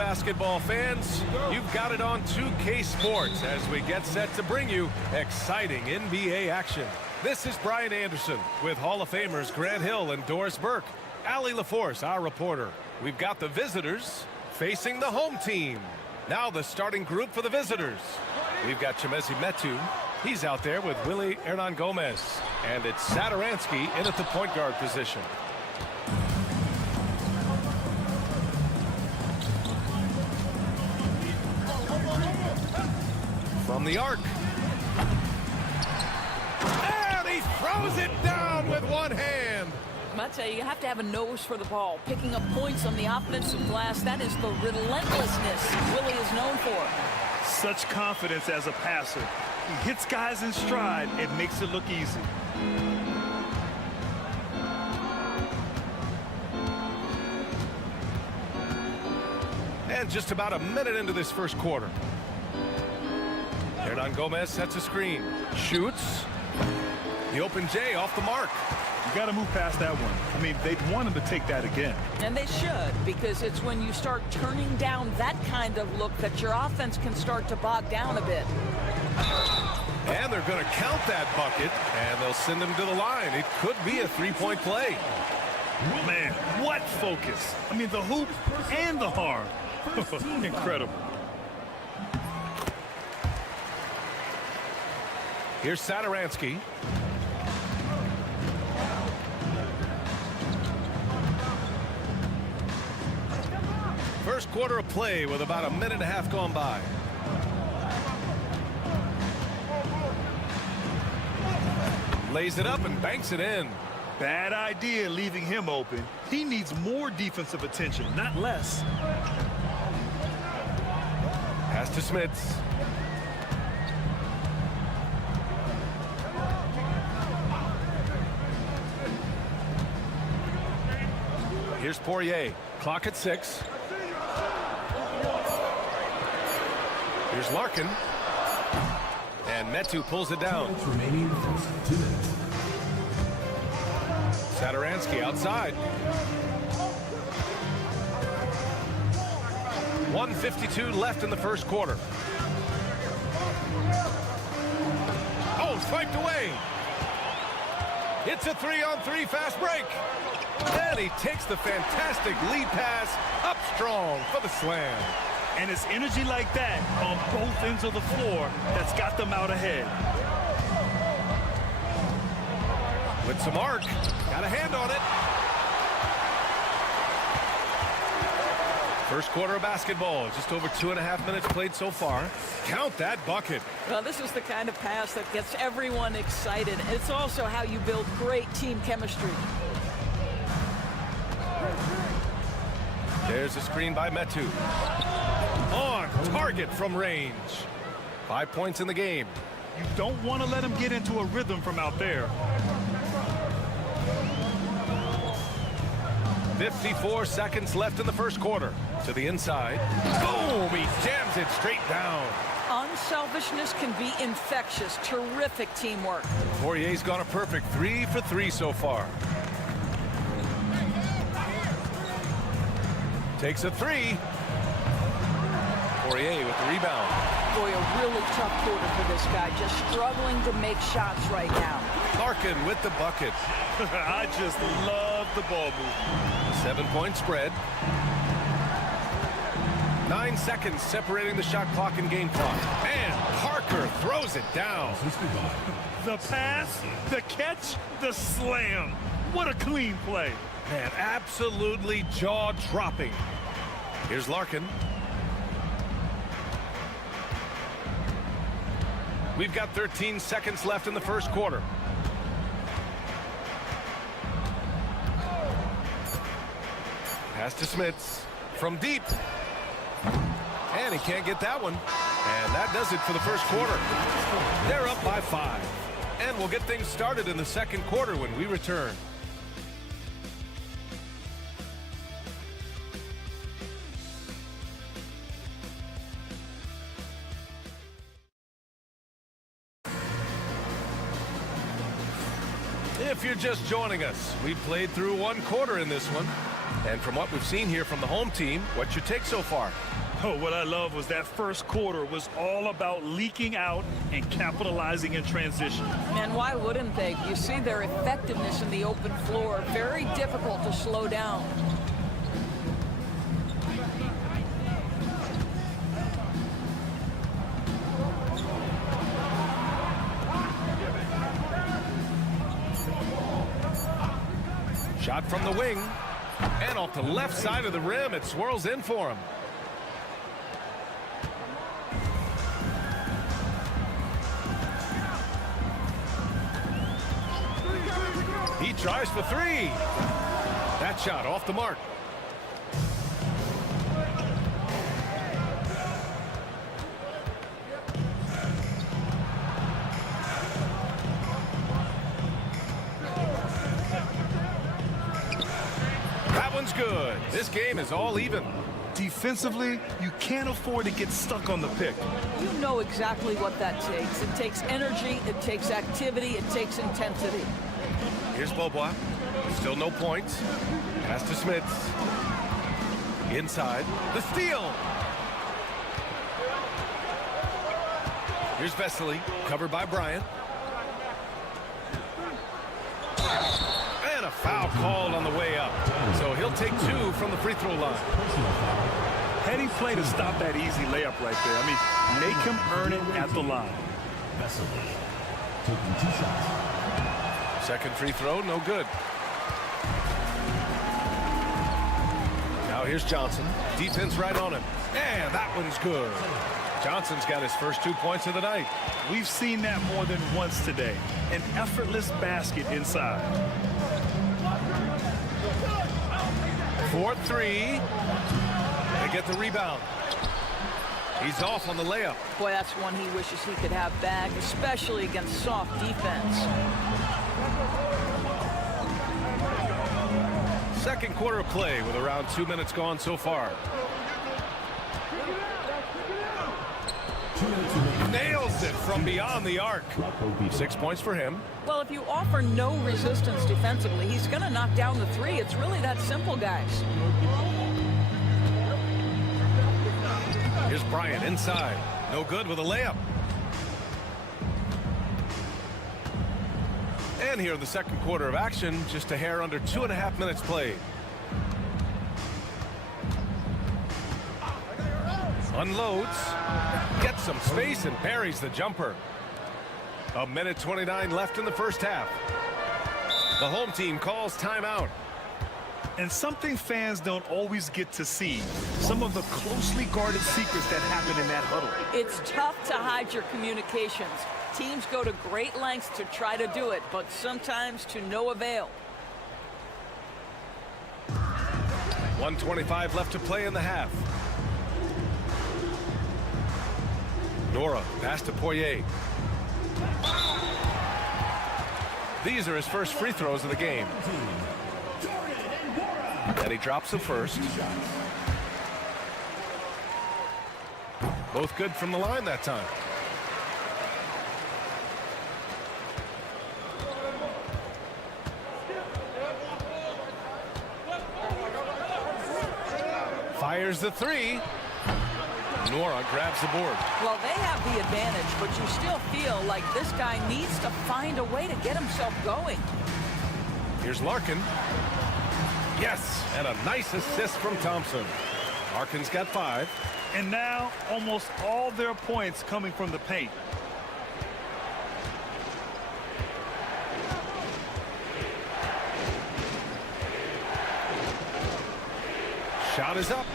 basketball fans. You've got it on 2K Sports as we get set to bring you exciting NBA action. This is Brian Anderson with Hall of Famers Grant Hill and Doris Burke. Allie LaForce, our reporter. We've got the visitors facing the home team. Now the starting group for the visitors. We've got Chimezie Metu. He's out there with Willie Hernan Gomez. And it's Satoransky in at the point guard position. From the arc. And he throws it down with one hand. I tell you, you have to have a nose for the ball. Picking up points on the offensive glass, that is the relentlessness Willie is known for. Such confidence as a passer. He hits guys in stride and makes it look easy. And just about a minute into this first quarter. Hernan Gomez sets a screen. Shoots. The open J off the mark. You got to move past that one. I mean, they'd want him to take that again. And they should, because it's when you start turning down that kind of look that your offense can start to bog down a bit. And they're going to count that bucket, and they'll send him to the line. It could be a three-point play. Man, what focus. I mean, the hoop and the harm. Incredible. Here's Satoransky. First quarter of play with about a minute and a half gone by. Lays it up and banks it in. Bad idea leaving him open. He needs more defensive attention, not less. Pass to Smits. Here's Poirier. Clock at 6. Here's Larkin. And Metu pulls it down. Satoransky outside. 1:52 left in the first quarter. Oh, swiped away. It's a 3-on-3 fast break. And he takes the fantastic lead pass up strong for the slam. And it's energy like that on both ends of the floor that's got them out ahead. With some arc. Got a hand on it. First quarter of basketball. Just over 2.5 minutes played so far. Count that bucket. Well, this is the kind of pass that gets everyone excited. It's also how you build great team chemistry. There's a screen by Metu. On target from range. 5 points in the game. You don't want to let him get into a rhythm from out there. 54 seconds left in the first quarter. To the inside. Boom! He jams it straight down. Unselfishness can be infectious. Terrific teamwork. Poirier's gone a perfect 3 for 3 so far. Takes a 3. Poirier with the rebound. Boy, a really tough quarter for this guy. Just struggling to make shots right now. Larkin with the bucket. I just love the ball movement. 7-point spread. 9 seconds separating the shot clock and game clock. And Parker throws it down. The pass, the catch, the slam. What a clean play. Man, absolutely jaw-dropping. Here's Larkin. We've got 13 seconds left in the first quarter. Pass to Smits from deep. And he can't get that one. And that does it for the first quarter. They're up by 5. And we'll get things started in the second quarter when we return. If you're just joining us, we played through one quarter in this one. And from what we've seen here from the home team, what's your take so far? Oh, what I love was that first quarter was all about leaking out and capitalizing in transition. And why wouldn't they? You see their effectiveness in the open floor. Very difficult to slow down. Shot from the wing. And off the left side of the rim, it swirls in for him. He tries for three. That shot off the mark. That one's good. This game is all even. Defensively, you can't afford to get stuck on the pick. You know exactly what that takes. It takes energy, it takes activity, it takes intensity. Here's Bobois. Still no points. Pass to Smith. Inside. The steal. Here's Vesely. Covered by Bryant. And a foul called on the way up. So he'll take two from the free throw line. Heady play to stop that easy layup right there. I mean, make him earn it at the line. Vesely taking 2 shots. Second free throw, no good. Now here's Johnson. Defense right on him. And that one's good. Johnson's got his first 2 points of the night. We've seen that more than once today. An effortless basket inside. 4-3. They get the rebound. He's off on the layup. Boy, that's one he wishes he could have back, especially against soft defense. Second quarter of play with around 2 minutes gone so far. Nails it from beyond the arc. 6 points for him. Well, if you offer no resistance defensively, he's going to knock down the three. It's really that simple, guys. Here's Bryant inside. No good with a layup. And here in the second quarter of action, just a hair under 2.5 minutes played. Unloads, gets some space and parries the jumper. 1:29 left in the first half. The home team calls timeout. And something fans don't always get to see, some of the closely guarded secrets that happen in that huddle. It's tough to hide your communications. Teams go to great lengths to try to do it, but sometimes to no avail. 1:25 left to play in the half. Nora, pass to Poirier. These are his first free throws of the game. And he drops the first. Both good from the line that time. Fires the three. Nora grabs the board. Well, they have the advantage, but you still feel like this guy needs to find a way to get himself going. Here's Larkin. Yes, and a nice assist from Thompson. Larkin's got 5. And now almost all their points coming from the paint. Shot is up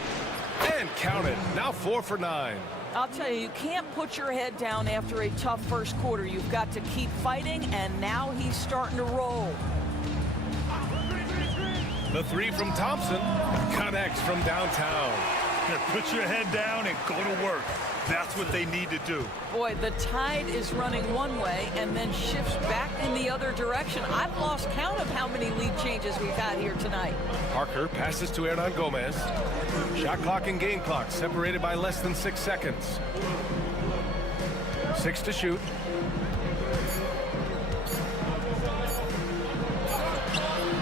and counted. Now 4 for 9. I'll tell you, you can't put your head down after a tough first quarter. You've got to keep fighting, and now he's starting to roll. The 3 from Thompson connects from downtown. Put your head down and go to work. That's what they need to do. Boy, the tide is running one way and then shifts back in the other direction. I've lost count of how many lead changes we've had here tonight. Parker passes to Hernan Gomez. Shot clock and game clock separated by less than 6 seconds. 6 to shoot.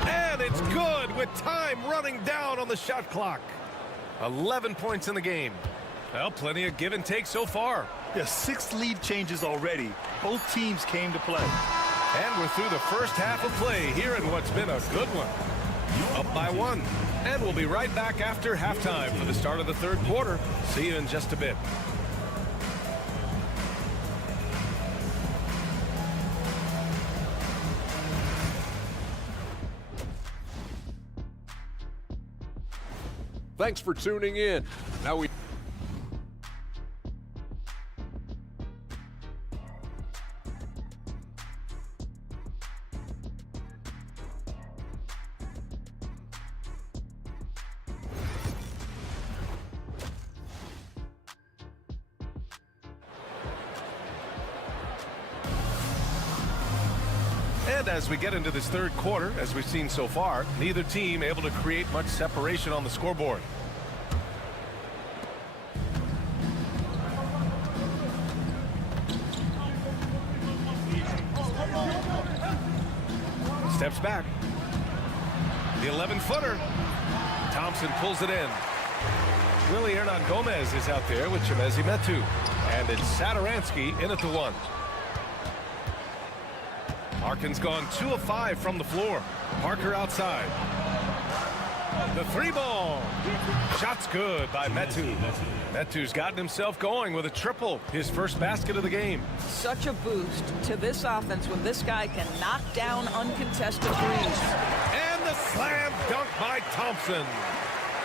And it's good with time running down on the shot clock. 11 points in the game. Well, plenty of give and take so far. There's 6 lead changes already. Both teams came to play. And we're through the first half of play here in what's been a good one. Up by 1. And we'll be right back after halftime for the start of the third quarter. See you in just a bit. Thanks for tuning in. Now we And as we get into this third quarter, as we've seen so far, neither team able to create much separation on the scoreboard. Steps back. The 11-footer. Thompson pulls it in. Willie Hernan Gomez is out there with Chemezi Metu. And it's Satoransky in at the 1. Larkin's gone 2 of 5 from the floor. Parker outside. The 3-ball. Shot's good by Metu. Metu's gotten himself going with a triple, his first basket of the game. Such a boost to this offense when this guy can knock down uncontested threes. And the slam dunk by Thompson.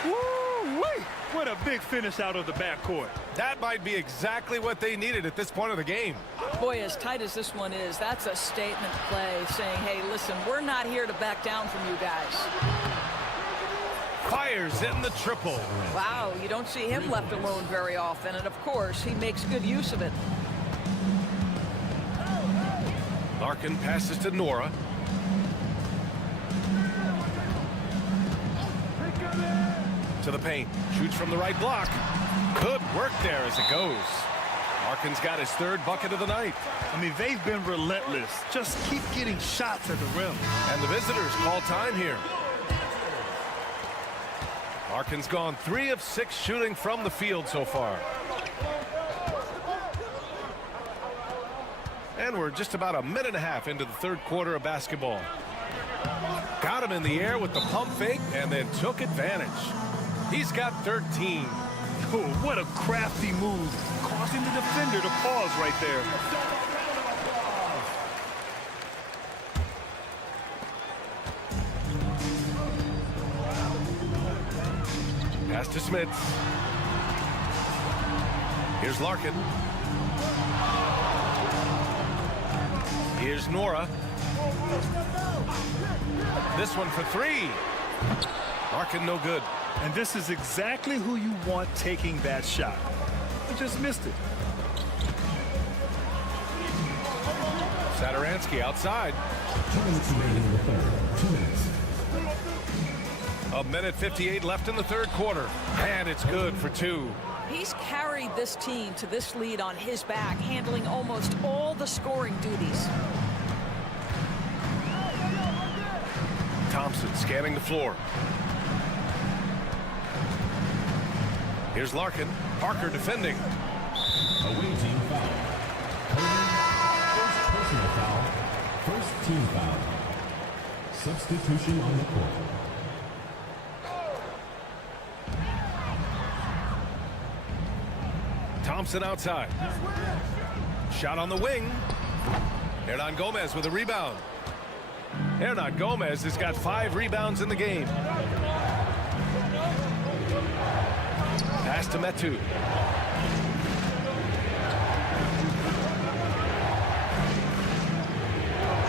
Woo-wee! What a big finish out of the backcourt. That might be exactly what they needed at this point of the game. Boy, as tight as this one is, that's a statement play saying, hey, listen, we're not here to back down from you guys. Fires in the triple. Wow, you don't see him left alone very often, and of course, he makes good use of it. Larkin passes to Nora. To the paint. Shoots from the right block. Good work there as it goes. Larkin's got his 3rd bucket of the night. I mean, they've been relentless. Just keep getting shots at the rim. And the visitors call time here. Larkin's gone 3 of 6 shooting from the field so far. And we're just about a minute and a half into the third quarter of basketball. Got him in the air with the pump fake and then took advantage. He's got 13. Oh, what a crafty move, causing the defender to pause right there. Pass to Smith. Here's Larkin. Here's Nora. This one for 3. Larkin no good. And this is exactly who you want taking that shot. He just missed it. Satoransky outside. 2 minutes remaining in the third. 2 minutes. A minute 58 left in the third quarter. And it's good for 2. He's carried this team to this lead on his back, handling almost all the scoring duties. Thompson scanning the floor. Here's Larkin. Parker defending. Away team foul. First personal foul. First team foul. Substitution on the court. Thompson outside. Shot on the wing. Hernan Gomez with a rebound. Hernan Gomez has got 5 rebounds in the game. Pass to Metu.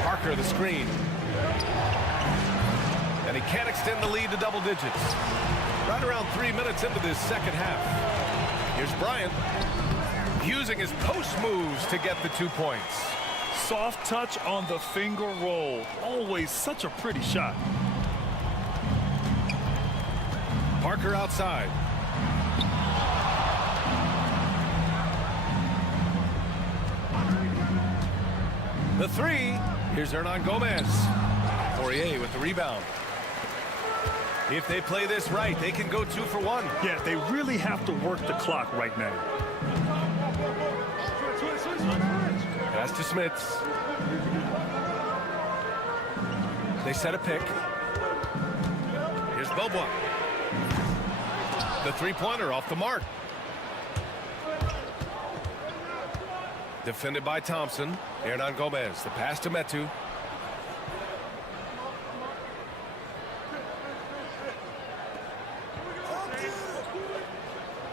Parker the screen. And he can't extend the lead to double digits. Right around 3 minutes into this second half. Here's Bryant. Using his post moves to get the 2 points. Soft touch on the finger roll. Always such a pretty shot. Parker outside. The 3. Here's Hernan Gomez. Poirier with the rebound. If they play this right, they can go 2 for 1. Yeah, they really have to work the clock right now. Pass to Smits. They set a pick. Here's Bobois. The three-pointer off the mark. Defended by Thompson. Hernan Gomez. The pass to Metu.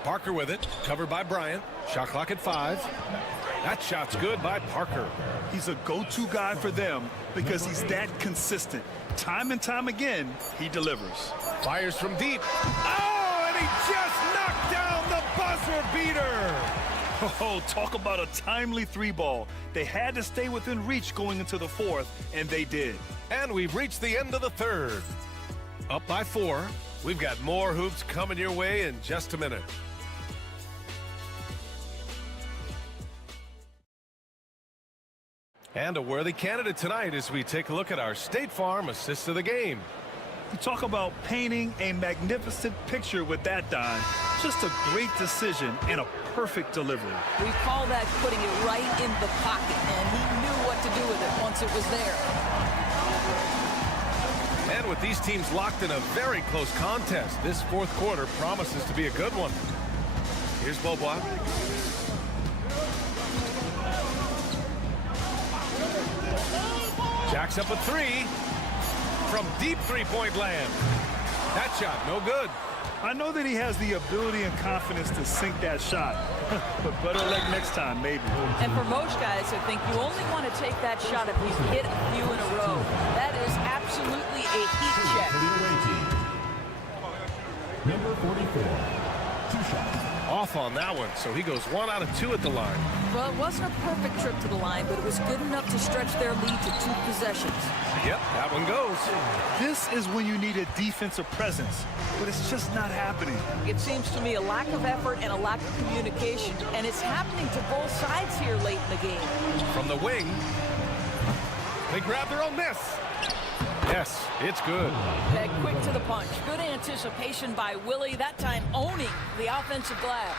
Parker with it. Covered by Bryant. Shot clock at 5. That shot's good by Parker. He's a go-to guy for them because he's that consistent. Time and time again, he delivers. Fires from deep. Oh, and he just knocked down the buzzer beater. Oh, talk about a timely 3-ball. They had to stay within reach going into the 4th, and they did. And we've reached the end of the 3rd. Up by 4. We've got more hoops coming your way in just a minute. And a worthy candidate tonight as we take a look at our State Farm assist of the game. You talk about painting a magnificent picture with that, Don. Just a great decision and a perfect delivery. We call that putting it right in the pocket, and he knew what to do with it once it was there. And with these teams locked in a very close contest, this 4th quarter promises to be a good one. Here's Bobois. Jacks up a 3 from deep 3-point land. That shot, no good. I know that he has the ability and confidence to sink that shot, but better luck next time, maybe. And for most guys, I think you only want to take that shot if you've hit a few in a row. That is absolutely a heat check. For the away team. Number 44, 2 shots. Off on that one, so he goes 1 out of 2 at the line. Well, it wasn't a perfect trip to the line, but it was good enough to stretch their lead to 2 possessions. Yep, that one goes. This is when you need a defensive presence, but it's just not happening. It seems to me a lack of effort and a lack of communication, and it's happening to both sides here late in the game. From the wing, they grab their own miss. Yes, it's good. That quick to the punch. Good anticipation by Willie, that time owning the offensive glass.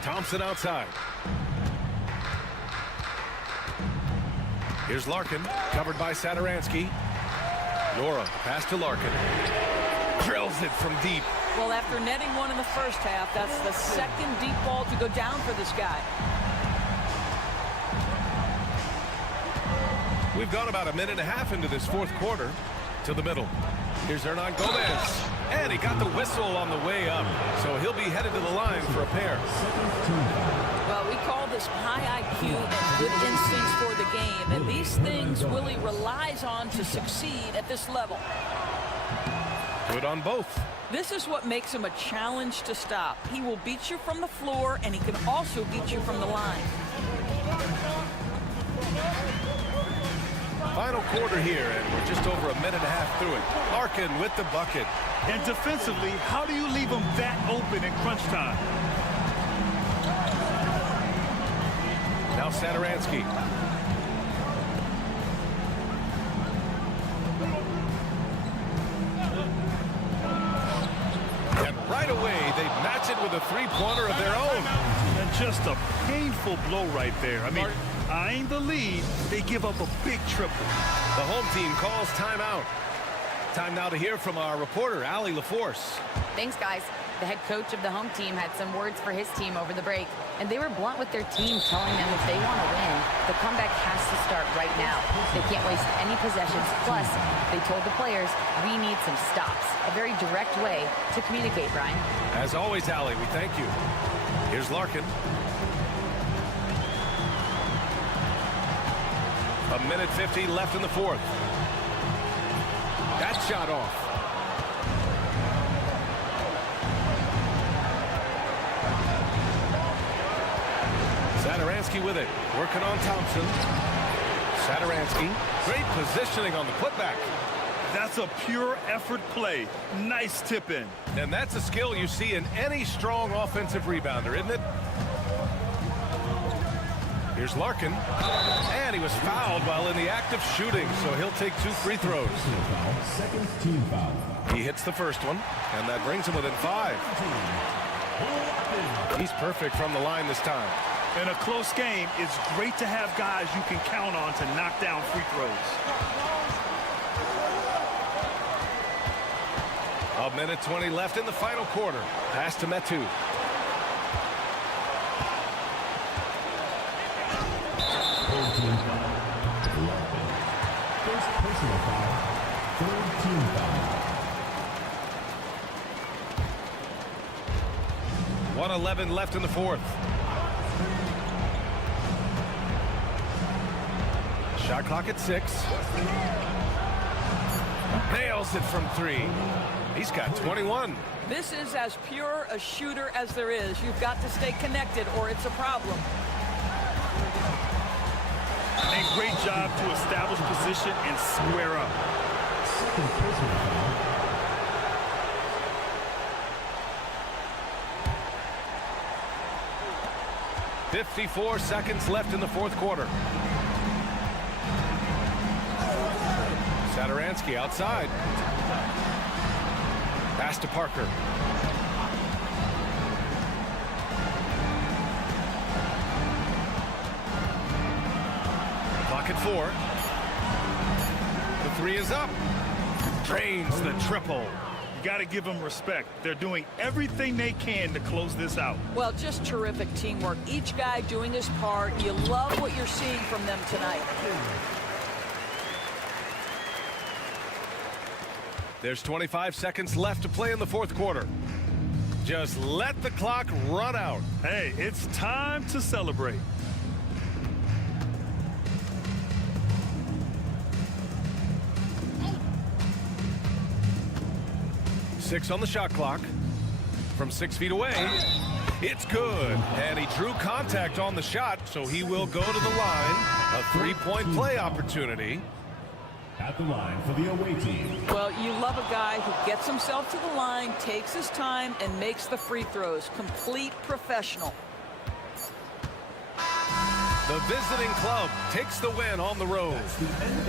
Thompson outside. Here's Larkin, covered by Saturansky. Nora, pass to Larkin. Drills it from deep. Well, after netting one in the first half, that's the 2nd deep ball to go down for this guy. We've gone about a minute and a half into this 4th quarter to the middle. Here's Hernan Gomez. And he got the whistle on the way up, so he'll be headed to the line for a pair. Well, we call this high IQ and good instincts for the game, and these things Willie relies on to succeed at this level. Good on both. This is what makes him a challenge to stop. He will beat you from the floor, and he can also beat you from the line. Final quarter here, and we're just over a minute and a half through it. Larkin with the bucket. And defensively, how do you leave them that open in crunch time? Now Saturansky. And right away, they match it with a 3-pointer of their own. And just a painful blow right there. I mean, eyeing the lead, they give up a big triple. The home team calls timeout. Time now to hear from our reporter, Allie LaForce. Thanks, guys. The head coach of the home team had some words for his team over the break, and they were blunt with their team, telling them if they want to win, the comeback has to start right now. They can't waste any possessions. Plus, they told the players, we need some stops. A very direct way to communicate, Brian. As always, Allie, we thank you. Here's Larkin. A minute 50 left in the 4th. That shot off. Saturansky with it. Working on Thompson. Saturansky. Great positioning on the putback. That's a pure effort play. Nice tip in. And that's a skill you see in any strong offensive rebounder, isn't it? Here's Larkin. And he was fouled while in the act of shooting, so he'll take 2 free throws. Second team foul. He hits the first one, and that brings him within 5. He's perfect from the line this time. In a close game, it's great to have guys you can count on to knock down free throws. A minute 20 left in the final quarter. Pass to Metu. First personal foul. Third team foul. 1:11 left in the fourth. Shot clock at 6. Nails it from 3. He's got 21. This is as pure a shooter as there is. You've got to stay connected or it's a problem. A great job to establish position and square up. Second personal foul. .54 seconds left in the fourth quarter. Satoransky outside. Pass to Parker. Clock at 4. The 3 is up. Drains the triple. You got to give them respect. They're doing everything they can to close this out. Well, just terrific teamwork. Each guy doing his part. You love what you're seeing from them tonight. There's 25 seconds left to play in the fourth quarter. Just let the clock run out. Hey, it's time to celebrate. Six on the shot clock. From 6 feet away. It's good. And he drew contact on the shot, so he will go to the line. A 3-point play opportunity. At the line for the away team. Well, you love a guy who gets himself to the line, takes his time, and makes the free throws. Complete professional. The visiting club takes the win on the road.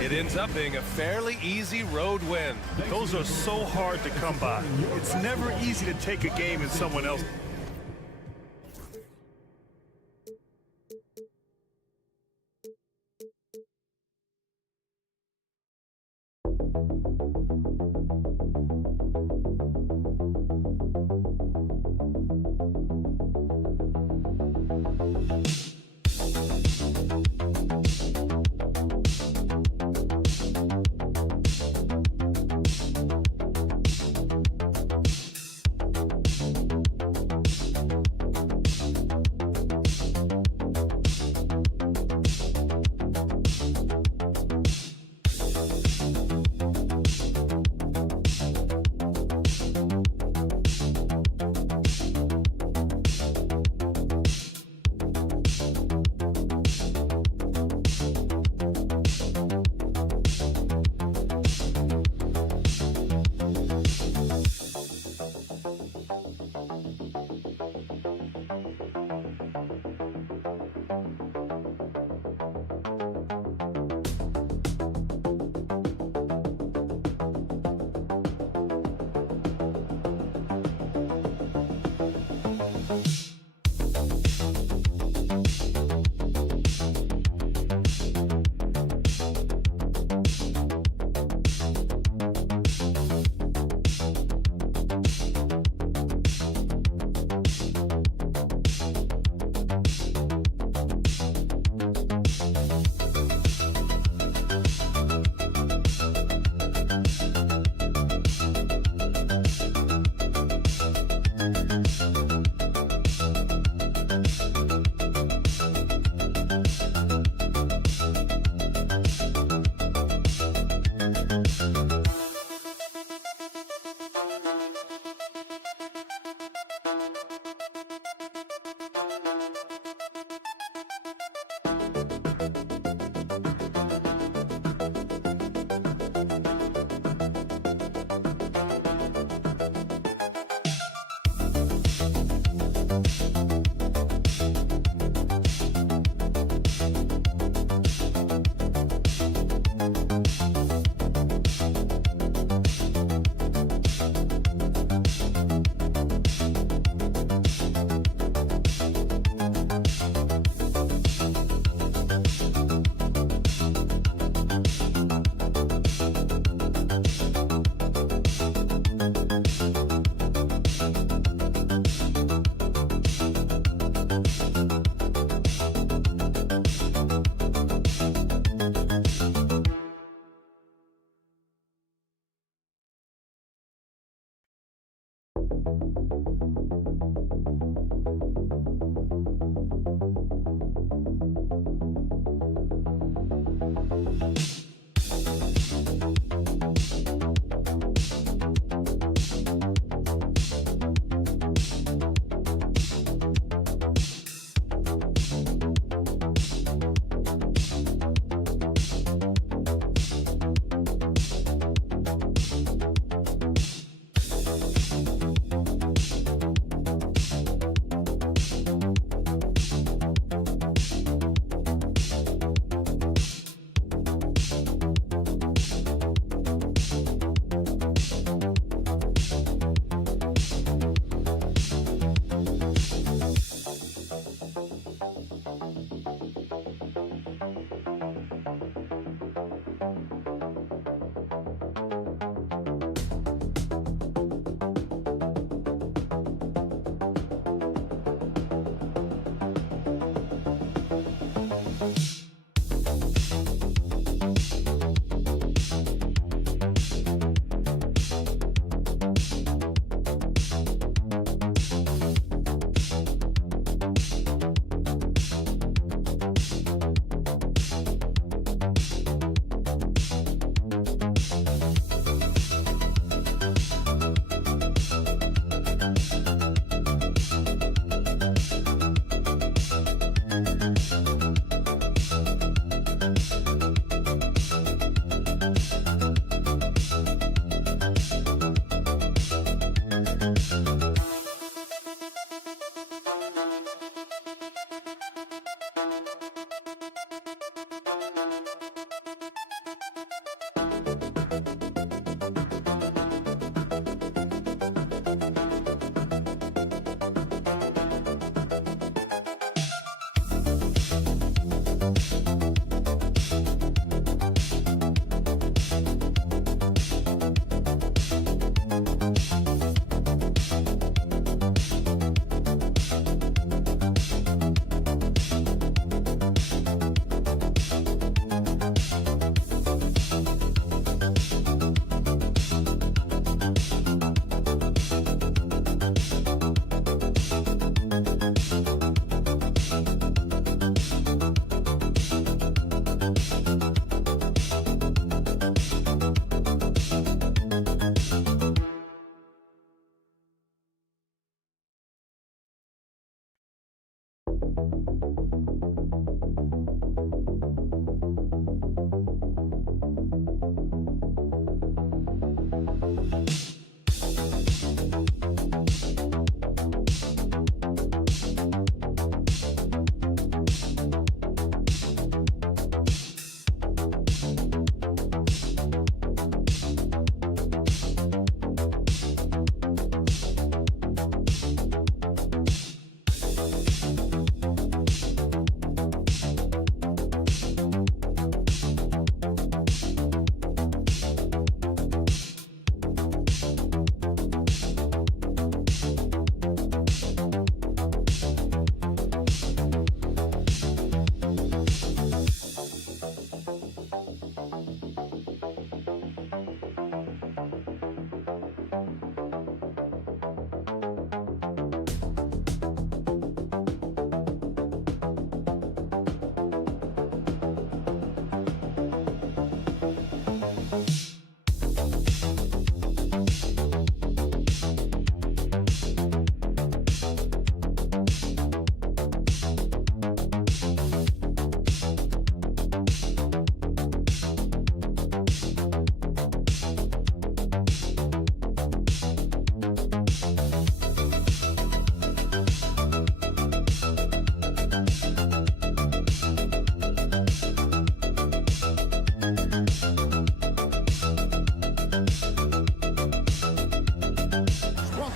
It ends up being a fairly easy road win. Those are so hard to come by. It's never easy to take a game in someone else.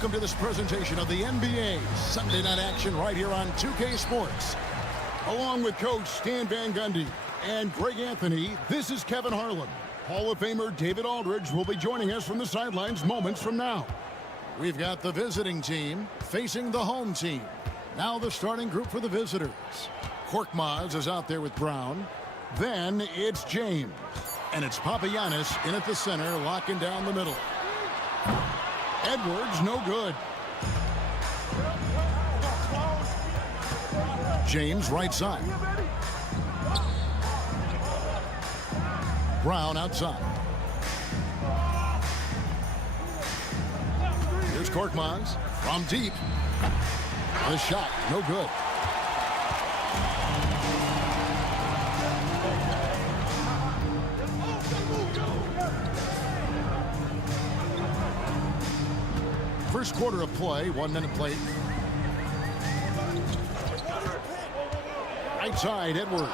Welcome to this presentation of the NBA Sunday Night Action right here on 2K Sports. Along with Coach Stan Van Gundy and Greg Anthony, this is Kevin Harlan. Hall of Famer David Aldridge will be joining us from the sidelines moments from now. We've got the visiting team facing the home team. Now the starting group for the visitors. Korkmaz is out there with Brown. Then it's James. And it's Papagiannis in at the center, locking down the middle. Edwards, no good. James right side. Brown outside. Here's Korkmaz from deep. The shot, no good. First quarter of play, 1 minute played. Right side, Edwards.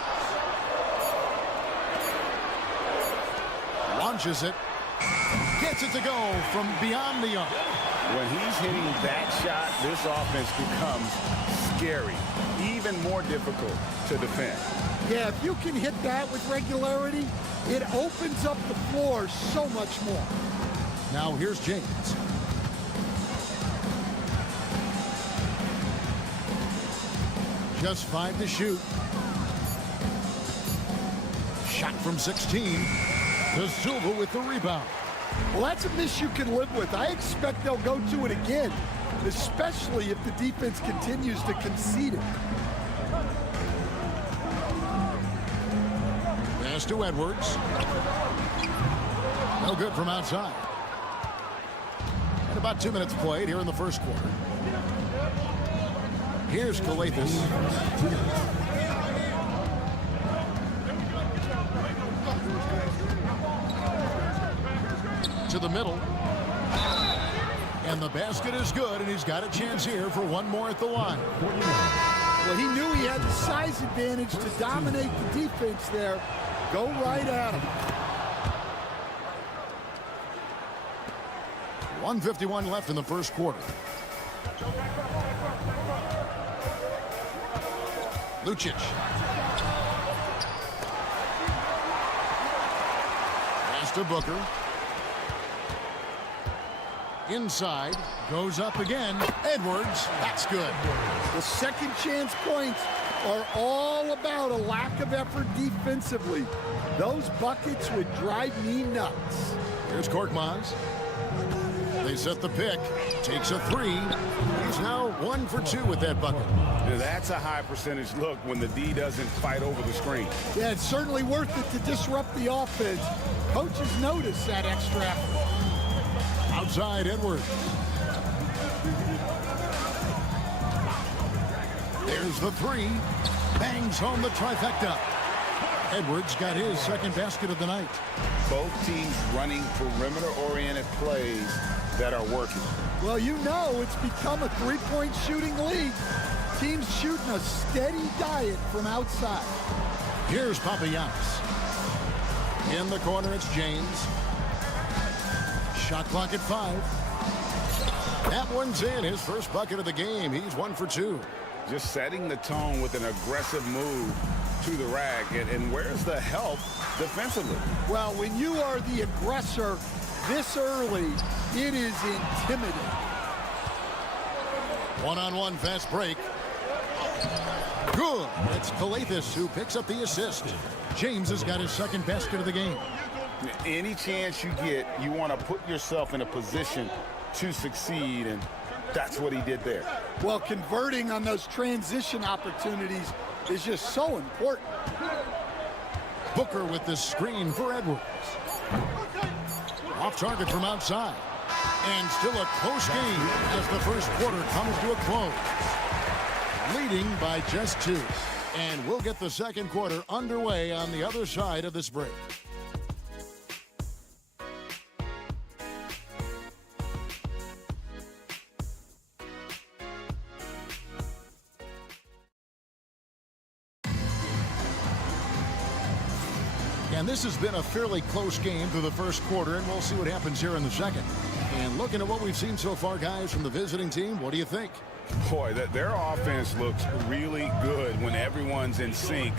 Launches it. Gets it to go from beyond the arc. When he's hitting that shot, this offense becomes scary, even more difficult to defend. Yeah, if you can hit that with regularity, it opens up the floor so much more. Now here's James. Just 5 to shoot. Shot from 16. De Silva with the rebound. Well, that's a miss you can live with. I expect they'll go to it again, especially if the defense continues to concede it. Pass to Edwards. No good from outside. And about 2 minutes played here in the first quarter. Here's Calathes. To the middle. And the basket is good, and he's got a chance here for one more at the line. Well, he knew he had the size advantage to dominate the defense there. Go right at him. 1:51 left in the first quarter. Lucic. Pass to Booker. Inside. Goes up again. Edwards. That's good. The second chance points are all about a lack of effort defensively. Those buckets would drive me nuts. Here's Korkmaz. They set the pick. Takes a three. He's now 1 for 2 with that bucket. Now, that's a high percentage look when the D doesn't fight over the screen. Yeah, it's certainly worth it to disrupt the offense. Coaches notice that extra effort. Outside Edwards. There's the three. Bangs home the trifecta. Edwards got his second basket of the night. Both teams running perimeter-oriented plays that are working. Well, you know it's become a three-point shooting league. Teams shooting a steady diet from outside. Here's Papagiannis. In the corner, it's James. Shot clock at 5. That one's in. His first bucket of the game. He's 1 for 2. Just setting the tone with an aggressive move to the rack. And where's the help defensively? Well, when you are the aggressor this early, it is intimidating. One-on-one fast break. Good. It's Calathes who picks up the assist. James has got his second basket of the game. Any chance you get, you want to put yourself in a position to succeed, and that's what he did there. Well, converting on those transition opportunities is just so important. Booker with the screen for Edwards. Off target from outside. And still a close game as the first quarter comes to a close. Leading by just 2. And we'll get the second quarter underway on the other side of this break. And this has been a fairly close game through the first quarter, and we'll see what happens here in the second. And looking at what we've seen so far, guys, from the visiting team, what do you think? Boy, their offense looks really good when everyone's in sync.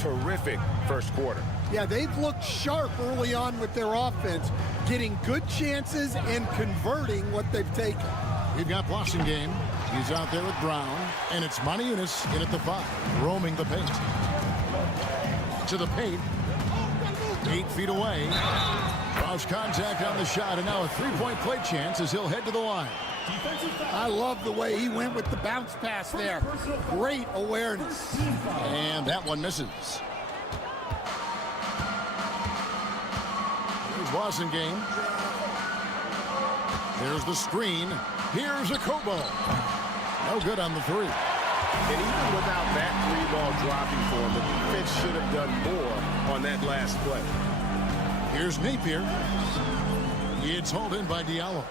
Terrific first quarter. Yeah, they've looked sharp early on with their offense, getting good chances and converting what they've taken. We've got Blossomgame. He's out there with Brown, and it's Maniunas in at the 5, roaming the paint. To the paint. 8 feet away. Draws contact on the shot, and now a three-point play chance as he'll head to the line. I love the way he went with the bounce pass there. Great awareness. And that one misses. Here's Blasingame. There's the screen. Here's a Kobo. No good on the three. And even without that three-ball dropping for him, the defense should have done more on that last play. Here's Napier. It's hauled in by Diallo.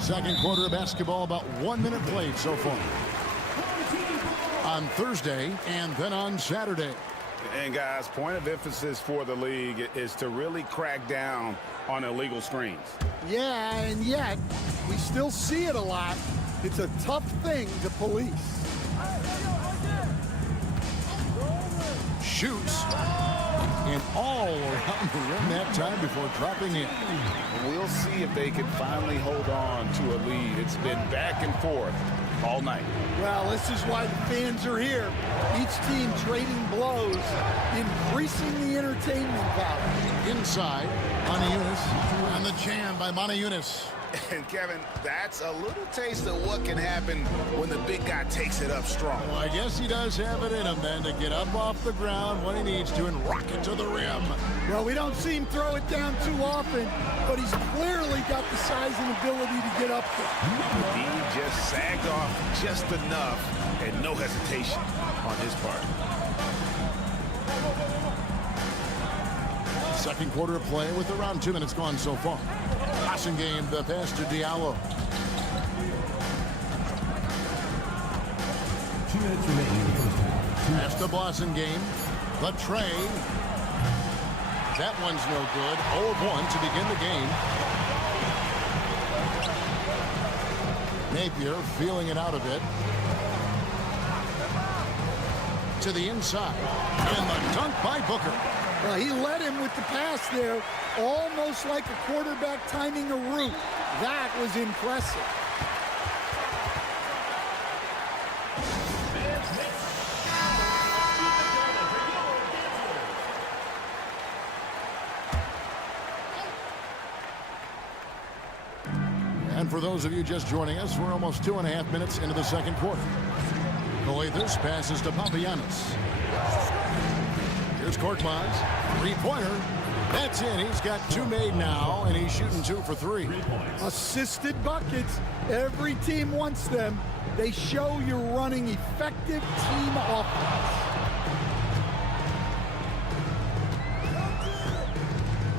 Second quarter of basketball, about 1 minute played so far. On Thursday and then on Saturday. And guys, point of emphasis for the league is to really crack down on illegal screens. Yeah, and yet we still see it a lot. It's a tough thing to police. Shoots. And all around the rim that time before dropping in. We'll see if they can finally hold on to a lead. It's been back and forth all night. Well, this is why the fans are here. Each team trading blows, increasing the entertainment value. Inside, Manajunas. And the jam by Manajunas. And Kevin, that's a little taste of what can happen when the big guy takes it up strong. Well, I guess he does have it in him then to get up off the ground when he needs to and rock it to the rim. Well, we don't see him throw it down too often, but he's clearly got the size and ability to get up there. He just sagged off just enough and no hesitation on his part. Second quarter of play with around 2 minutes gone so far. Passing game, the pass to Diallo. 2 minutes remaining in the first half. Pass to Blasingame. The tray. That one's no good. 0-1 to begin the game. Napier feeling it out a bit. To the inside. And the dunk by Booker. Well, he led him with the pass there, almost like a quarterback timing a route. That was impressive. And for those of you just joining us, we're almost 2.5 minutes into the second quarter. Coathers passes to Papagiannis. Here's Korkmaz, three-pointer. That's in. He's got 2 made now, and he's shooting 2 for 3. Assisted buckets. Every team wants them. They show you're running effective team offense.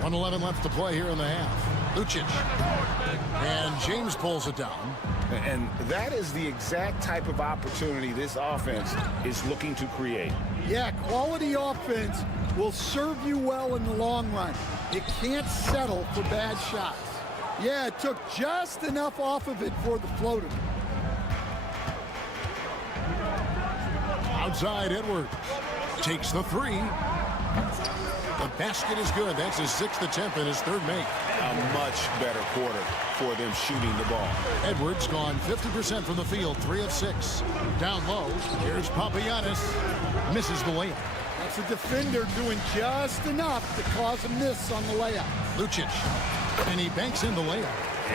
1:11 left to play here in the half. Lucic. And James pulls it down. And that is the exact type of opportunity this offense is looking to create. Yeah, quality offense will serve you well in the long run. You can't settle for bad shots. Yeah, it took just enough off of it for the floater. Outside, Edwards takes the 3. The basket is good. That's his 6th attempt and his 3rd make. A much better quarter for them shooting the ball. Edwards gone 50% from the field, 3 of 6. Down low, here's Papagiannis. Misses the layup. That's a defender doing just enough to cause a miss on the layup. Lucic, and he banks in the layup.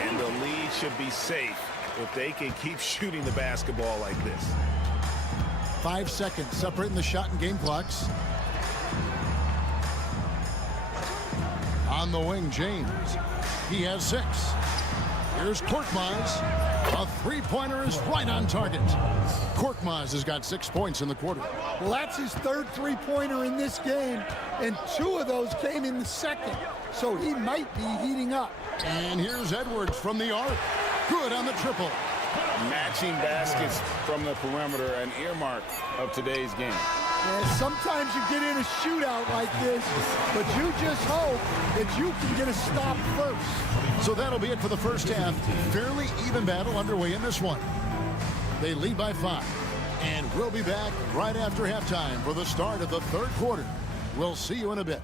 And the lead should be safe if they can keep shooting the basketball like this. 5 seconds separating the shot and game clocks. On the wing, James. He has 6. Here's Korkmaz. A three-pointer is right on target. Korkmaz has got 6 points in the quarter. Well, that's his 3rd three-pointer in this game, and 2 of those came in the second, so he might be heating up. And here's Edwards from the arc. Good on the triple. Matching baskets from the perimeter, an earmark of today's game. And sometimes you get in a shootout like this, but you just hope that you can get a stop first. So that'll be it for the first half. Fairly even battle underway in this one. They lead by 5. And we'll be back right after halftime for the start of the 3rd quarter. We'll see you in a bit.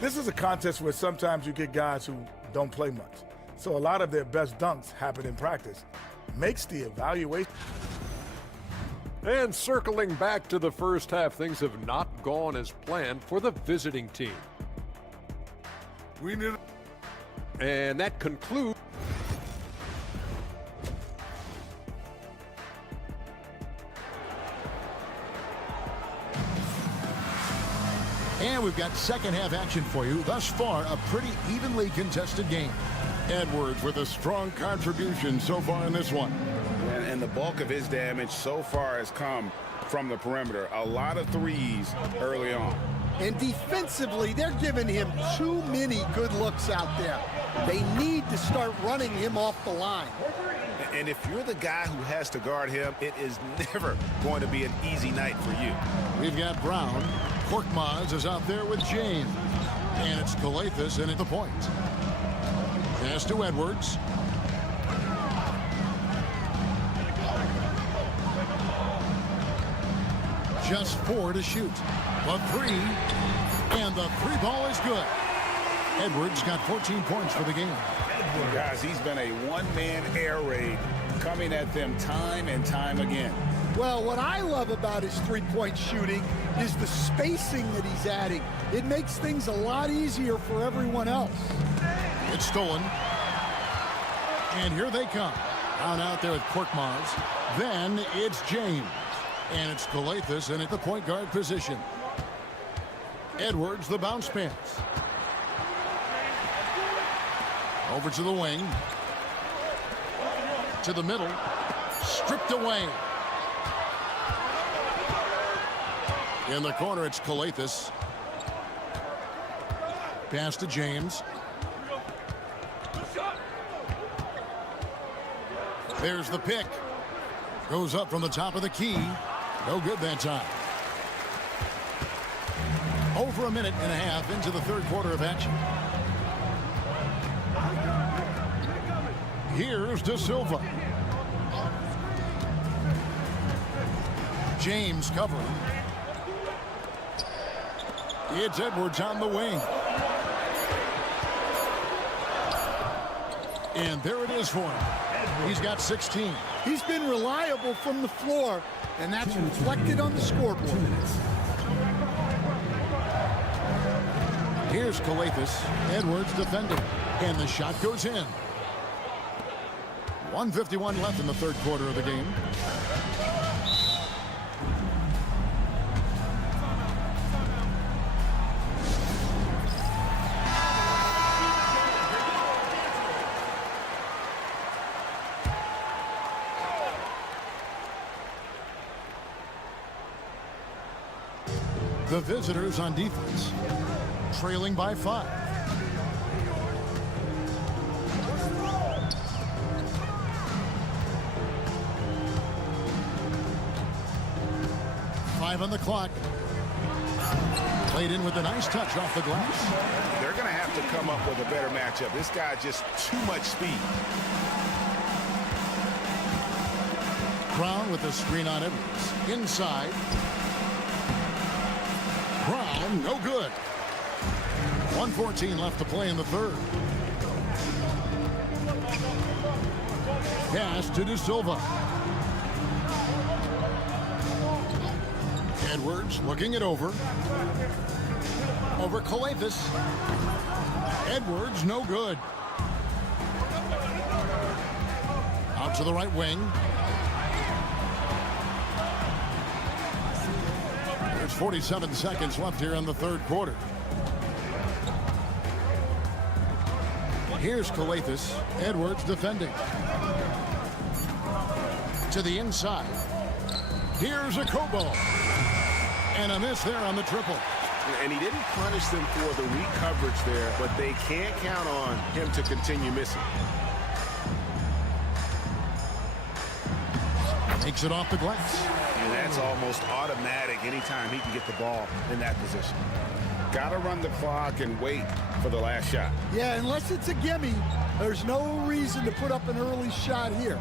This is a contest where sometimes you get guys who don't play much. So a lot of their best dunks happen in practice. Makes the evaluation. And circling back to the first half, things have not gone as planned for the visiting team. And that concludes. And we've got second half action for you. Thus far, a pretty evenly contested game. Edwards with a strong contribution so far in this one. And the bulk of his damage so far has come from the perimeter. A lot of threes early on. And defensively, they're giving him too many good looks out there. They need to start running him off the line. And if you're the guy who has to guard him, it is never going to be an easy night for you. We've got Brown. Korkmaz is out there with James. And it's Calathis in at the point. Pass to Edwards. Just 4 to shoot. The 3. And the 3 ball is good. Edwards got 14 points for the game. Guys, he's been a one-man air raid coming at them time and time again. Well, what I love about his three-point shooting is the spacing that he's adding. It makes things a lot easier for everyone else. It's stolen. And here they come. Out there with Korkmaz. Then it's James. And it's Calathis in at the point guard position. Edwards, the bounce pass. Over to the wing. To the middle. Stripped away. In the corner, it's Calathis. Pass to James. There's the pick. Goes up from the top of the key. No good that time. Over a minute and a half into the third quarter of action. Here's De Silva. James covering. It's Edwards on the wing. And there it is for him. He's got 16. He's been reliable from the floor, and that's reflected on the scoreboard. Here's Calathis. Edwards defending. And the shot goes in. 1:51 left in the third quarter of the game. The visitors on defense, trailing by 5. On the clock. Played in with a nice touch off the glass. They're going to have to come up with a better matchup. This guy just too much speed. Brown with a screen on Edwards. Inside. Brown, no good. 1:14 left to play in the third. Pass to De Silva. Edwards looking it over. Over Calathis. Edwards, no good. Out to the right wing. There's 47 seconds left here in the third quarter. Here's Calathis. Edwards defending. To the inside. Here's a Kobo. And a miss there on the triple. And he didn't punish them for the weak coverage there, but they can't count on him to continue missing. Takes it off the glass. And that's almost automatic anytime he can get the ball in that position. Got to run the clock and wait for the last shot. Yeah, unless it's a gimme, there's no reason to put up an early shot here.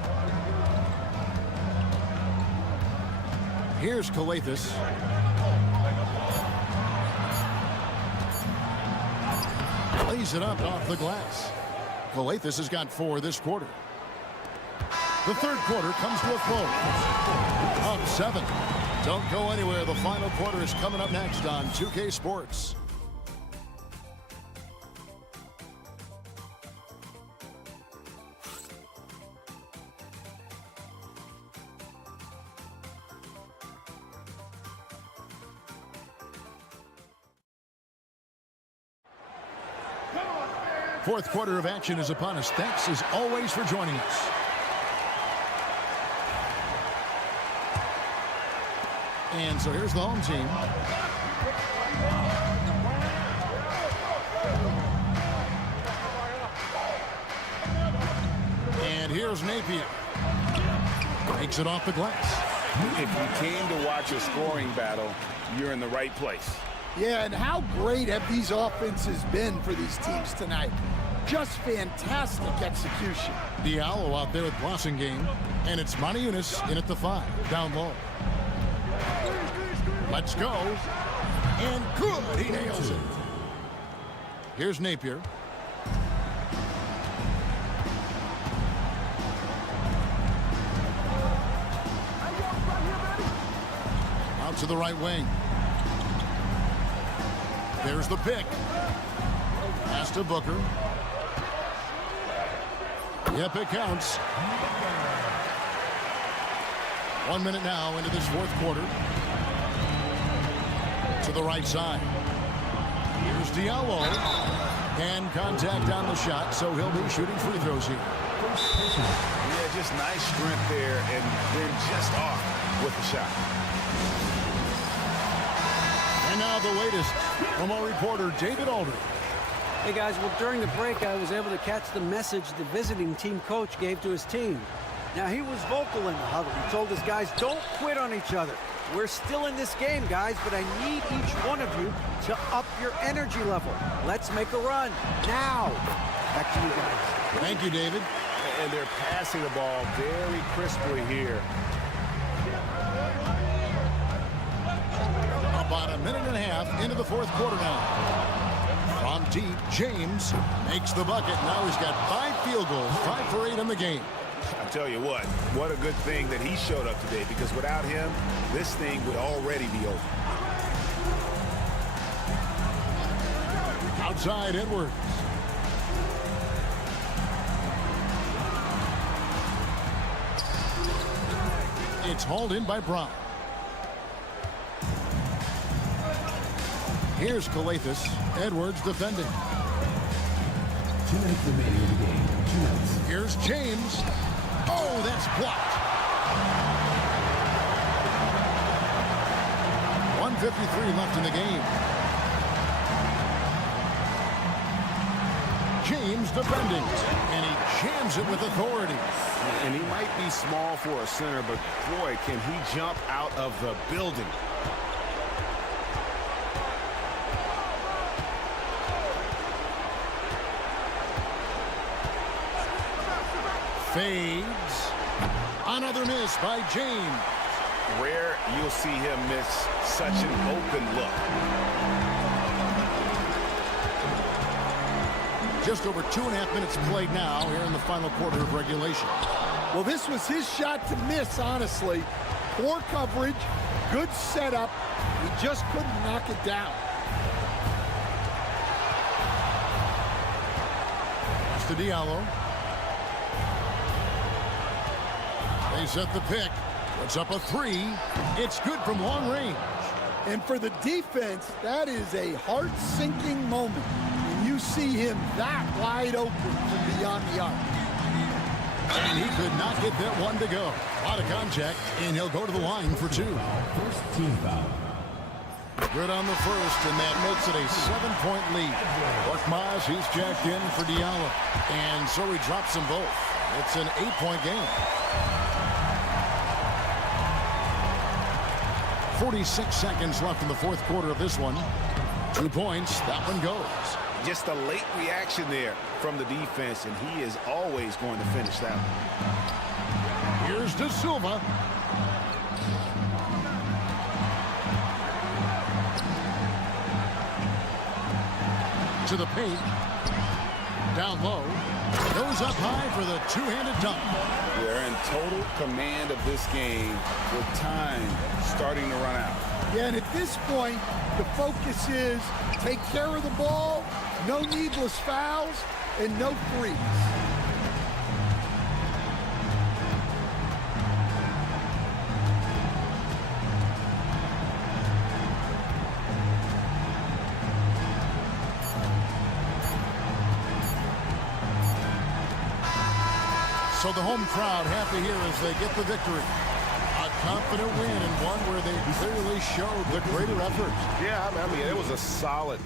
Here's Calathis. Lays it up off the glass. Calathis has got 4 this quarter. The third quarter comes to a close. Up 7. Don't go anywhere. The final quarter is coming up next on 2K Sports. Fourth quarter of action is upon us. Thanks as always for joining us. And so here's the home team. And here's Napier. Takes it off the glass. If you came to watch a scoring battle, you're in the right place. Yeah, and how great have these offenses been for these teams tonight? Just fantastic execution. Diallo out there with Blossingame, and it's Monty Eunice in at the 5, down low. Let's go. And good. He nails it. Here's Napier. Out to the right wing. There's the pick. Pass to Booker. Yep, it counts. 1 minute now into this fourth quarter. To the right side. Here's Diallo. And contact on the shot, so he'll be shooting free throws here. Yeah, just nice strength there, and then just off with the shot. And now the latest from our reporter, David Aldridge. Hey guys, well during the break I was able to catch the message the visiting team coach gave to his team. Now he was vocal in the huddle. He told his guys, don't quit on each other. We're still in this game, guys, but I need each one of you to up your energy level. Let's make a run now. Back to you guys. Thank you, David. And they're passing the ball very crisply here. About a minute and a half into the fourth quarter now. From deep, James makes the bucket. Now he's got 5 field goals, 5 for 8 in the game. I tell you what a good thing that he showed up today, because without him, this thing would already be over. Outside Edwards. It's hauled in by Brown. Here's Calathis. Edwards defending. 2 minutes remaining in the game. 2 minutes. Here's James. Oh, that's blocked. 1:53 left in the game. James defending. And he jams it with authority. And he might be small for a center, but boy, can he jump out of the building. Fades. Another miss by James. Rare you'll see him miss such an open look. Just over 2.5 minutes played now here in the final quarter of regulation. Well, this was his shot to miss, honestly. Poor coverage, good setup. He just couldn't knock it down. Pass to Diallo. They set the pick. Puts up a 3. It's good from long range. And for the defense, that is a heart-sinking moment when you see him that wide open from beyond the arc. And he could not get that one to go. A lot of contact, and he'll go to the line for 2. First team foul. Good on the first, and that makes it a 7-point lead. Korkmaz, he's jacked in for Diallo. And so he drops them both. It's an 8-point game. 46 seconds left in the fourth quarter of this one. 2 points. That one goes. Just a late reaction there from the defense, and he is always going to finish that one. Here's De Silva. To the paint. Down low. Goes up high for the two-handed dunk. They're in total command of this game with time starting to run out. Yeah, and at this point, the focus is take care of the ball, no needless fouls, and no threes. So the home crowd happy here as they get the victory. A confident win and one where they clearly showed the greater effort. Yeah, I mean, it was a solid.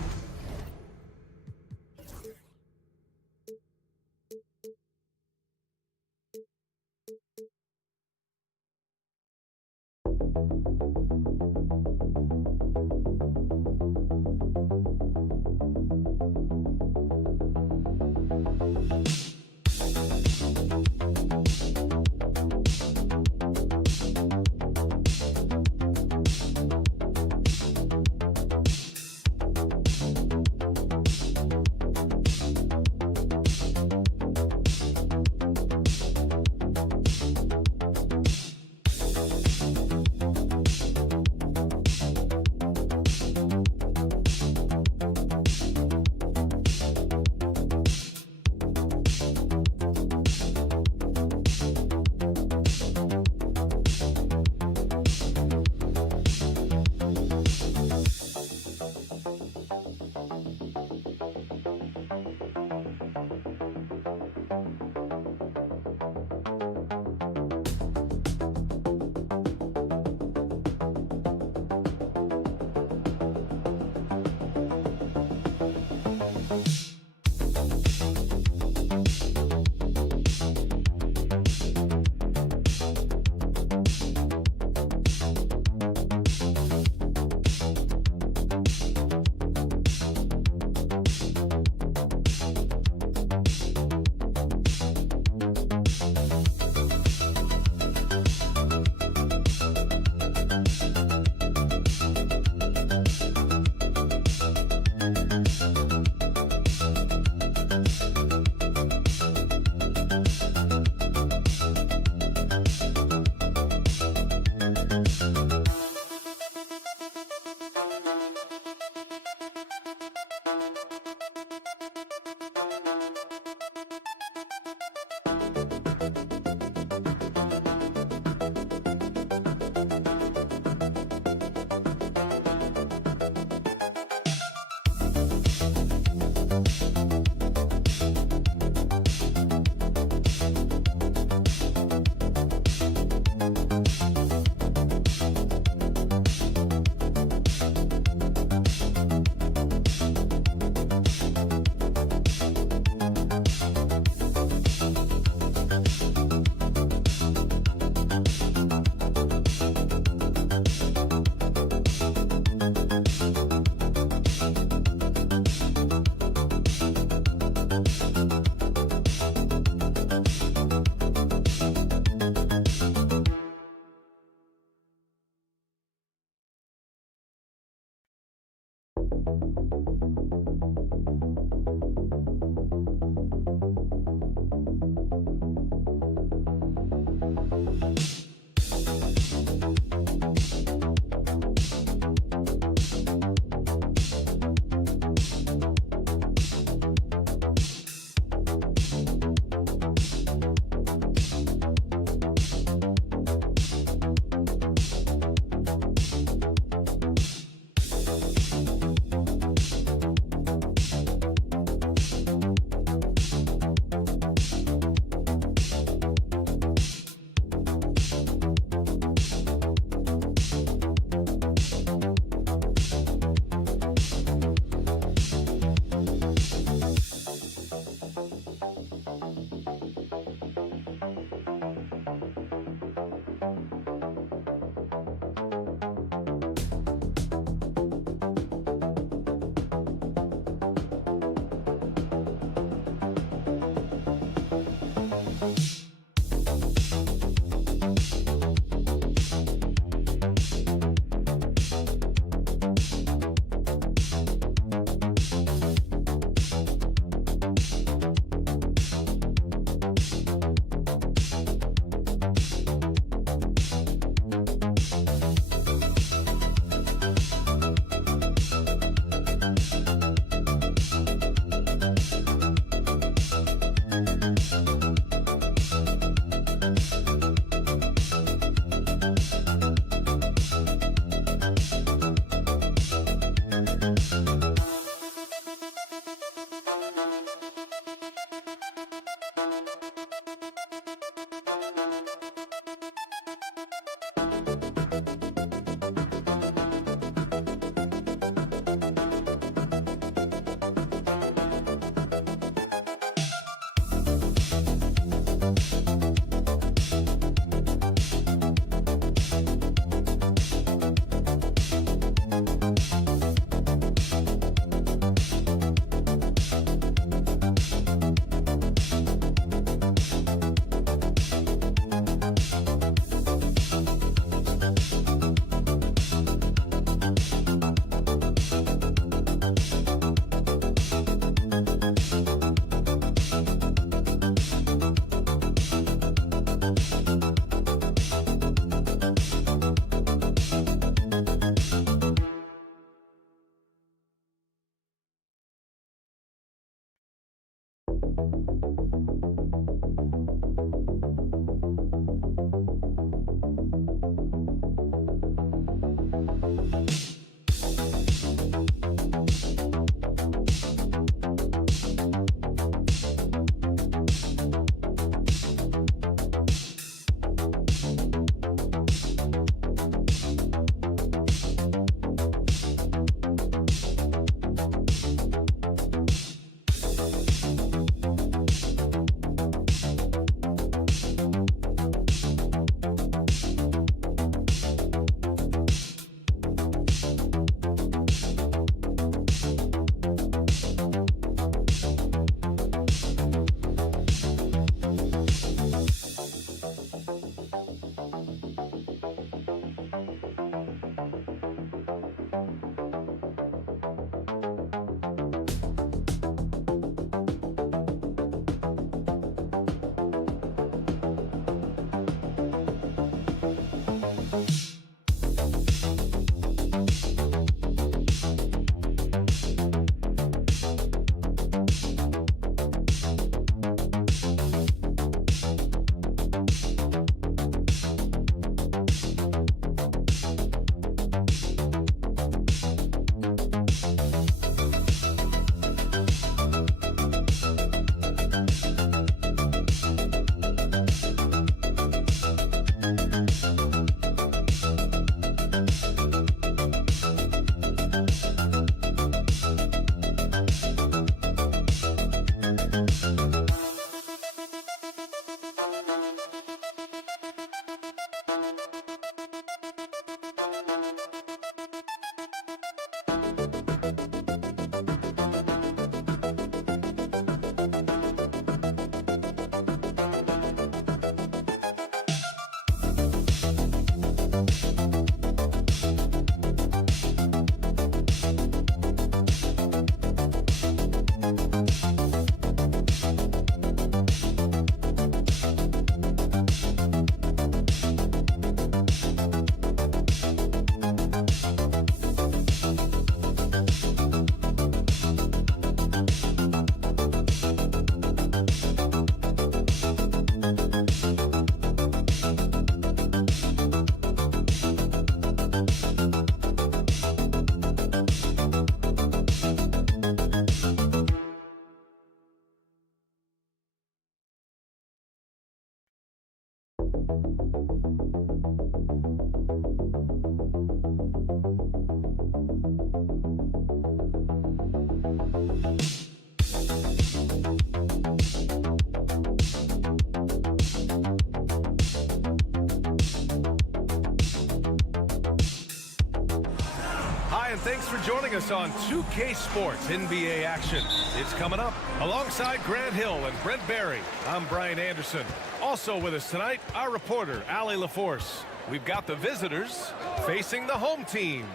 Brian, thanks for joining us on 2K Sports NBA action. It's coming up alongside Grant Hill and Brent Barry. I'm Brian Anderson. Also with us tonight, our reporter, Allie LaForce. We've got the visitors facing the home team.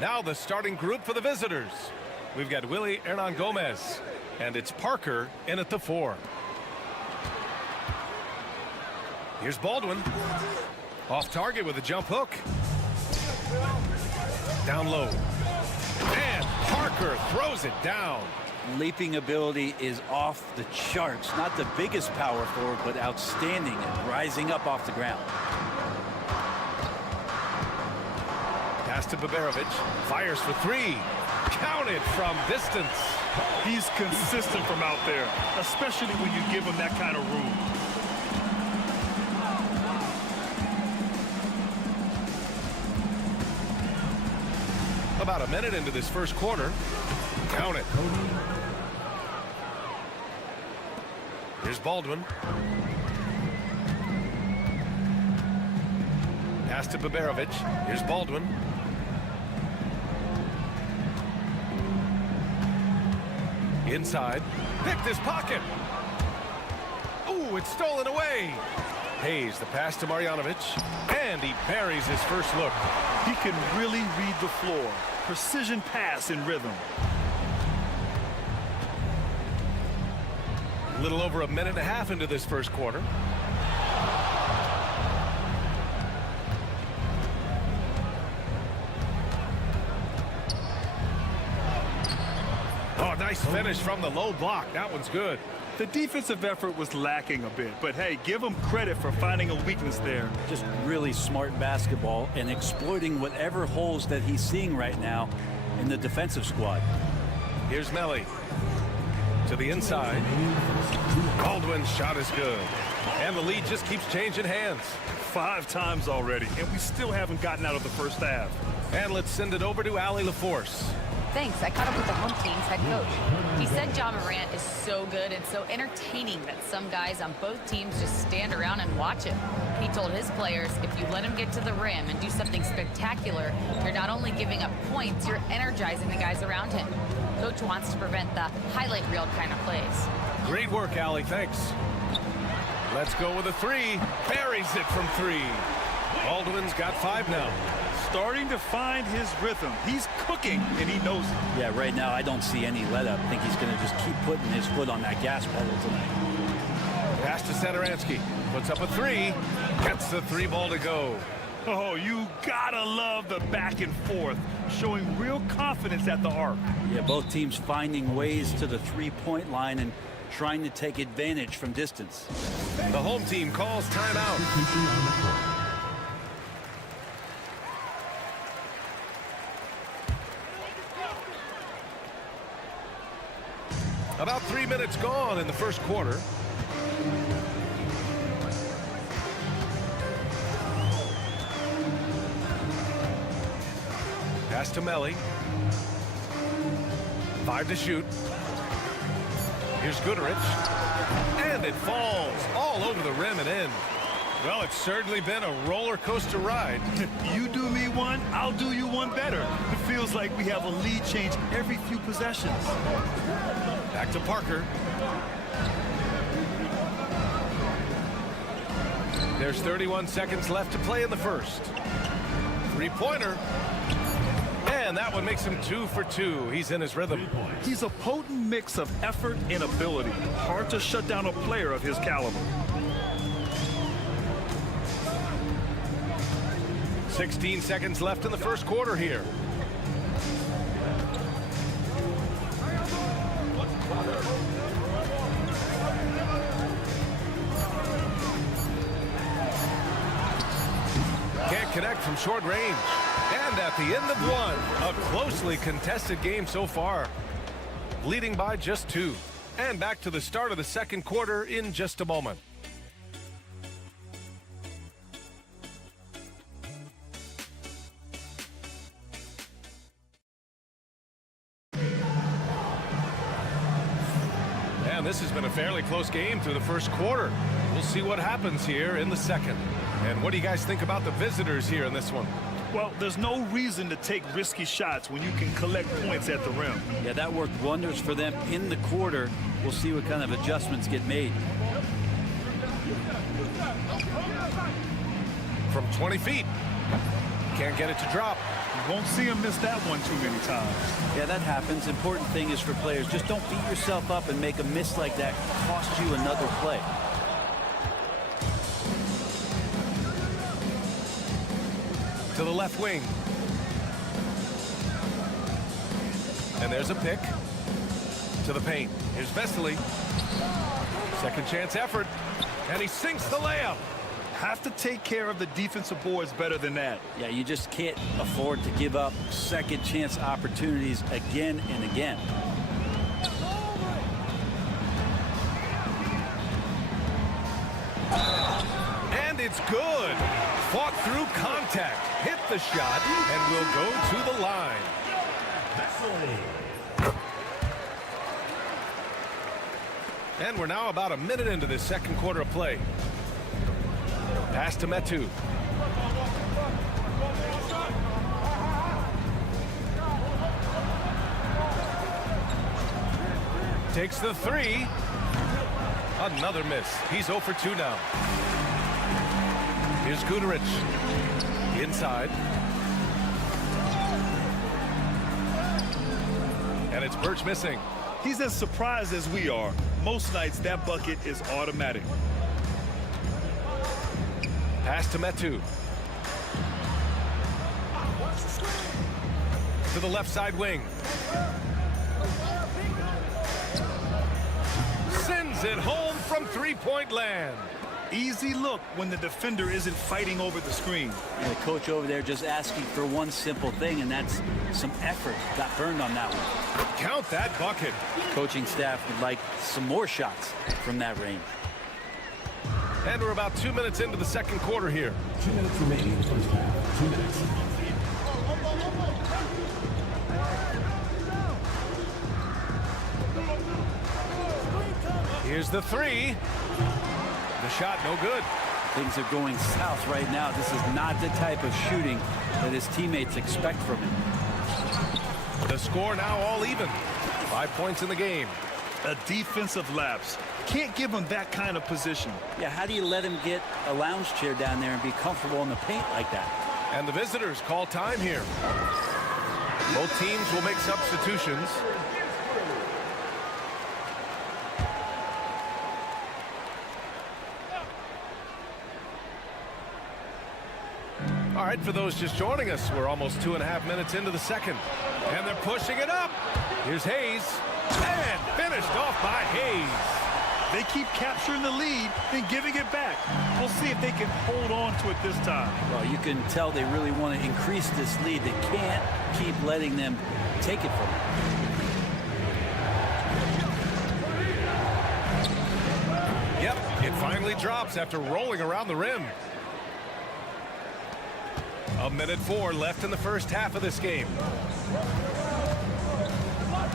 Now the starting group for the visitors. We've got Willie Hernan Gomez, and it's Parker in at the 4. Here's Baldwin. Off target with a jump hook. Down low. And Parker throws it down. Leaping ability is off the charts. Not the biggest power forward, but outstanding and rising up off the ground. Pass to Baberovic. Fires for 3. Counted from distance. He's consistent from out there, especially when you give him that kind of room. About a minute into this first quarter. Count it. Here's Baldwin. Pass to Baberovic. Here's Baldwin. Inside. Picked his pocket. Ooh, it's stolen away. Hayes, the pass to Marjanovic. And he buries his first look. He can really read the floor. Precision pass in rhythm. A little over a minute and a half into this first quarter. Oh, nice finish from the low block. That one's good. The defensive effort was lacking a bit, but hey, give him credit for finding a weakness there. Just really smart basketball and exploiting whatever holes that he's seeing right now in the defensive squad. Here's Melly. To the inside. Baldwin's shot is good. And the lead just keeps changing hands. 5 times already, and we still haven't gotten out of the first half. And let's send it over to Allie LaForce. Thanks. I caught up with the home team's head coach. He said Ja Morant is so good and so entertaining that some guys on both teams just stand around and watch him. He told his players, if you let him get to the rim and do something spectacular, you're not only giving up points, you're energizing the guys around him. Coach wants to prevent the highlight reel kind of plays. Great work, Allie. Thanks. Let's go with a 3. Buries it from 3. Baldwin's got 5 now. Starting to find his rhythm. He's cooking, and he knows it. Yeah, right now I don't see any let up. I think he's going to just keep putting his foot on that gas pedal tonight. Pass to Satoransky. Puts up a 3. Gets the 3 ball to go. Oh, you gotta love the back and forth, showing real confidence at the arc. Yeah, both teams finding ways to the 3-point line and trying to take advantage from distance. The home team calls timeout. About 3 minutes gone in the first quarter. Pass to Melly. 5 to shoot. Here's Goodrich. And it falls all over the rim and in. Well, it's certainly been a roller coaster ride. You do me one, I'll do you one better. It feels like we have a lead change every few possessions. Back to Parker. There's 31 seconds left to play in the first. 3-pointer. And that one makes him 2 for 2. He's in his rhythm. He's a potent mix of effort and ability. Hard to shut down a player of his caliber. 16 seconds left in the first quarter here. Can't connect from short range. And at the end of one, a closely contested game so far. Leading by just 2. And back to the start of the second quarter in just a moment. And this has been a fairly close game through the first quarter. We'll see what happens here in the second. And what do you guys think about the visitors here in this one? Well, there's no reason to take risky shots when you can collect points at the rim. Yeah, that worked wonders for them in the quarter. We'll see what kind of adjustments get made. From 20 feet. Can't get it to drop. You won't see him miss that one too many times. Yeah, that happens. Important thing is for players, just don't beat yourself up and make a miss like that cost you another play. To the left wing. And there's a pick. To the paint. Here's Vesely. Second chance effort. And he sinks the layup. Have to take care of the defensive boards better than that. Yeah, you just can't afford to give up second chance opportunities again and again. And it's good. Fought through contact. Hit the shot and will go to the line. And we're now about a minute into this second quarter of play. Pass to Metu. Takes the three. Another miss. He's 0 for 2 now. Here's Gudarich. Inside. And it's Birch missing. He's as surprised as we are. Most nights that bucket is automatic. Pass to Metu. To the left side wing. Sends it home from three-point land. Easy look when the defender isn't fighting over the screen. And the coach over there just asking for one simple thing, and that's some effort. Got burned on that one. Count that bucket. Coaching staff would like some more shots from that range. And we're about 2 minutes into the second quarter here. 2 minutes remaining in the first half. 2 minutes. Here's the three. The shot no good. Things are going south right now. This is not the type of shooting that his teammates expect from him. The score now all even. 5 points in the game. A defensive lapse. Can't give him that kind of position. Yeah, how do you let him get a lounge chair down there and be comfortable in the paint like that? And the visitors call time here. Both teams will make substitutions. All right, for those just joining us, we're almost 2.5 minutes into the second. And they're pushing it up. Here's Hayes. And finished off by Hayes. They keep capturing the lead and giving it back. We'll see if they can hold on to it this time. Well, you can tell they really want to increase this lead. They can't keep letting them take it from them. Yep, it finally drops after rolling around the rim. 1:04 left in the first half of this game.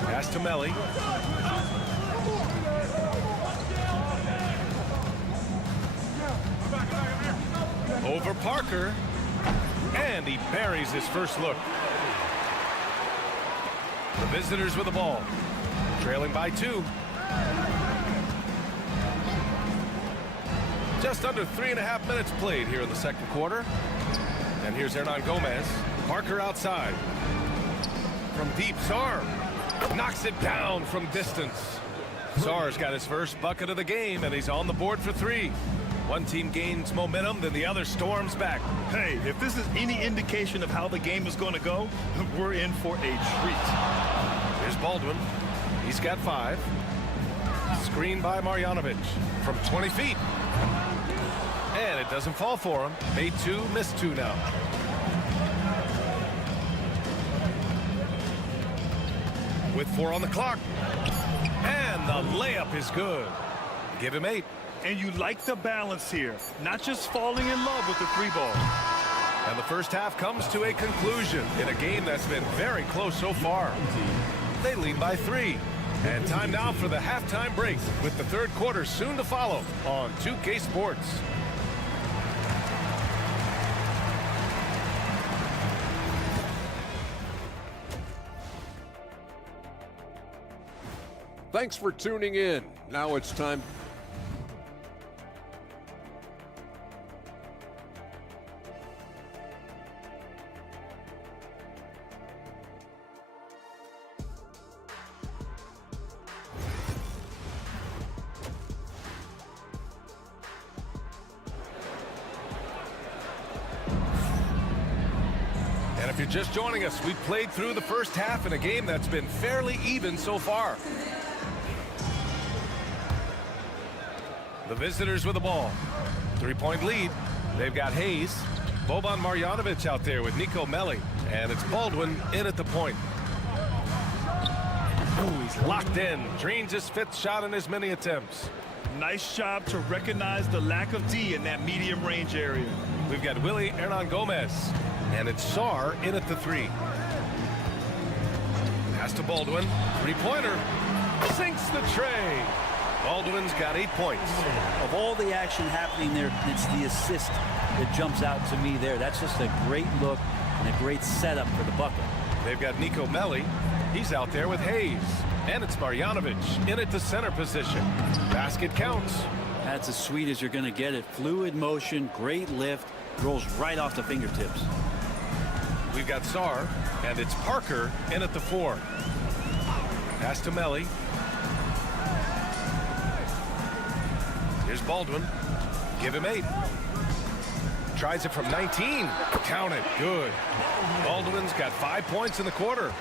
Pass to Melly. Over Parker. And he buries his first look. The visitors with the ball. Trailing by 2. Just under 3.5 minutes played here in the second quarter. And here's Hernan Gomez. Parker outside. From deep, Sarr knocks it down from distance. Sarr's got his first bucket of the game, and he's on the board for 3. One team gains momentum, then the other storms back. Hey, if this is any indication of how the game is going to go, we're in for a treat. Here's Baldwin. He's got 5. Screen by Marjanovic from 20 feet. And it doesn't fall for him. Made 2, missed 2 now. With 4 on the clock. And the layup is good. Give him 8. And you like the balance here. Not just falling in love with the 3 ball. And the first half comes to a conclusion in a game that's been very close so far. They lead by 3. And time now for the halftime break with the third quarter soon to follow on 2K Sports. Thanks for tuning in. Now it's time. And if you're just joining us, we played through the first half in a game that's been fairly even so far. The visitors with the ball. 3-point lead. They've got Hayes. Boban Marjanovic out there with Nico Melli. And it's Baldwin in at the point. Ooh, he's locked in. Drains his 5th shot in as many attempts. Nice job to recognize the lack of D in that medium range area. We've got Willie Hernan Gomez. And it's Sarr in at the 3. Pass to Baldwin. 3-pointer. Sinks the tray. Baldwin's got 8 points. Of all the action happening there, it's the assist that jumps out to me there. That's just a great look and a great setup for the bucket. They've got Nico Melli. He's out there with Hayes. And it's Marjanovic in at the center position. Basket counts. That's as sweet as you're going to get it. Fluid motion, great lift, rolls right off the fingertips. We've got Sarr, and it's Parker in at the 4. Pass to Melli. Here's Baldwin. Give him 8. Tries it from 19. Count it. Good. Baldwin's got 5 points in the quarter.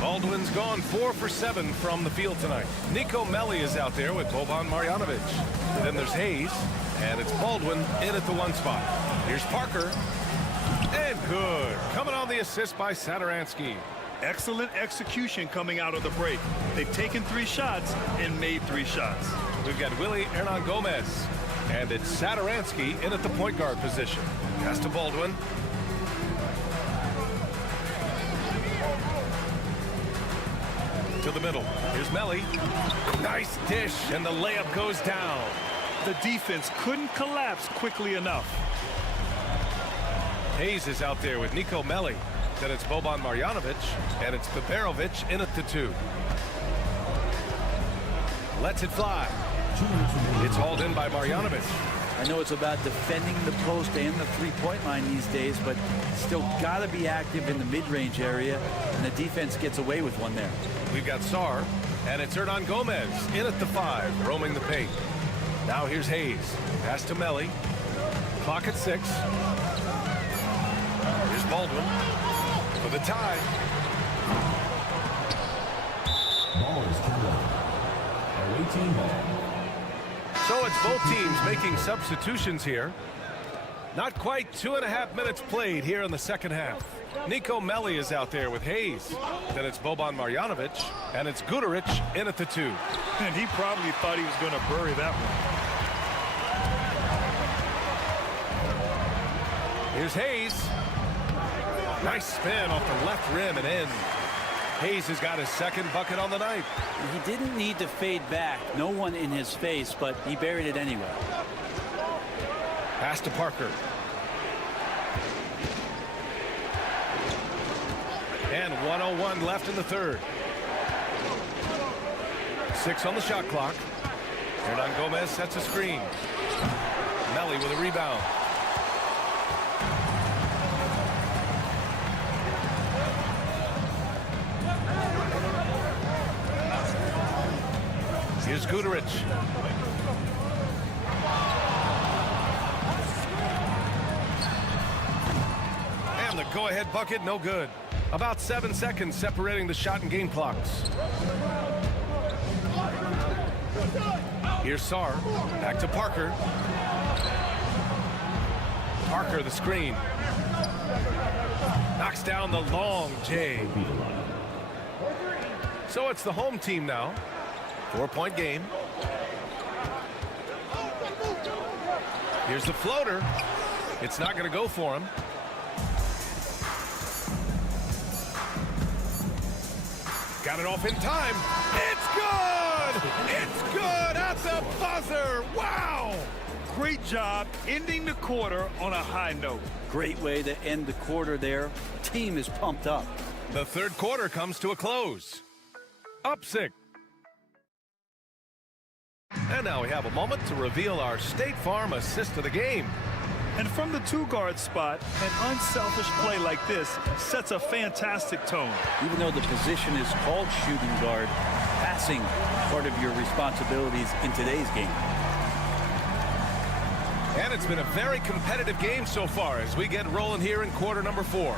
Baldwin's gone 4 for 7 from the field tonight. Nico Melli is out there with Boban Marjanovic. And then there's Hayes, and it's Baldwin in at the 1 spot. Here's Parker. And good. Coming on the assist by Satoransky. Excellent execution coming out of the break. They've taken 3 shots and made 3 shots. We've got Willie Hernan Gomez. And it's Satoransky in at the point guard position. Pass to Baldwin. To the middle. Here's Melli. Nice dish, and the layup goes down. The defense couldn't collapse quickly enough. Hayes is out there with Nico Melli. Then it's Boban Marjanovic, and it's Beberovic in at the 2. Lets it fly. It's hauled in by Marjanovic. I know it's about defending the post and the 3-point line these days, but still got to be active in the mid-range area, and the defense gets away with one there. We've got Sarr, and it's Hernan Gomez in at the 5, roaming the paint. Now here's Hayes. Pass to Melli. Clock at 6. Here's Baldwin for the tie. Ball is turned over. Away team ball. So it's both teams making substitutions here. Not quite 2.5 minutes played here in the second half. Nico Melli is out there with Hayes. Then it's Boban Marjanovic, and it's Guduric in at the 2. And he probably thought he was going to bury that one. Here's Hayes. Nice spin off the left rim and in. Hayes has got his 2nd bucket on the night. He didn't need to fade back. No one in his face, but he buried it anyway. Pass to Parker. And 1:01 left in the 3rd. 6 on the shot clock. Hernan Gomez sets a screen. Melli with a rebound. Here's Guduric. And the go-ahead bucket, no good. About 7 seconds separating the shot and game clocks. Here's Sarr. Back to Parker. Parker, the screen. Knocks down the long J. So it's the home team now. 4-point game. Here's the floater. It's not going to go for him. Got it off in time. It's good! It's good at the buzzer! Wow! Great job ending the quarter on a high note. Great way to end the quarter there. Team is pumped up. The 3rd quarter comes to a close. Up 6. And now we have a moment to reveal our State Farm assist of the game. And from the two-guard spot, an unselfish play like this sets a fantastic tone. Even though the position is called shooting guard, passing part of your responsibilities in today's game. And it's been a very competitive game so far as we get rolling here in quarter number 4.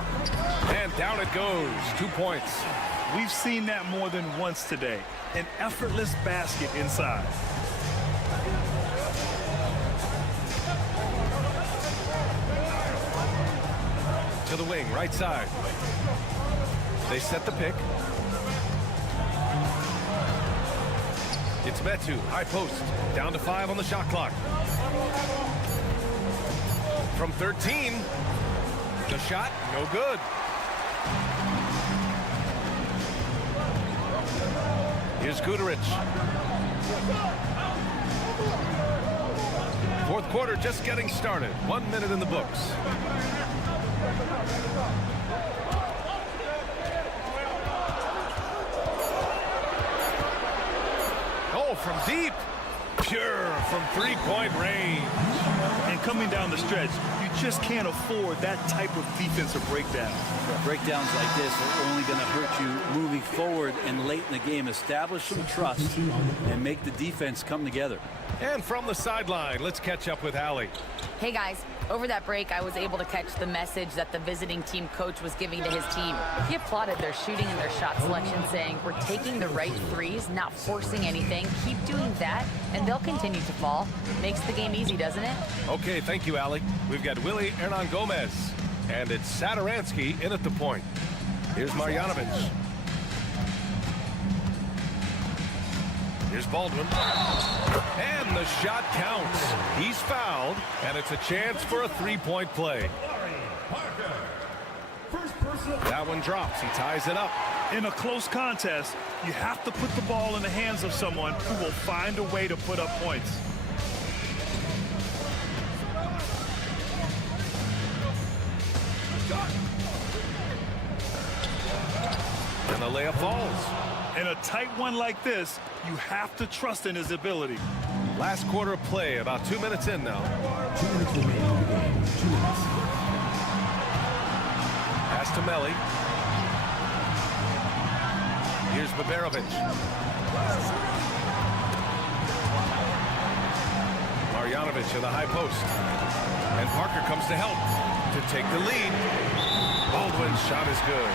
And down it goes, 2 points. We've seen that more than once today. An effortless basket inside. To the wing, right side. They set the pick. It's Metu, high post. Down to 5 on the shot clock. From 13, the shot, no good. Here's Guterich. Fourth quarter just getting started. 1 minute in the books. Oh, from deep. Pure from three-point range. And coming down the stretch, you just can't afford that type of defensive breakdown. Breakdowns like this are only going to hurt you moving forward and late in the game. Establish some trust and make the defense come together. And from the sideline, let's catch up with Allie. Hey guys, over that break, I was able to catch the message that the visiting team coach was giving to his team. He applauded their shooting and their shot selection, saying, "We're taking the right threes, not forcing anything. Keep doing that, and they'll continue to fall." Makes the game easy, doesn't it? Okay, thank you, Allie. We've got Willie Hernan Gomez, and it's Sadaransky in at the point. Here's Marjanovic. Here's Baldwin. And the shot counts. He's fouled, and it's a chance for a three-point play. That one drops. He ties it up. In a close contest, you have to put the ball in the hands of someone who will find a way to put up points. And the layup falls. In a tight one like this, you have to trust in his ability. Last quarter of play, about 2 minutes in now. 2 minutes remaining in the game. 2 minutes. Pass to Melli. Here's Baberovic. Marjanovic in the high post. And Parker comes to help to take the lead. Baldwin's shot is good.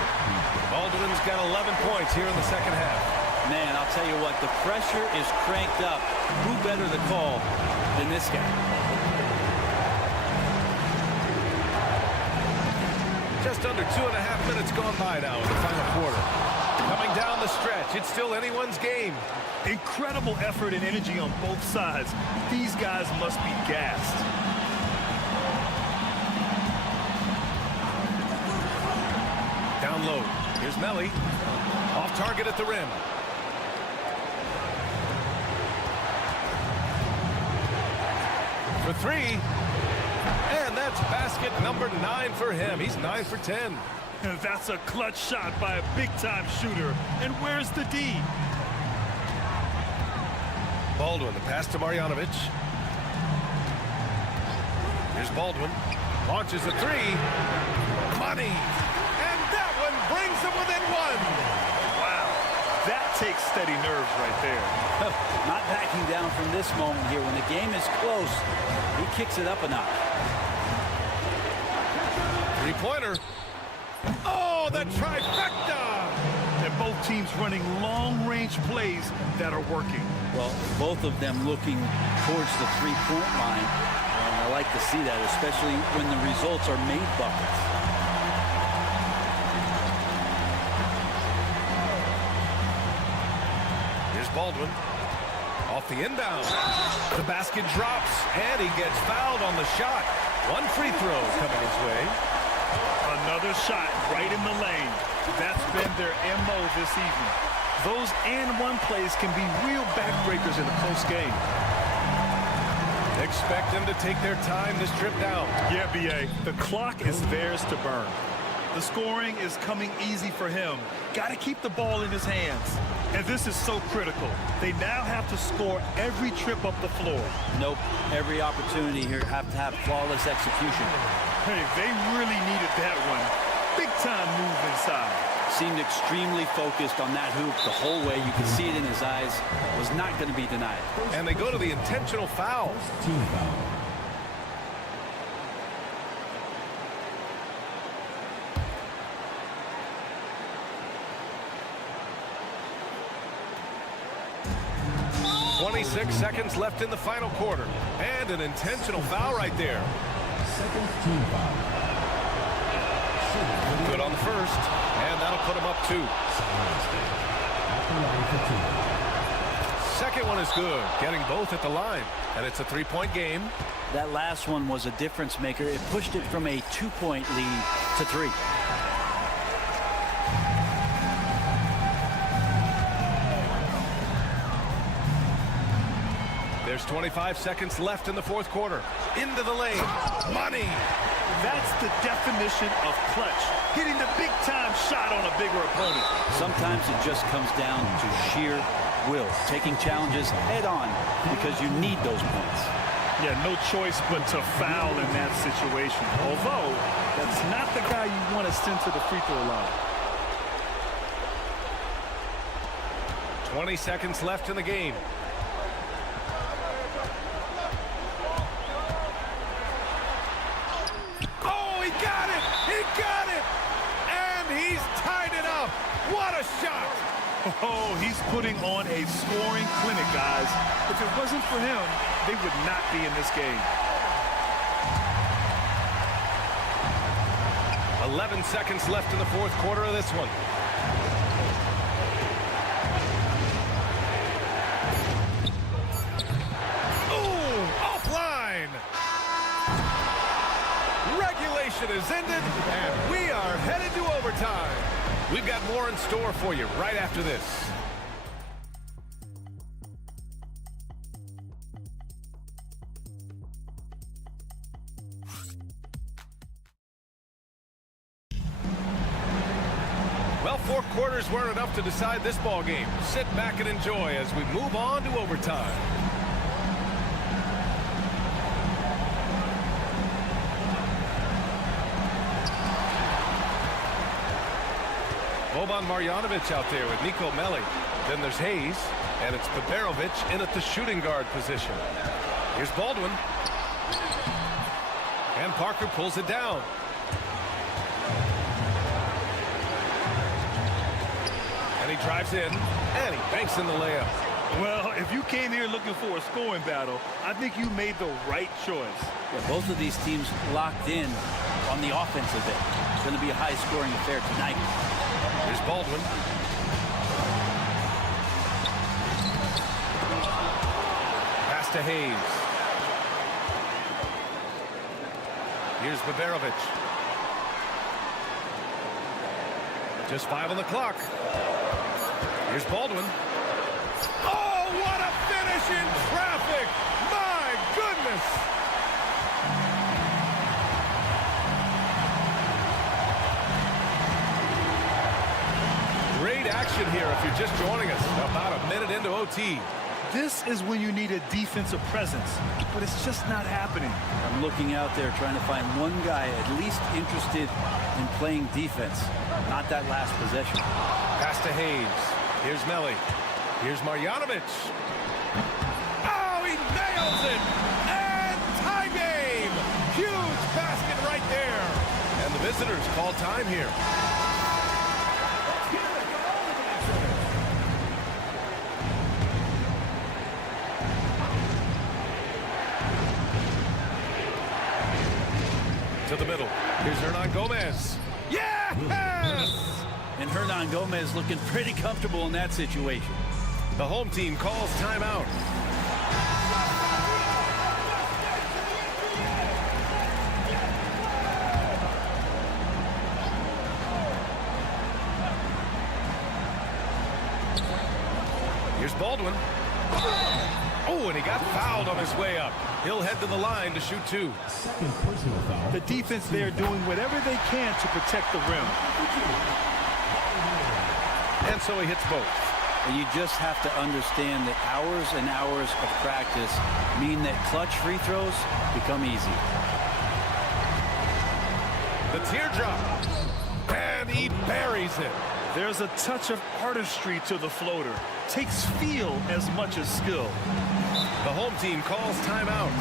Baldwin's got 11 points here in the second half. Man, I'll tell you what, the pressure is cranked up. Who better to call than this guy? Just under 2.5 minutes gone by now in the final quarter. Coming down the stretch, it's still anyone's game. Incredible effort and energy on both sides. These guys must be gassed. Down low. Here's Melli. Off target at the rim. For three. And that's basket number 9 for him. He's 9 for 10. And that's a clutch shot by a big-time shooter. And where's the D? Baldwin, the pass to Marjanovic. Here's Baldwin. Launches a three. Money. And that one brings them within 1. Wow. That takes steady nerves right there. Not backing down from this moment here. When the game is close, he kicks it up a notch. Three-pointer. Oh, the trifecta! And both teams running long-range plays that are working. Well, both of them looking towards the three-point line. And I like to see that, especially when the results are made buckets. Here's Baldwin. Off the inbound. The basket drops, and he gets fouled on the shot. One free throw coming his way. Another shot right in the lane. That's been their MO this evening. Those and-one plays can be real backbreakers in a close game. Expect them to take their time this trip down. Yeah, B.A., the clock is theirs to burn. The scoring is coming easy for him. Got to keep the ball in his hands. And this is so critical. They now have to score every trip up the floor. Nope. Every opportunity here have to have flawless execution. Hey, they really needed that one. Big time move inside. Seemed extremely focused on that hoop the whole way. You could see it in his eyes. Was not going to be denied. And they go to the intentional foul. Team foul. Seconds left in the final quarter. And an intentional foul right there. Second team foul. Good on the first. And that'll put him up 2. At the line for 2. Second one is good. Getting both at the line. And it's a 3-point game. That last one was a difference maker. It pushed it from a 2-point lead to 3. There's 25 seconds left in the fourth quarter. Into the lane. Money. That's the definition of clutch. Hitting the big-time shot on a bigger opponent. Sometimes it just comes down to sheer will. Taking challenges head on because you need those points. Yeah, no choice but to foul in that situation. Although, that's not the guy you want to send to the free throw line. 20 seconds left in the game. What a shot! Oh, he's putting on a scoring clinic, guys. If it wasn't for him, they would not be in this game. 11 seconds left in the fourth quarter of this one. Ooh, offline! Regulation is ended, and we are headed to overtime. We've got more in store for you right after this. Well, 4 quarters weren't enough to decide this ball game. Sit back and enjoy as we move on to overtime. Boban Marjanovic out there with Nico Melli. Then there's Hayes, and it's Baberovic in at the shooting guard position. Here's Baldwin. And Parker pulls it down. And he drives in, and he banks in the layup. Well, if you came here looking for a scoring battle, I think you made the right choice. Yeah, both of these teams locked in on the offensive end. It's going to be a high-scoring affair tonight. Here's Baldwin. Pass to Hayes. Here's Baberovic. Just 5 on the clock. Here's Baldwin. Oh, what a finish in traffic! My goodness! Great action here if you're just joining us. About a minute into OT. This is when you need a defensive presence, but it's just not happening. I'm looking out there trying to find one guy at least interested in playing defense. Not that last possession. Pass to Hayes. Here's Melli. Here's Marjanovic. Oh, he nails it! And tie game! Huge basket right there. And the visitors call time here. To the middle. Here's Hernan Gomez. Yes! And Hernan Gomez looking pretty comfortable in that situation. The home team calls timeout. Here's Baldwin. Oh, and he got fouled on his way up. He'll head to the line to shoot 2. Second personal foul. The defense there doing whatever they can to protect the rim. And so he hits both. And you just have to understand that hours and hours of practice mean that clutch free throws become easy. The teardrop. And he buries it. There's a touch of artistry to the floater. Takes feel as much as skill. The home team calls timeout.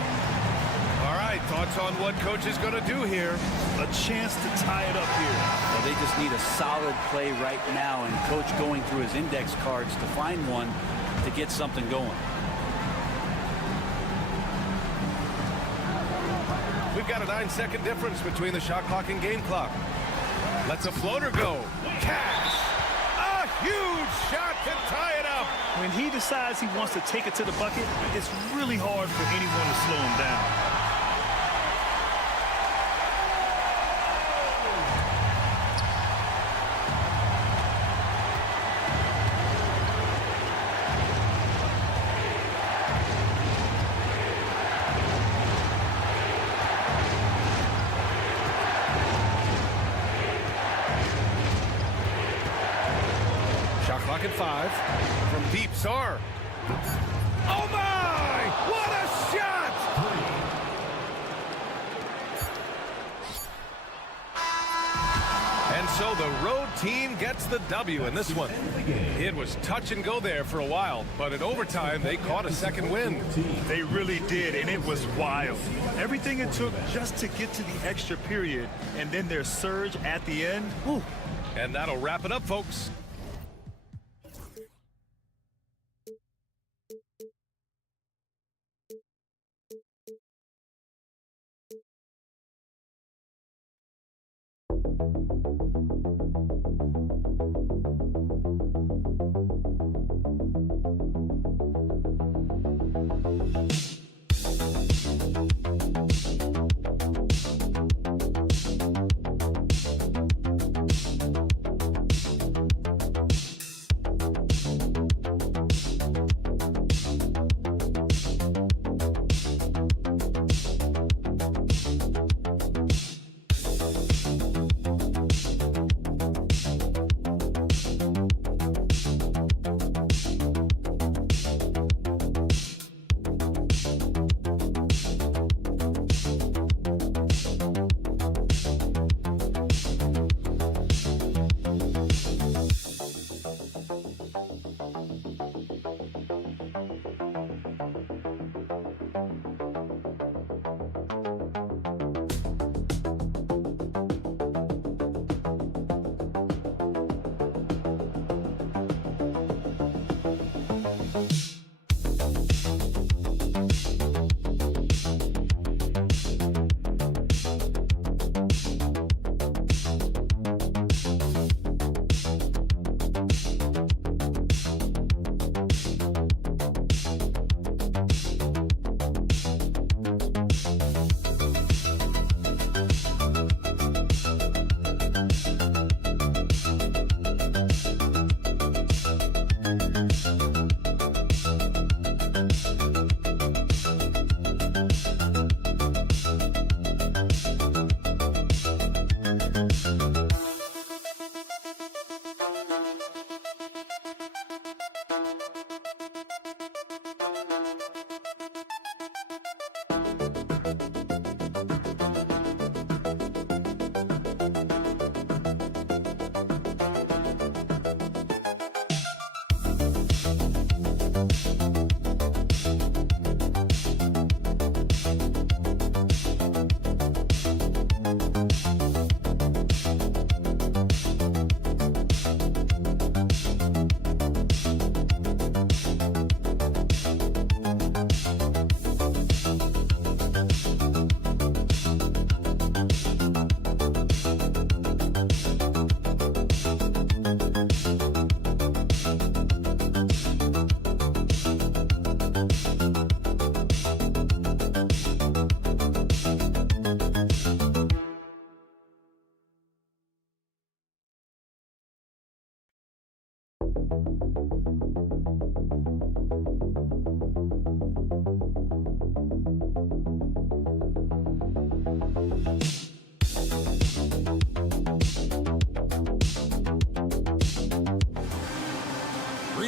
All right, thoughts on what coach is going to do here? A chance to tie it up here. Well, they just need a solid play right now, and coach going through his index cards to find one to get something going. We've got a 9-second difference between the shot clock and game clock. Lets a floater go. Cash! A huge shot to tie it up. When he decides he wants to take it to the bucket, it's really hard for anyone to slow him down. Shot clock at 5. From deep, Sar. Oh my! What a shot! And so the road team gets the W in this one. It was touch and go there for a while, but in overtime they caught a second win. They really did, and it was wild. Everything it took just to get to the extra period, and then their surge at the end. Whew. And that'll wrap it up, folks.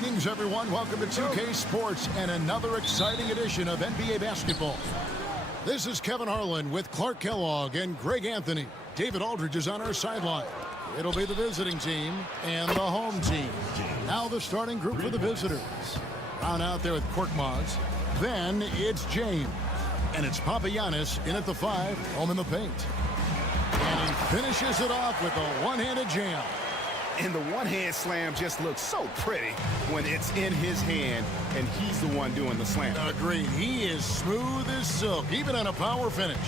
Greetings, everyone. Welcome to 2K Sports and another exciting edition of NBA basketball. This is Kevin Harlan with Clark Kellogg and Greg Anthony. David Aldridge is on our sideline. It'll be the visiting team and the home team. Now the starting group for the visitors. Brown out there with Korkmaz. Then it's James. And it's Papagiannis in at the 5, home in the paint. And he finishes it off with a one-handed jam. And the one-hand slam just looks so pretty when it's in his hand and he's the one doing the slam. Agreed. He is smooth as silk, even on a power finish.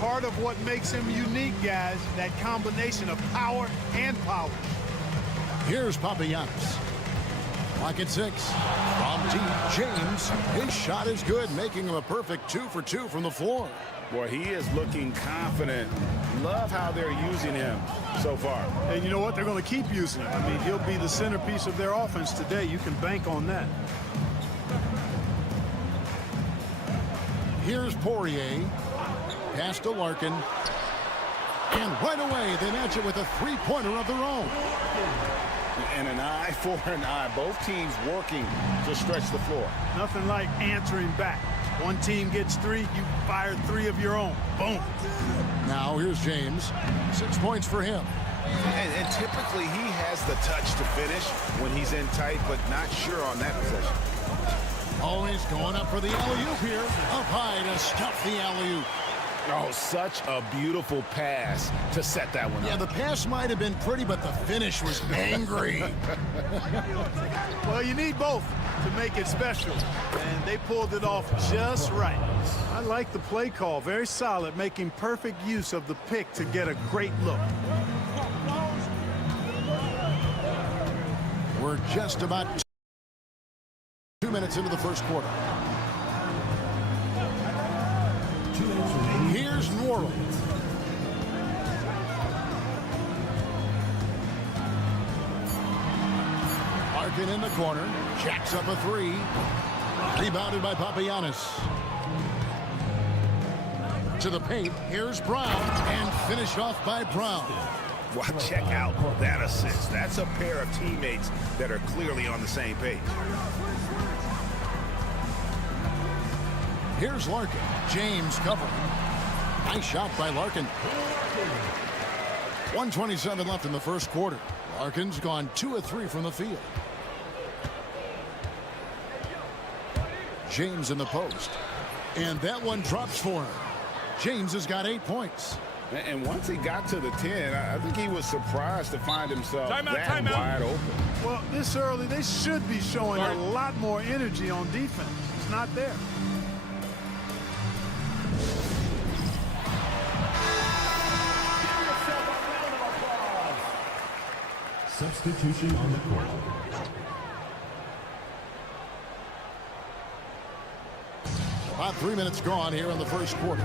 Part of what makes him unique, guys, that combination of power and power. Here's Papagiannis. Clock at 6. From deep, James. His shot is good, making him a perfect 2 for 2 from the floor. Boy, he is looking confident. Love how they're using him so far. And you know what? They're going to keep using him. I mean, he'll be the centerpiece of their offense today. You can bank on that. Here's Poirier. Pass to Larkin. And right away, they match it with a three-pointer of their own. And an eye for an eye. Both teams working to stretch the floor. Nothing like answering back. One team gets 3, you fire 3 of your own. Boom. Now here's James. 6 points for him. And typically he has the touch to finish when he's in tight, but not sure on that possession. Always going up for the alley-oop here. Up high to stuff the alley-oop. Oh, such a beautiful pass to set that one up. Yeah, the pass might have been pretty, but the finish was angry. Well, you need both to make it special, and they pulled it off just right. I like the play call. Very solid, making perfect use of the pick to get a great look. We're just about 2 minutes into the first quarter. Here's New Orleans. Larkin in the corner. Jacks up a 3. Rebounded by Papagiannis. To the paint. Here's Brown. And finished off by Brown. Wow, check out that assist. That's a pair of teammates that are clearly on the same page. Here's Larkin. James covering. Nice shot by Larkin. 1:27 left in the first quarter. Larkin's gone 2 of 3 from the field. James in the post. And that one drops for him. James has got 8 points. And once he got to the 10, I think he was surprised to find himself wide open. Well, this early, they should be showing a lot more energy on defense. It's not there. Substitution on the court. About 3 minutes gone here in the first quarter.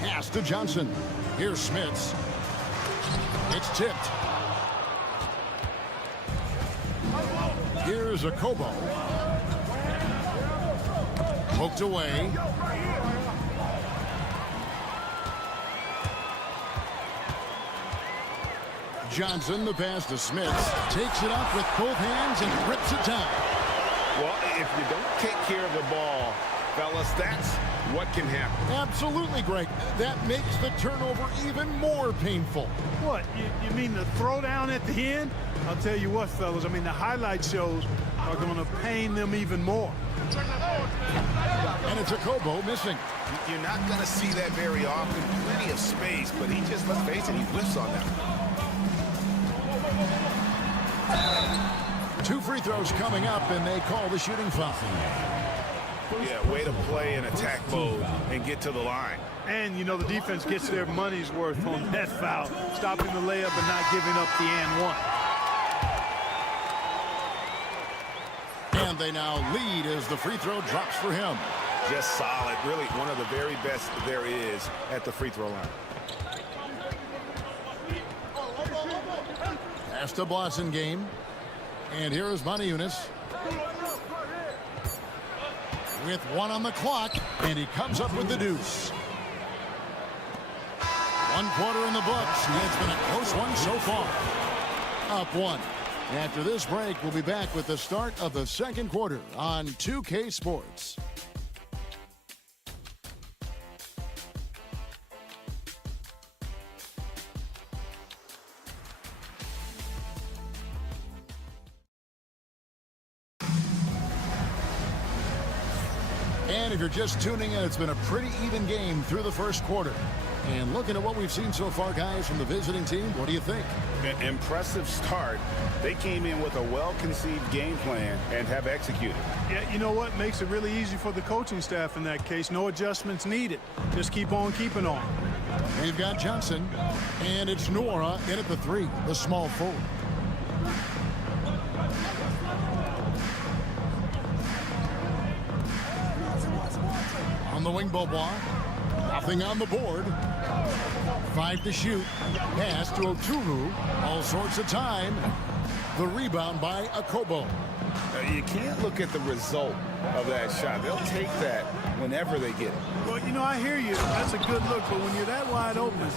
Pass to Johnson. Here's Smits. It's tipped. Here's Okobo. Poked away. Johnson, the pass to Smits, takes it up with both hands and rips it down. Well, if you don't take care of the ball, fellas, that's what can happen. Absolutely, Greg. That makes the turnover even more painful. What, you mean the throwdown at the end? I'll tell you what, fellas, I mean, the highlight shows are going to pain them even more. And it's Okobo missing. You're not going to see that very often. Plenty of space, but he just, let's face it, he whiffs on that. 2 free throws coming up, and they call the shooting foul. Yeah, way to play in attack mode and get to the line. And, you know, the defense gets their money's worth on that foul, stopping the layup and not giving up the and one. And they now lead as the free throw drops for him. Just solid. Really one of the very best there is at the free throw line. Pass to Blossom game. And here is Moniunas. With 1 on the clock. And he comes up with the deuce. One quarter in the books. It's been a close one so far. Up one. After this break, we'll be back with the start of the second quarter on 2K Sports. And if you're just tuning in, it's been a pretty even game through the first quarter. And looking at what we've seen so far, guys, from the visiting team, what do you think? An impressive start. They came in with a well-conceived game plan and have executed. Yeah, you know what? Makes it really easy for the coaching staff in that case. No adjustments needed. Just keep on keeping on. We've got Johnson, and it's Nora in at the 3, the small forward. On the wing, Beaubois. Nothing on the board. 5 to shoot. Pass to Oturu. All sorts of time. The rebound by Akobo. You can't look at the result of that shot. They'll take that whenever they get it. Well, you know, I hear you. That's a good look, but when you're that wide open,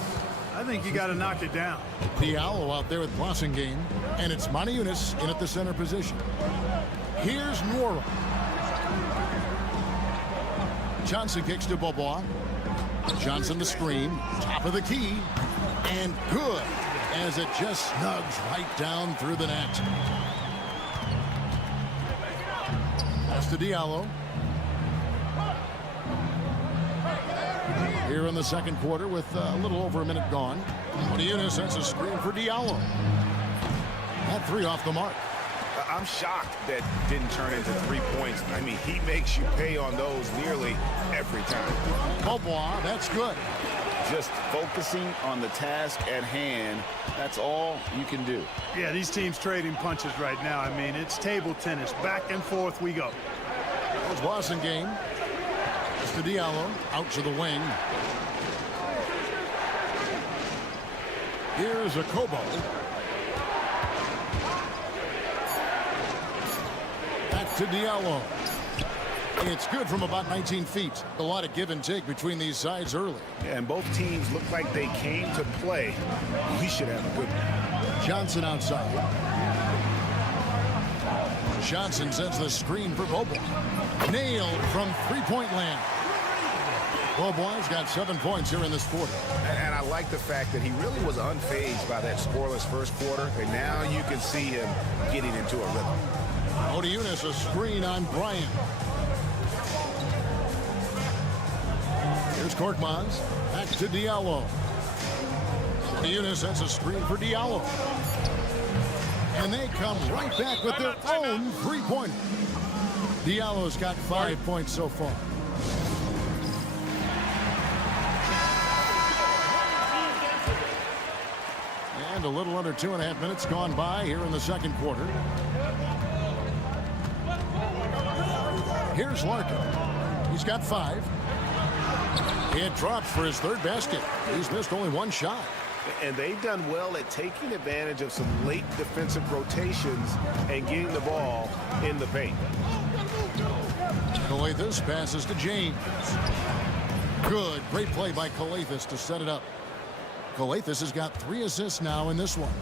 I think you got to knock it down. Diallo out there with Blossingame, and it's Maniunas in at the center position. Here's Nora. Johnson kicks to Beaubois. Johnson the screen, top of the key, and good as it just snugs right down through the net. Pass to Diallo. Here in the second quarter with a little over a minute gone. Maniunas sends a screen for Diallo. That 3 off the mark. I'm shocked that didn't turn into 3 points. I mean, he makes you pay on those nearly every time. Beaubois, that's good. Just focusing on the task at hand, that's all you can do. Yeah, these teams trading punches right now. I mean, it's table tennis. Back and forth we go. There's Blossingame. It's to Diallo, out to the wing. Here's Akobo. To Diallo. It's good from about 19 feet. A lot of give and take between these sides early. Yeah, and both teams look like they came to play. We should have a good one. Johnson outside. Johnson sends the screen for Beaubois. Nailed from three-point land. Beaubois got 7 points here in this quarter. And I like the fact that he really was unfazed by that scoreless first quarter, and now you can see him getting into a rhythm. Odiunas a screen on Bryant. Here's Korkmaz. Back to Diallo. Odiunas sends a screen for Diallo. And they come right back with their own three-pointer. Diallo's got 5 points so far. And a little under 2.5 minutes gone by here in the second quarter. Here's Larkin. He's got 5. It drops for his 3rd basket. He's missed only 1 shot. And they've done well at taking advantage of some late defensive rotations and getting the ball in the paint. Calathes passes to James. Good. Great play by Calathes to set it up. Calathes has got 3 assists now in this one.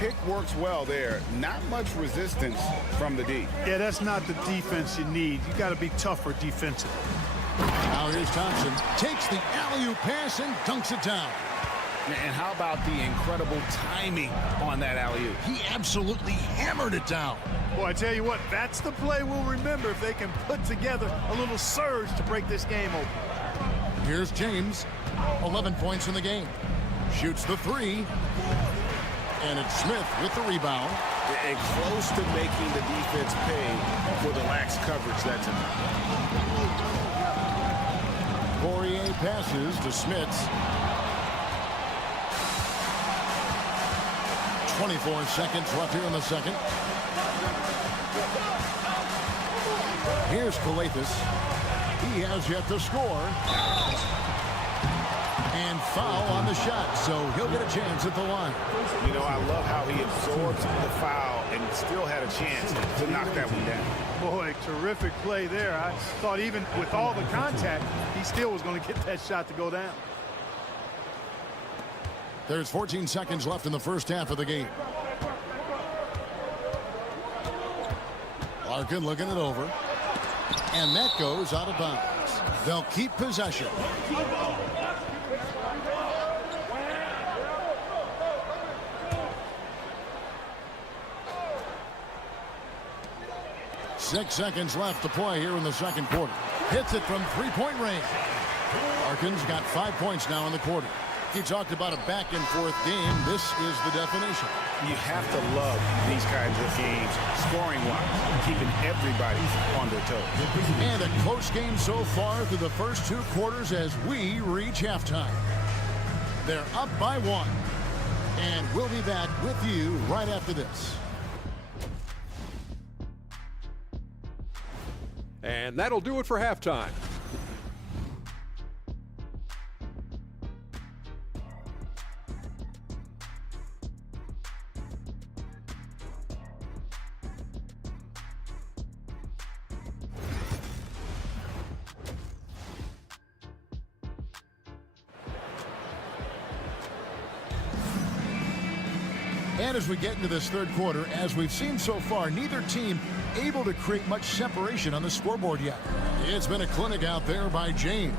Pick works well there. Not much resistance from the D. Yeah, that's not the defense you need. You got to be tougher defensively. Now here's Thompson. Takes the alley-oop pass and dunks it down. And how about the incredible timing on that alley-oop? He absolutely hammered it down. Boy, I tell you what, that's the play we'll remember if they can put together a little surge to break this game open. Here's James. 11 points in the game. Shoots the 3. And it's Smith with the rebound. And close to making the defense pay for the lax coverage that's in there. Poirier passes to Smits. 24 seconds left here in the second. Here's Calathes. He has yet to score. And foul on the shot, so he'll get a chance at the line. You know, I love how he absorbs the foul and still had a chance to knock that one down. Boy, terrific play there. I thought even with all the contact, he still was going to get that shot to go down. There's 14 seconds left in the first half of the game. Larkin looking it over. And that goes out of bounds. They'll keep possession. Six seconds left to play here in the second quarter. Hits it from three-point range. Larkin's got 5 points now in the quarter. He talked about a back-and-forth game. This is the definition. You have to love these kinds of games, scoring-wise, keeping everybody on their toes. And a close game so far through the first two quarters as we reach halftime. They're up by 1. And we'll be back with you right after this. And that'll do it for halftime. And as we get into this third quarter, as we've seen so far, neither team able to create much separation on the scoreboard yet. It's been a clinic out there by James.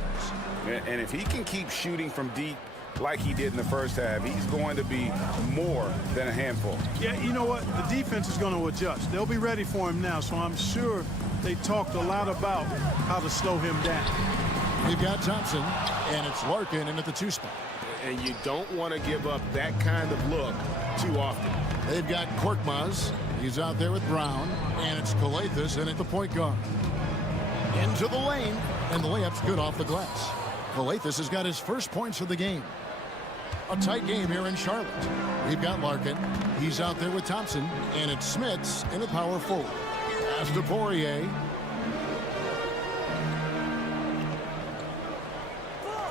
And if he can keep shooting from deep like he did in the first half, he's going to be more than a handful. Yeah, you know what? The defense is going to adjust. They'll be ready for him now, so I'm sure they talked a lot about how to slow him down. We've got Thompson, and it's Larkin in at the 2 spot. And you don't want to give up that kind of look too often. They've got Korkmaz. He's out there with Brown. And it's Calathes in at the point guard. Into the lane. And the layup's good off the glass. Calathes has got his first points of the game. A tight game here in Charlotte. We've got Larkin. He's out there with Thompson. And it's Smits in a power forward. Pass to Poirier.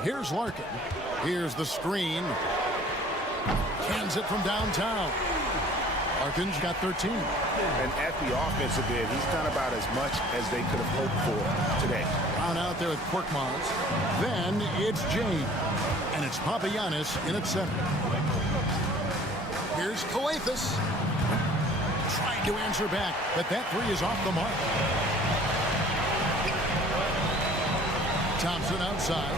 Here's Larkin. Here's the screen. Cans it from downtown. Larkin's got 13. And at the offensive end, he's done about as much as they could have hoped for today. Brown out there with Korkmaz. Then it's James. And it's Papagiannis in at center. Here's Calathes. Trying to answer back, but that three is off the mark. Thompson outside.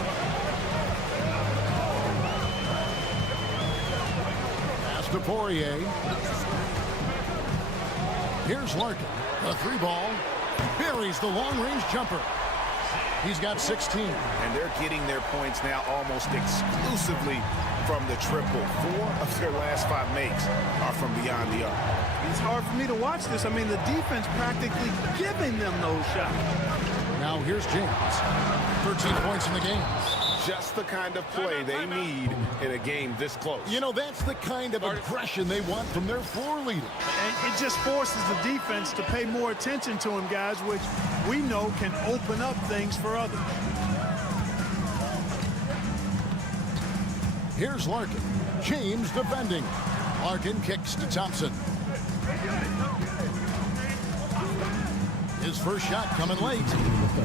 To Poirier. Here's Larkin. A 3-ball. Buries the long-range jumper. He's got 16. And they're getting their points now almost exclusively from the triple. 4 of their last 5 makes are from beyond the arc. It's hard for me to watch this. I mean, the defense practically giving them those shots. Now here's James. 13 points in the game. Just the kind of play they need in a game this close. You know, that's the kind of aggression they want from their floor leader. And it just forces the defense to pay more attention to him, guys, which we know can open up things for others. Here's Larkin. James defending. Larkin kicks to Thompson. His first shot coming late.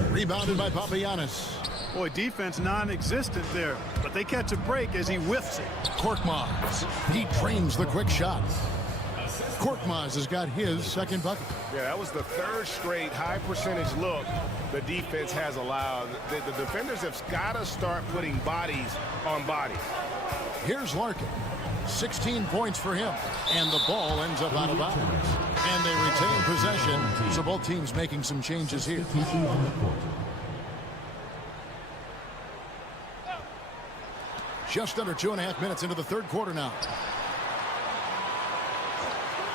Rebounded by Papagiannis. Boy, defense non-existent there, but they catch a break as he whiffs it. Korkmaz. He drains the quick shot. Korkmaz has got his second bucket. Yeah, that was the 3rd straight high percentage look the defense has allowed. The defenders have got to start putting bodies on bodies. Here's Larkin. 16 points for him. And the ball ends up out of bounds. And they retain possession. So both teams making some changes here. Just under 2.5 minutes into the third quarter now.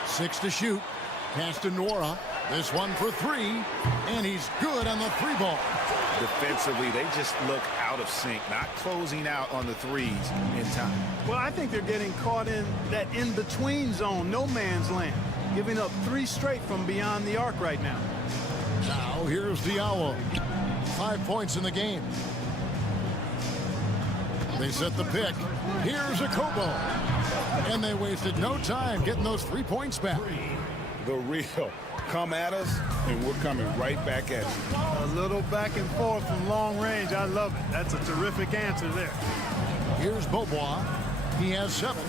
6 to shoot. Pass to Nora. This one for 3. And he's good on the 3-ball. Defensively, they just look out of sync, not closing out on the threes in time. Well, I think they're getting caught in that in-between zone, no man's land, giving up 3 straight from beyond the arc right now. Now here's Diallo. 5 points in the game. They set the pick. Here's a Kobo. And they wasted no time getting those 3 points back. The real. Come at us, and we're coming right back at you. A little back and forth from long range. I love it. That's a terrific answer there. Here's Beaubois. He has 7.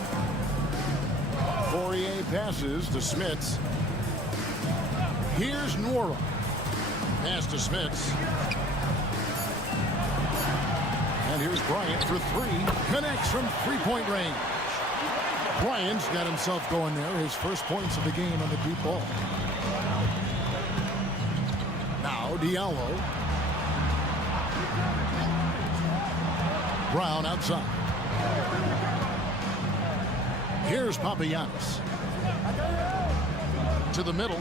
Fourier passes to Smits. Here's Nora. Pass to Smits. And here's Bryant for 3. Connects from three-point range. Bryant's got himself going there. His first points of the game on the deep ball. Now Diallo. Brown outside. Here's Papagiannis. To the middle.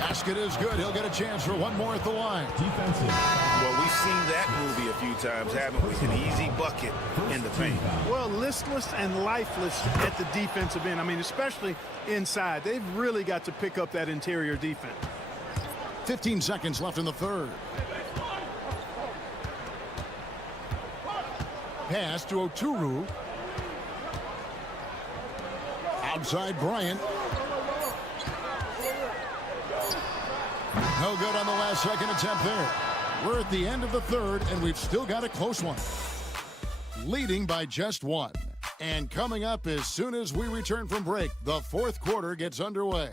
Basket is good. He'll get a chance for one more at the line. Defensive. Well, we've seen that movie a few times, haven't we? An easy bucket in the paint. Well, listless and lifeless at the defensive end. I mean, especially inside. They've really got to pick up that interior defense. 15 seconds left in the third. Pass to Oturu. Outside Bryant. No good on the last second attempt there. We're at the end of the third, and we've still got a close one. Leading by just 1. And coming up as soon as we return from break, the fourth quarter gets underway.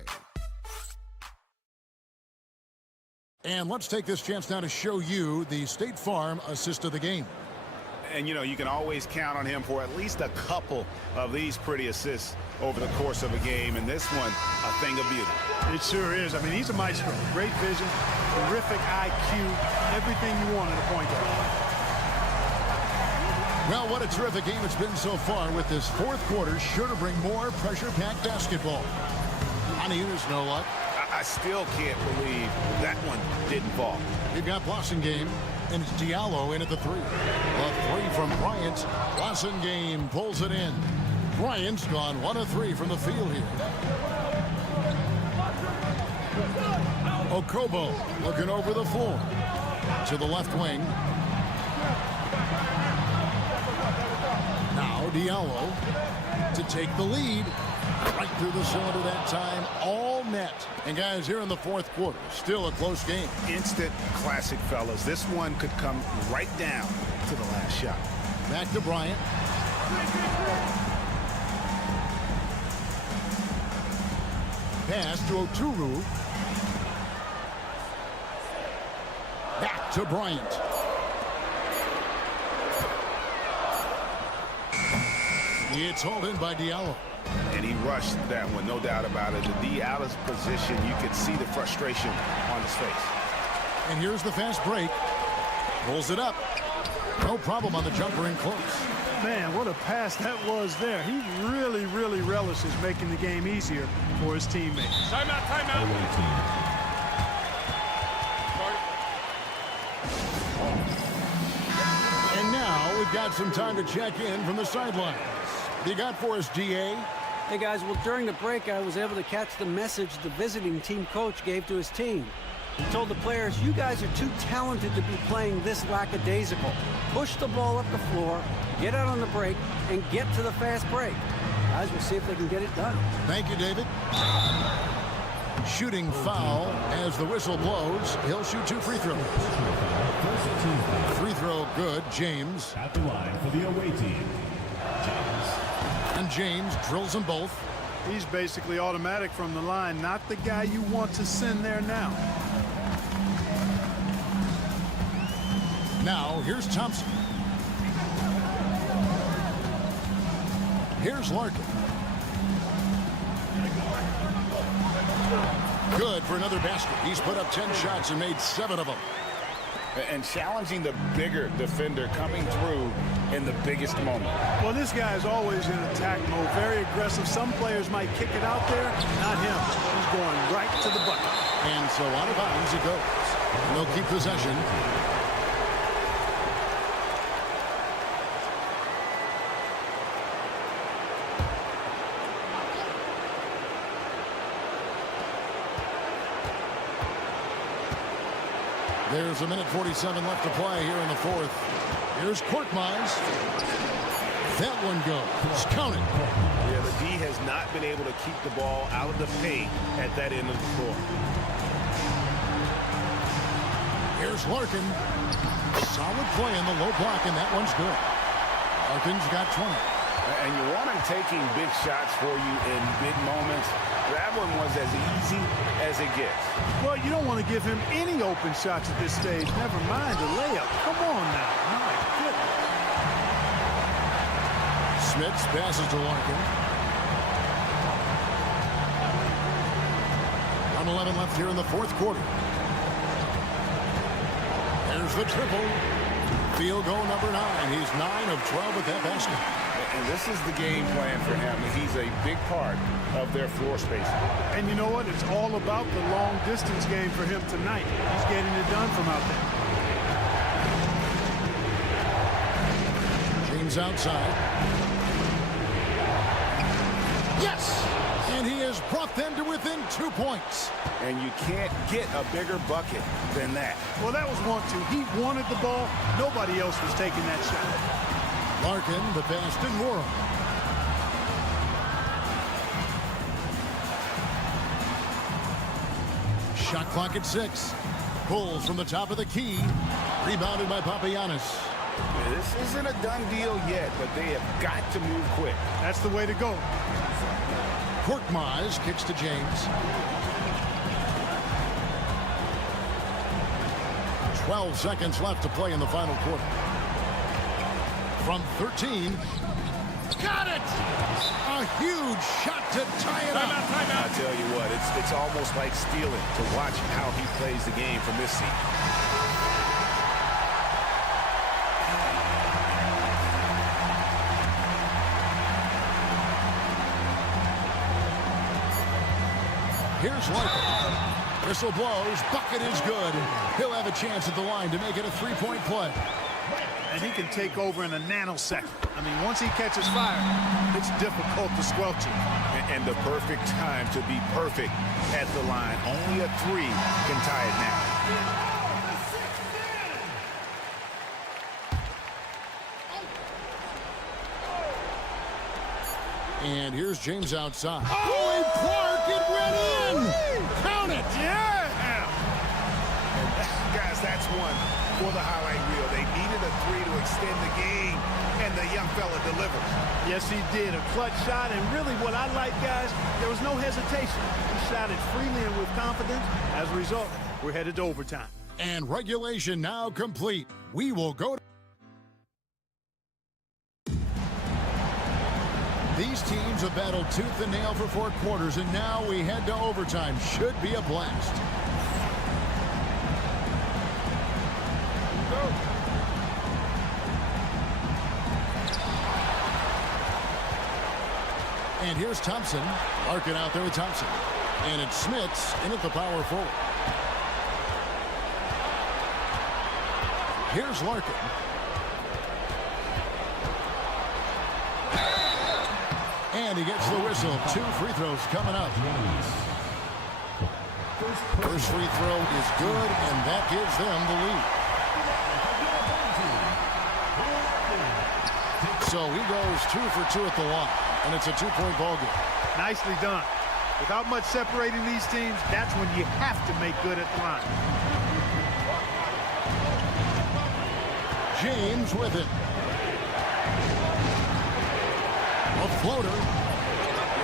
And let's take this chance now to show you the State Farm assist of the game. And, you know, you can always count on him for at least a couple of these pretty assists over the course of a game. And this one, a thing of beauty. It sure is. I mean, he's a maestro. Great vision, terrific IQ, everything you want in a point guard. Well, what a terrific game it's been so far, with this fourth quarter sure to bring more pressure-packed basketball. On the units, no luck. I still can't believe that one didn't fall. We've got Blossengame, and it's Diallo in at the 3. A 3 from Bryant. Blossengame pulls it in. Bryant's gone 1 of 3 from the field here. Okobo looking over the floor to the left wing. Now Diallo to take the lead. Right through the cylinder that time, all net. And guys, here in the fourth quarter, still a close game. Instant classic, fellas. This one could come right down to the last shot. Back to Bryant. Pass to Oturu. Back to Bryant. It's hauled in by Diallo. And he rushed that one, no doubt about it. The D out of position, you could see the frustration on his face. And here's the fast break. Pulls it up. No problem on the jumper in close. Man, what a pass that was there. He really, really relishes making the game easier for his teammates. Timeout, timeout. And now we've got some time to check in from the sidelines. You got for us, GA? Hey, guys, well, during the break, I was able to catch the message the visiting team coach gave to his team. He told the players, you guys are too talented to be playing this lackadaisical. Push the ball up the floor, get out on the break, and get to the fast break. Guys, we'll see if they can get it done. Thank you, David. Shooting foul as the whistle blows. He'll shoot 2 free throws. Free throw good, James. At the line for the away team, James. And James drills them both. He's basically automatic from the line, not the guy you want to send there now. Now, here's Thompson. Here's Larkin. Good for another basket. He's put up 10 shots and made 7 of them. And challenging the bigger defender, coming through in the biggest moment. Well, this guy is always in attack mode, very aggressive. Some players might kick it out there, not him. He's going right to the bucket. And so out of bounds it goes. And they'll keep possession. There's a minute 47 left to play here in the fourth. Here's Korkmaz. That one goes. Count it. Yeah, the D has not been able to keep the ball out of the paint at that end of the floor. Here's Larkin. Solid play in the low block, and that one's good. Larkin's got 20. And you want him taking big shots for you in big moments. That one was as easy as it gets. Well, you don't want to give him any open shots at this stage. Never mind the layup. Come on now. My goodness. Smits passes to Larkin. 1:11 left here in the fourth quarter. There's the triple. Field goal number 9. He's 9 of 12 at that basket. And this is the game plan for him. He's a big part of their floor spacing. And you know what? It's all about the long distance game for him tonight. He's getting it done from out there. James outside. Yes! And he has brought them to within 2 points. And you can't get a bigger bucket than that. Well, that was 1-2. He wanted the ball. Nobody else was taking that shot. Larkin, the pass to Moore. Shot clock at 6. Pulls from the top of the key. Rebounded by Papagiannis. This isn't a done deal yet, but they have got to move quick. That's the way to go. Korkmaz kicks to James. 12 seconds left to play in the final quarter. From 13. Got it! A huge shot to tie it up. I tell you what, it's almost like stealing to watch how he plays the game from this seat. Here's Larkin. Whistle blows. Bucket is good. He'll have a chance at the line to make it a three-point play. And he can take over in a nanosecond. I mean, once he catches fire, it's difficult to squelch it. And the perfect time to be perfect at the line. Only a 3 can tie it now. And here's James outside. Oh, and Clark, it went in! Count it! Yeah! Guys, that's one for the highlight reel. They needed a 3 to extend the game, and the young fella delivered. Yes, he did. A clutch shot, and really what I like, guys, there was no hesitation. He shot it freely and with confidence. As a result, we're headed to overtime. And regulation now complete. We will go to... These teams have battled tooth and nail for 4 quarters, and now we head to overtime. Should be a blast. And here's Thompson. Larkin out there with Thompson. And it's Smits in at the power forward. Here's Larkin. And he gets the whistle. 2 free throws coming up. First free throw is good, and that gives them the lead. So he goes 2 for 2 at the line, and it's a 2-point ball game. Nicely done. Without much separating these teams, that's when you have to make good at the line. James with it. A floater.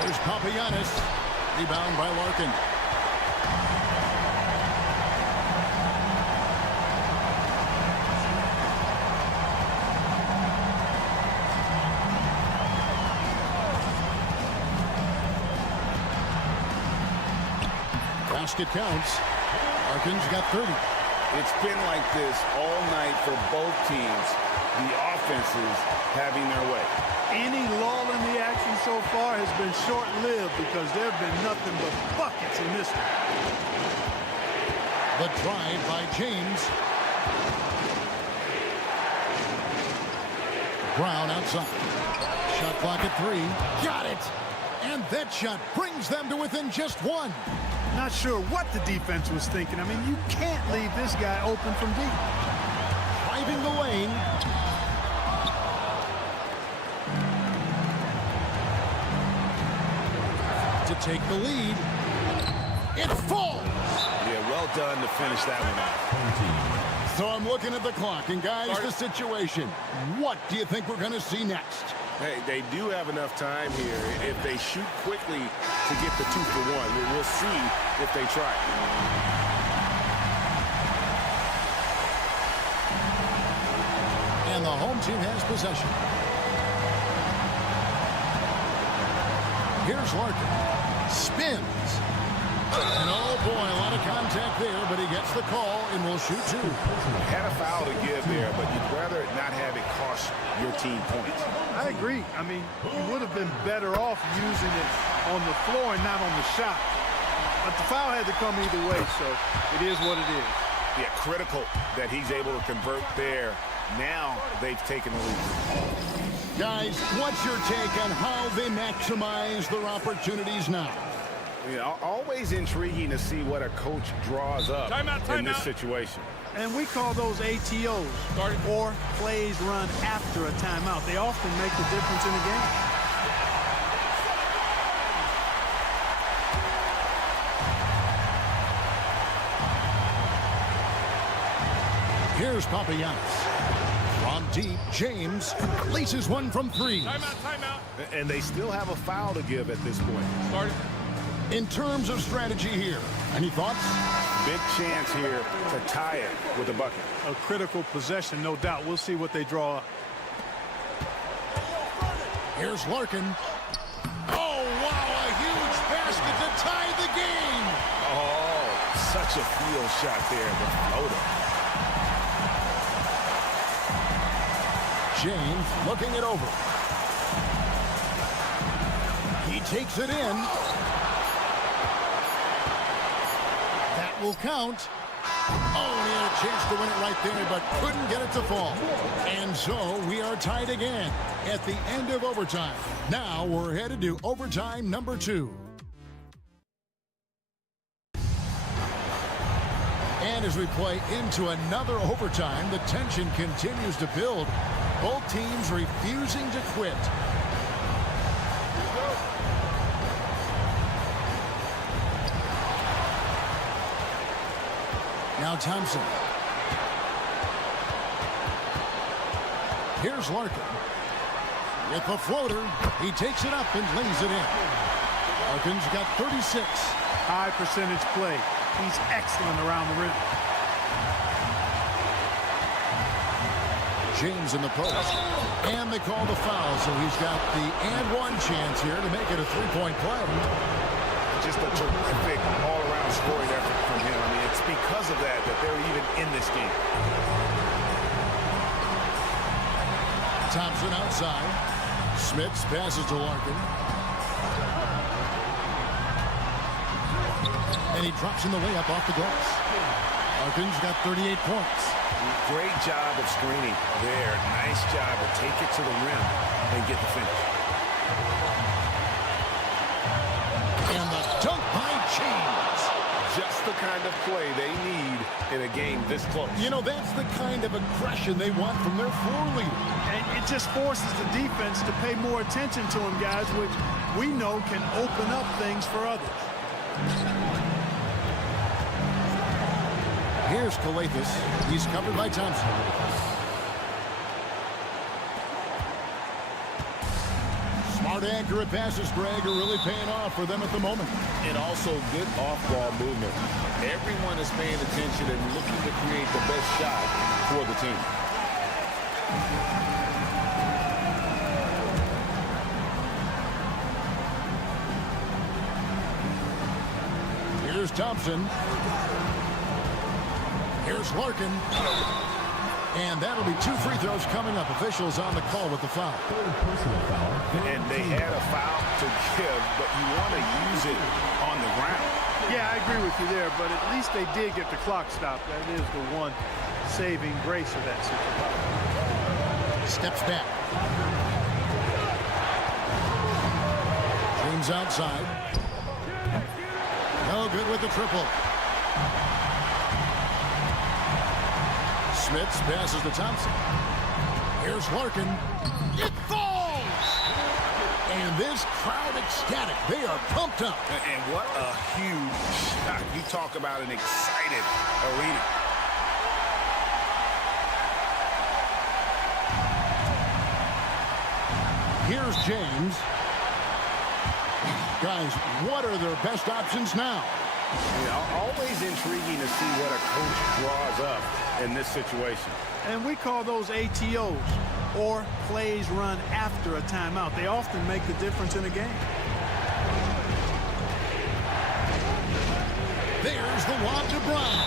Here's Papagiannis. Rebound by Larkin. Basket counts. Larkin's got 30. It's been like this all night for both teams. The offenses having their way. Any lull in the action so far has been short-lived because there have been nothing but buckets in this one. The drive by James. Brown outside. Shot clock at 3. Got it! And that shot brings them to within just 1. Not sure what the defense was thinking. I mean, you can't leave this guy open from deep. Driving the lane. To take the lead. It falls. Yeah, well done to finish that one off. So I'm looking at the clock, and guys, the situation. What do you think we're going to see next? Hey, they do have enough time here. If they shoot quickly to get the 2 for 1, we'll see if they try. And the home team has possession. Here's Larkin. Spins. And oh boy, a lot of contact there, but he gets the call and will shoot 2. Had a foul to give there, but you'd rather not have it cost your team points. I agree. I mean, you would have been better off using it on the floor and not on the shot. But the foul had to come either way, so it is what it is. Yeah, critical that he's able to convert there. Now they've taken the lead. Guys, what's your take on how they maximize their opportunities now? You know, always intriguing to see what a coach draws up in this situation. And we call those ATOs, or plays run after a timeout. They often make the difference in a game. Here's Papagiannis. From deep, James laces one from 3. Timeout. And they still have a foul to give at this point. In terms of strategy here, any thoughts? Big chance here to tie it with a bucket. A critical possession, no doubt. We'll see what they draw up. Here's Larkin. Oh, wow, a huge basket to tie the game. Oh, such a field shot there, the floater. James looking it over. He takes it in. That will count. Oh, he had a chance to win it right there, but couldn't get it to fall. And so we are tied again at the end of overtime. Now we're headed to overtime number 2. And as we play into another overtime, the tension continues to build. Both teams refusing to quit. Now Thompson. Here's Larkin. With the floater, he takes it up and lays it in. Larkin's got 36. High percentage play. He's excellent around the rim. James in the post. And they call the foul, so he's got the and one chance here to make it a 3-point play. Just a terrific all-around scoring effort from him. I mean, it's because of that they're even in this game. Thompson outside. Smits passes to Larkin. And he drops in the layup off the glass. Larkin's got 38 points. Great job of screening there. Nice job to take it to the rim and get the finish. And the dunk by James. Just the kind of play they need in a game this close. You know, that's the kind of aggression they want from their floor leader. And it just forces the defense to pay more attention to him, guys, which we know can open up things for others. Here's Kalathis. He's covered by Thompson. Smart, accurate passes, Greg, are really paying off for them at the moment. And also good off-ball movement. Everyone is paying attention and looking to create the best shot for the team. Here's Thompson. Here's Larkin. And that'll be 2 free throws coming up. Officials on the call with the foul. And they had a foul to give, but you want to use it on the ground. Yeah, I agree with you there, but at least they did get the clock stopped. That is the one saving grace of that situation. Steps back. James outside. No good with the triple. Smits passes to Thompson. Here's Larkin. It falls! And this crowd ecstatic. They are pumped up. And what a huge shot. You talk about an excited arena. Here's James. Guys, what are their best options now? Always intriguing to see what a coach draws up in this situation. And we call those ATOs, or plays run after a timeout. They often make the difference in a game. There's the lob to Brown.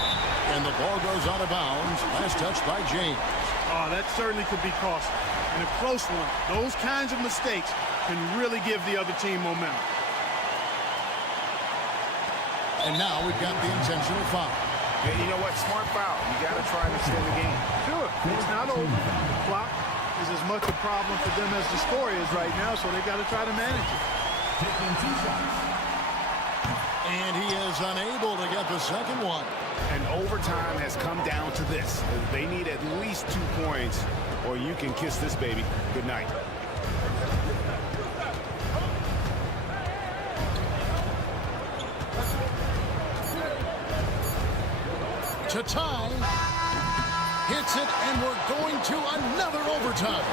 And the ball goes out of bounds. Last touch by James. Oh, that certainly could be costly. In a close one, those kinds of mistakes can really give the other team momentum. And now we've got the intentional foul. Yeah, you know what? Smart foul. You got to try and extend the game. Sure. It's not over. The clock is as much a problem for them as the score is right now, so they got to try to manage it. And he is unable to get the second one. And overtime has come down to this. They need at least 2 points, or you can kiss this baby good night. To tie. Hits it, and we're going to another overtime.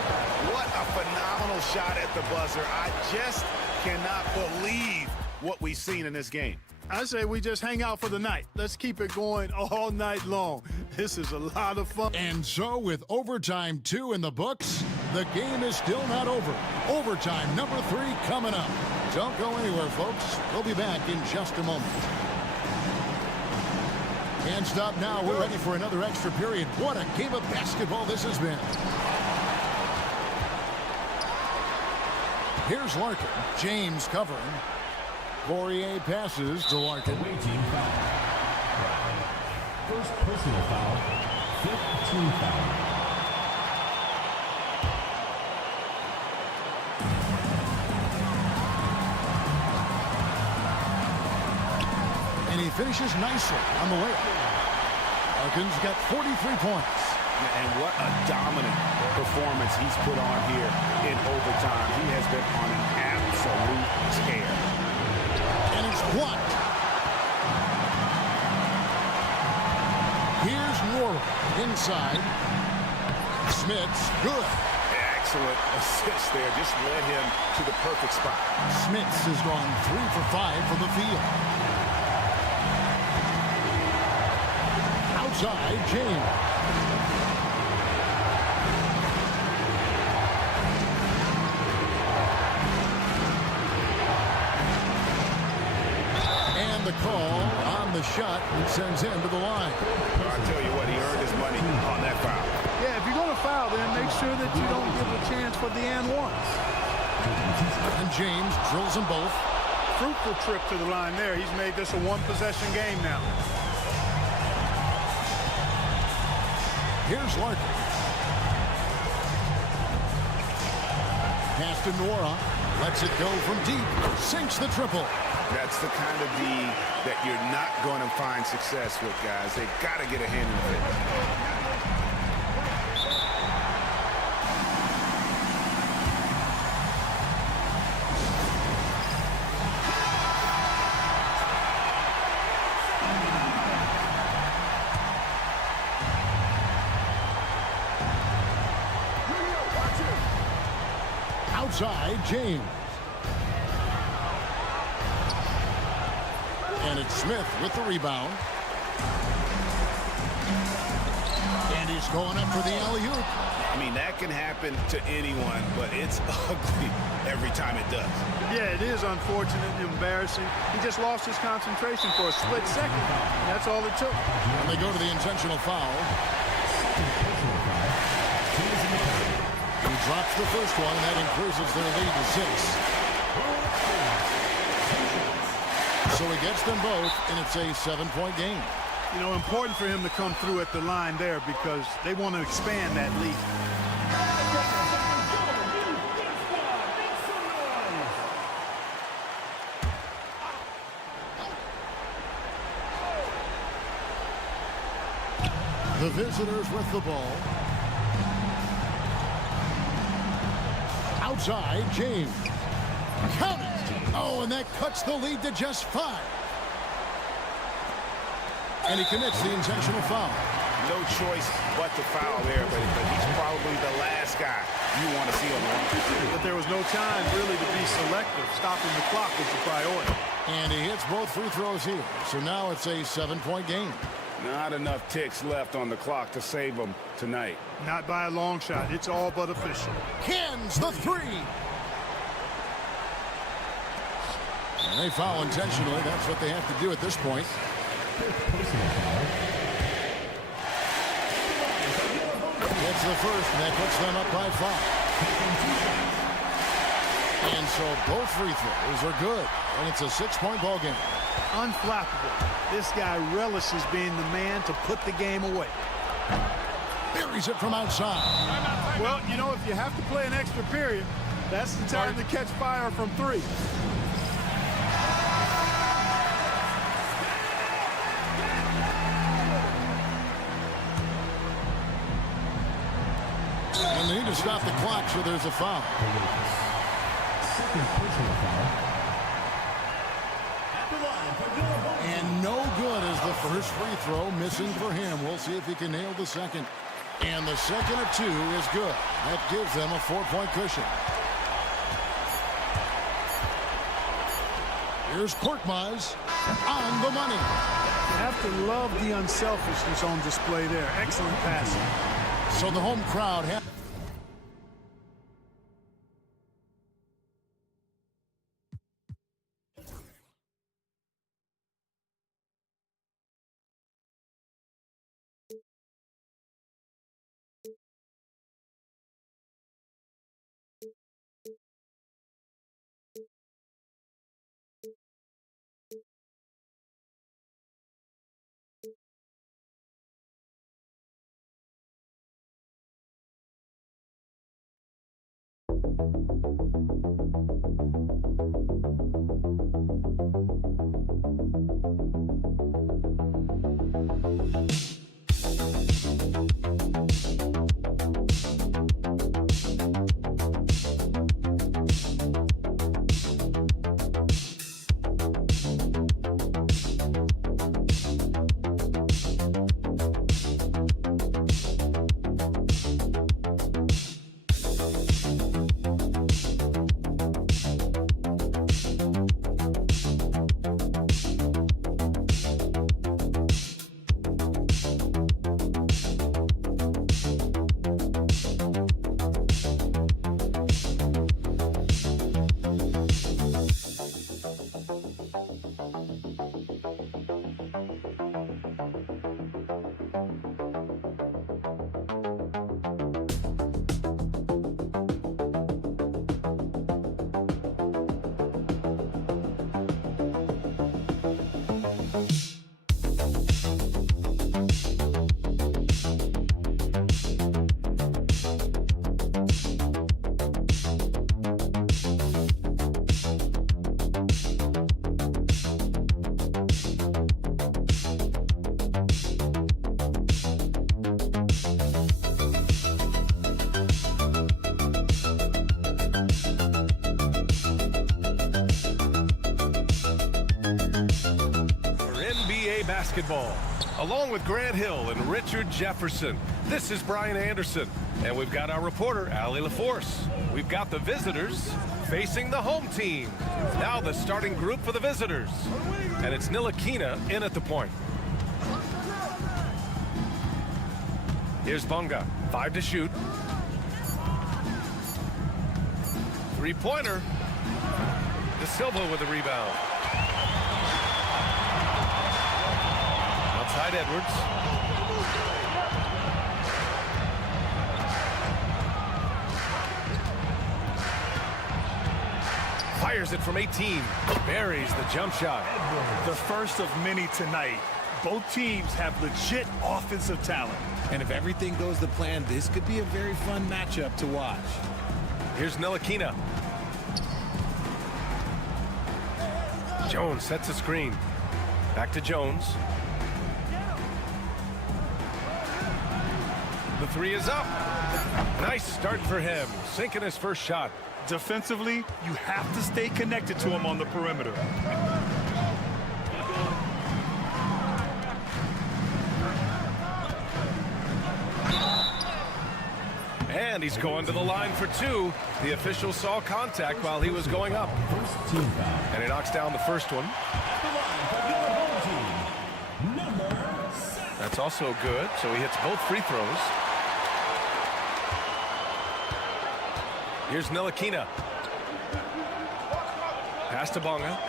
What a phenomenal shot at the buzzer. I just cannot believe what we've seen in this game. I say we just hang out for the night. Let's keep it going all night long. This is a lot of fun. And so with overtime 2 in the books, the game is still not over. Overtime number 3 coming up. Don't go anywhere, folks. We'll be back in just a moment. Can't stop now. We're ready for another extra period. What a game of basketball this has been. Here's Larkin. James covering. Poirier passes to Larkin. First personal foul, 5th team foul. And he finishes nicely on the layup. Larkin's got 43 points. And what a dominant performance he's put on here in overtime. He has been on an absolute tear. And it's blocked. Here's Nora inside. Smith's good. Excellent assist there. Just led him to the perfect spot. Smith's has gone 3 for 5 from the field. Outside, James. The call on the shot and sends him to the line. I'll tell you what, he earned his money on that foul. Yeah, if you're going to foul, then make sure that you don't give a chance for the and ones. And James drills them both. Fruitful trip to the line there. He's made this a one-possession game now. Here's Larkin. Pass to Nora. Lets it go from deep. Sinks the triple. That's the kind of D that you're not going to find success with, guys. They've got to get a handle of it. Outside, James. And it's Smith with the rebound. And he's going up for the alley-oop. I mean, that can happen to anyone, but it's ugly every time it does. Yeah, it is unfortunate and embarrassing. He just lost his concentration for a split second. That's all it took. And they go to the intentional foul. He drops the first one. That increases their lead to 6. So he gets them both, and it's a 7-point game. You know, important for him to come through at the line there because they want to expand that lead. The visitors with the ball. Outside, James. Count it! Oh, and that cuts the lead to just 5. And he commits the intentional foul. no choice but to foul there, but he's probably the last guy you want to see on the line. But there was no time really to be selective. Stopping the clock was the priority. And he hits both free throws here. So now it's a 7-point game. Not enough ticks left on the clock to save them tonight. Not by a long shot. It's all but official. Cans the three. And they foul intentionally. That's what they have to do at this point. Gets the first, and that puts them up by 5. And so both free throws are good. And it's a 6-point ball game. Unflappable. This guy relishes being the man to put the game away. Buries it from outside. Well, you know, if you have to play an extra period, that's the time to catch fire from 3. And they need to stop the clock, so there's a foul. Second personal foul. And no good as the first free throw missing for him. We'll see if he can nail the second. And the second of 2 is good. That gives them a 4-point cushion. Here's Korkmaz on the money. You have to love the unselfishness on display there. Excellent passing. So the home crowd has... Basketball, along with Grant Hill and Richard Jefferson. This is Brian Anderson, and we've got our reporter, Allie LaForce. We've got the visitors facing the home team. Now the starting group for the visitors. And it's Ntilikina in at the point. Here's Bunga, 5 to shoot. 3-pointer. De Silva with the rebound. Outside Edwards. Fires it from 18. Buries the jump shot. The first of many tonight. Both teams have legit offensive talent. And if everything goes to plan, this could be a very fun matchup to watch. Here's Ntilikina. Jones sets a screen. Back to Jones. The 3 is up. Nice start for him. Sinking his first shot. Defensively, you have to stay connected to him on the perimeter. And he's going to the line for two. The official saw contact while he was going up. First team foul. And he knocks down the first one. That's also good, so he hits both free throws. Here's Ntilikina. Pass to Bonga.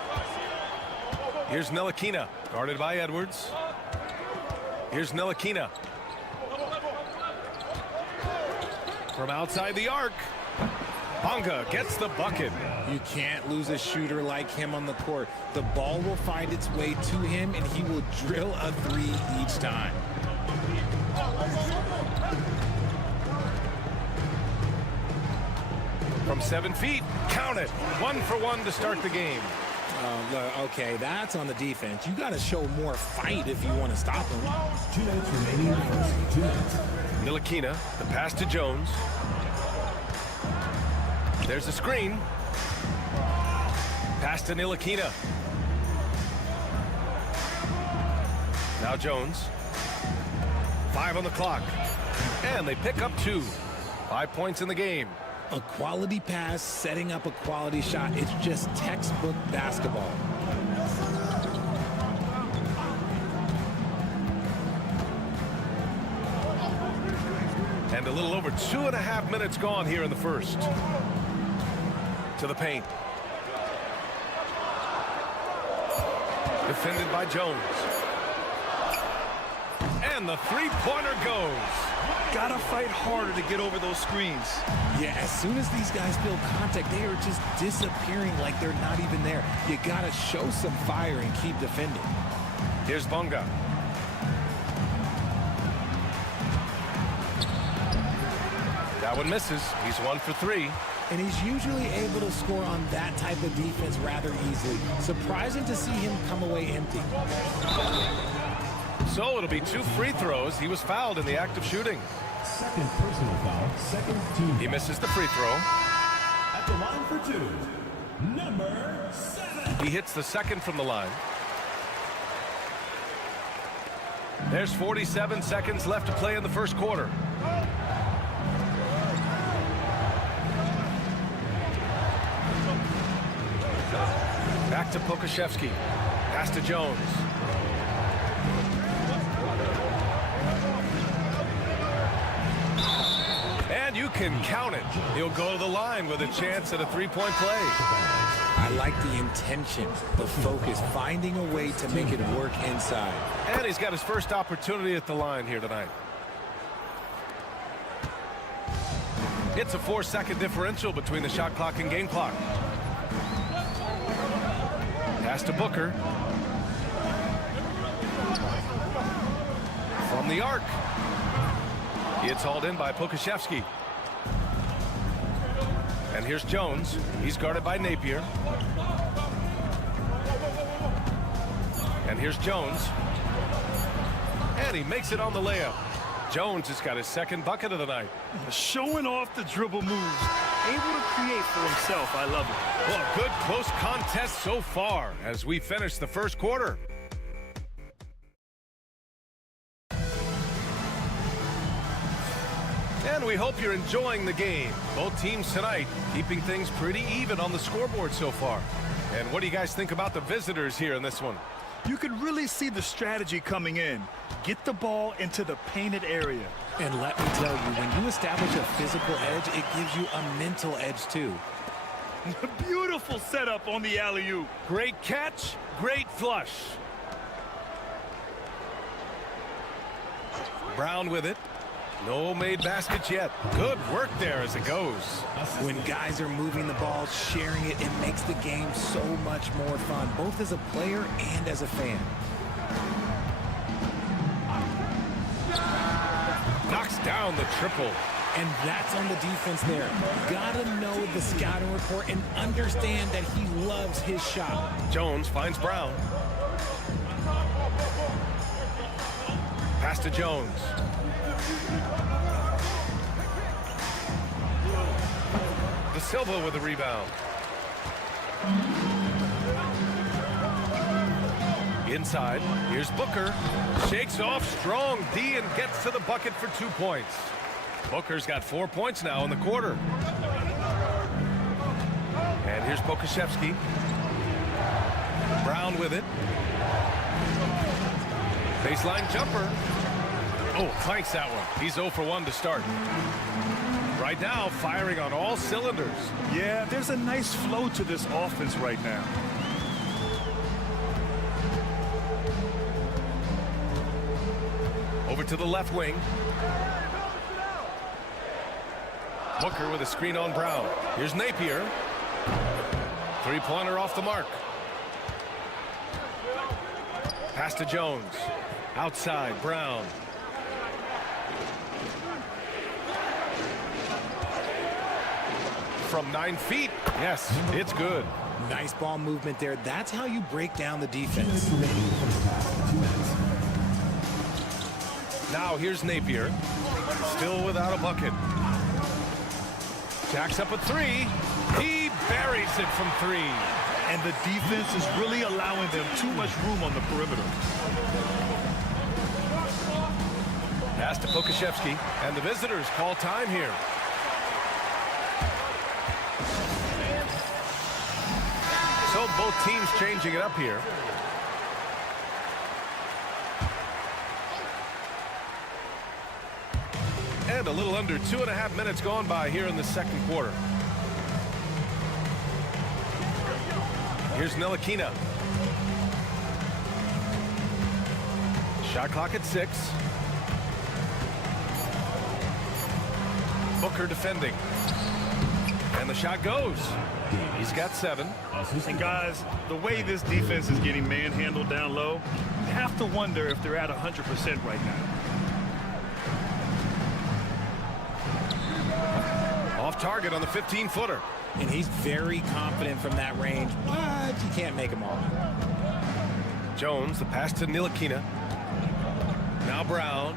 Here's Ntilikina, guarded by Edwards. Here's Ntilikina. From outside the arc, Bonga gets the bucket. You can't lose a shooter like him on the court. The ball will find its way to him, and he will drill a three each time. From 7 feet, count it. 1 for 1 to start the game. Okay, that's on the defense. You got to show more fight if you want to stop him. 2 minutes remaining in the first. 2 minutes. Ntilikina, the pass to Jones. There's a screen. Pass to Ntilikina. Now Jones. 5 on the clock. And they pick up 2. 5 points in the game. A quality pass, setting up a quality shot. It's just textbook basketball. And a little over 2.5 minutes gone here in the first. To the paint. Defended by Jones. And the three-pointer goes. Gotta fight harder to get over those screens. Yeah, as soon as these guys feel contact, they are just disappearing like they're not even there. You gotta show some fire and keep defending. Here's Bonga. That one misses. He's 1 for 3. And he's usually able to score on that type of defense rather easily. Surprising to see him come away empty. So it'll be 2 free throws. He was fouled in the act of shooting. Second personal foul. Second team. He misses the free throw. At the line for 2. Number 7. He hits the second from the line. There's 47 seconds left to play in the first quarter. Back to Pokashevsky. Pass to Jones. And you can count it. He'll go to the line with a chance at a three-point play. I like the intention, the focus, finding a way to make it work inside. And he's got his first opportunity at the line here tonight. It's a 4-second differential between the shot clock and game clock. Pass to Booker. From the arc. It's hauled in by Pokashevsky. And here's Jones. He's guarded by Napier. And here's Jones. And he makes it on the layup. Jones has got his second bucket of the night. Showing off the dribble moves. Able to create for himself. I love it. Well, a good close contest so far as we finish the first quarter. And we hope you're enjoying the game. Both teams tonight keeping things pretty even on the scoreboard so far. And what do you guys think about the visitors here in this one? You can really see the strategy coming in. Get the ball into the painted area. And let me tell you, when you establish a physical edge, it gives you a mental edge too. Beautiful setup on the alley-oop. Great catch, great flush. Brown with it. No made baskets yet. Good work there as it goes. When guys are moving the ball, sharing it, it makes the game so much more fun, both as a player and as a fan. Knocks down the triple. And that's on the defense there. Gotta know the scouting report and understand that he loves his shot. Jones finds Brown. Pass to Jones. De Silva with the rebound. Inside, here's Booker. Shakes off strong D and gets to the bucket for 2 points. Booker's got 4 points now in the quarter. And here's Pokusevski. Brown with it. Baseline jumper. Oh, clanks that one. He's 0 for 1 to start. Right now, firing on all cylinders. Yeah, there's a nice flow to this offense right now. Over to the left wing. Booker with a screen on Brown. Here's Napier. Three-pointer off the mark. Pass to Jones. Outside, Brown. From 9 feet. Yes, it's good. Nice ball movement there. That's how you break down the defense. Now here's Napier. Still without a bucket. Jacks up a 3. He buries it from 3. And the defense is really allowing them too much room on the perimeter. Pass to Pokusevski. And the visitors call time here. So both teams changing it up here. And a little under 2.5 minutes gone by here in the second quarter. Here's Ntilikina. Shot clock at 6. Booker defending. And the shot goes. He's got 7. And guys, the way this defense is getting manhandled down low, you have to wonder if they're at 100% right now. Off target on the 15-footer. And he's very confident from that range, but you can't make him all. Jones, the pass to Ntilikina. Now Brown.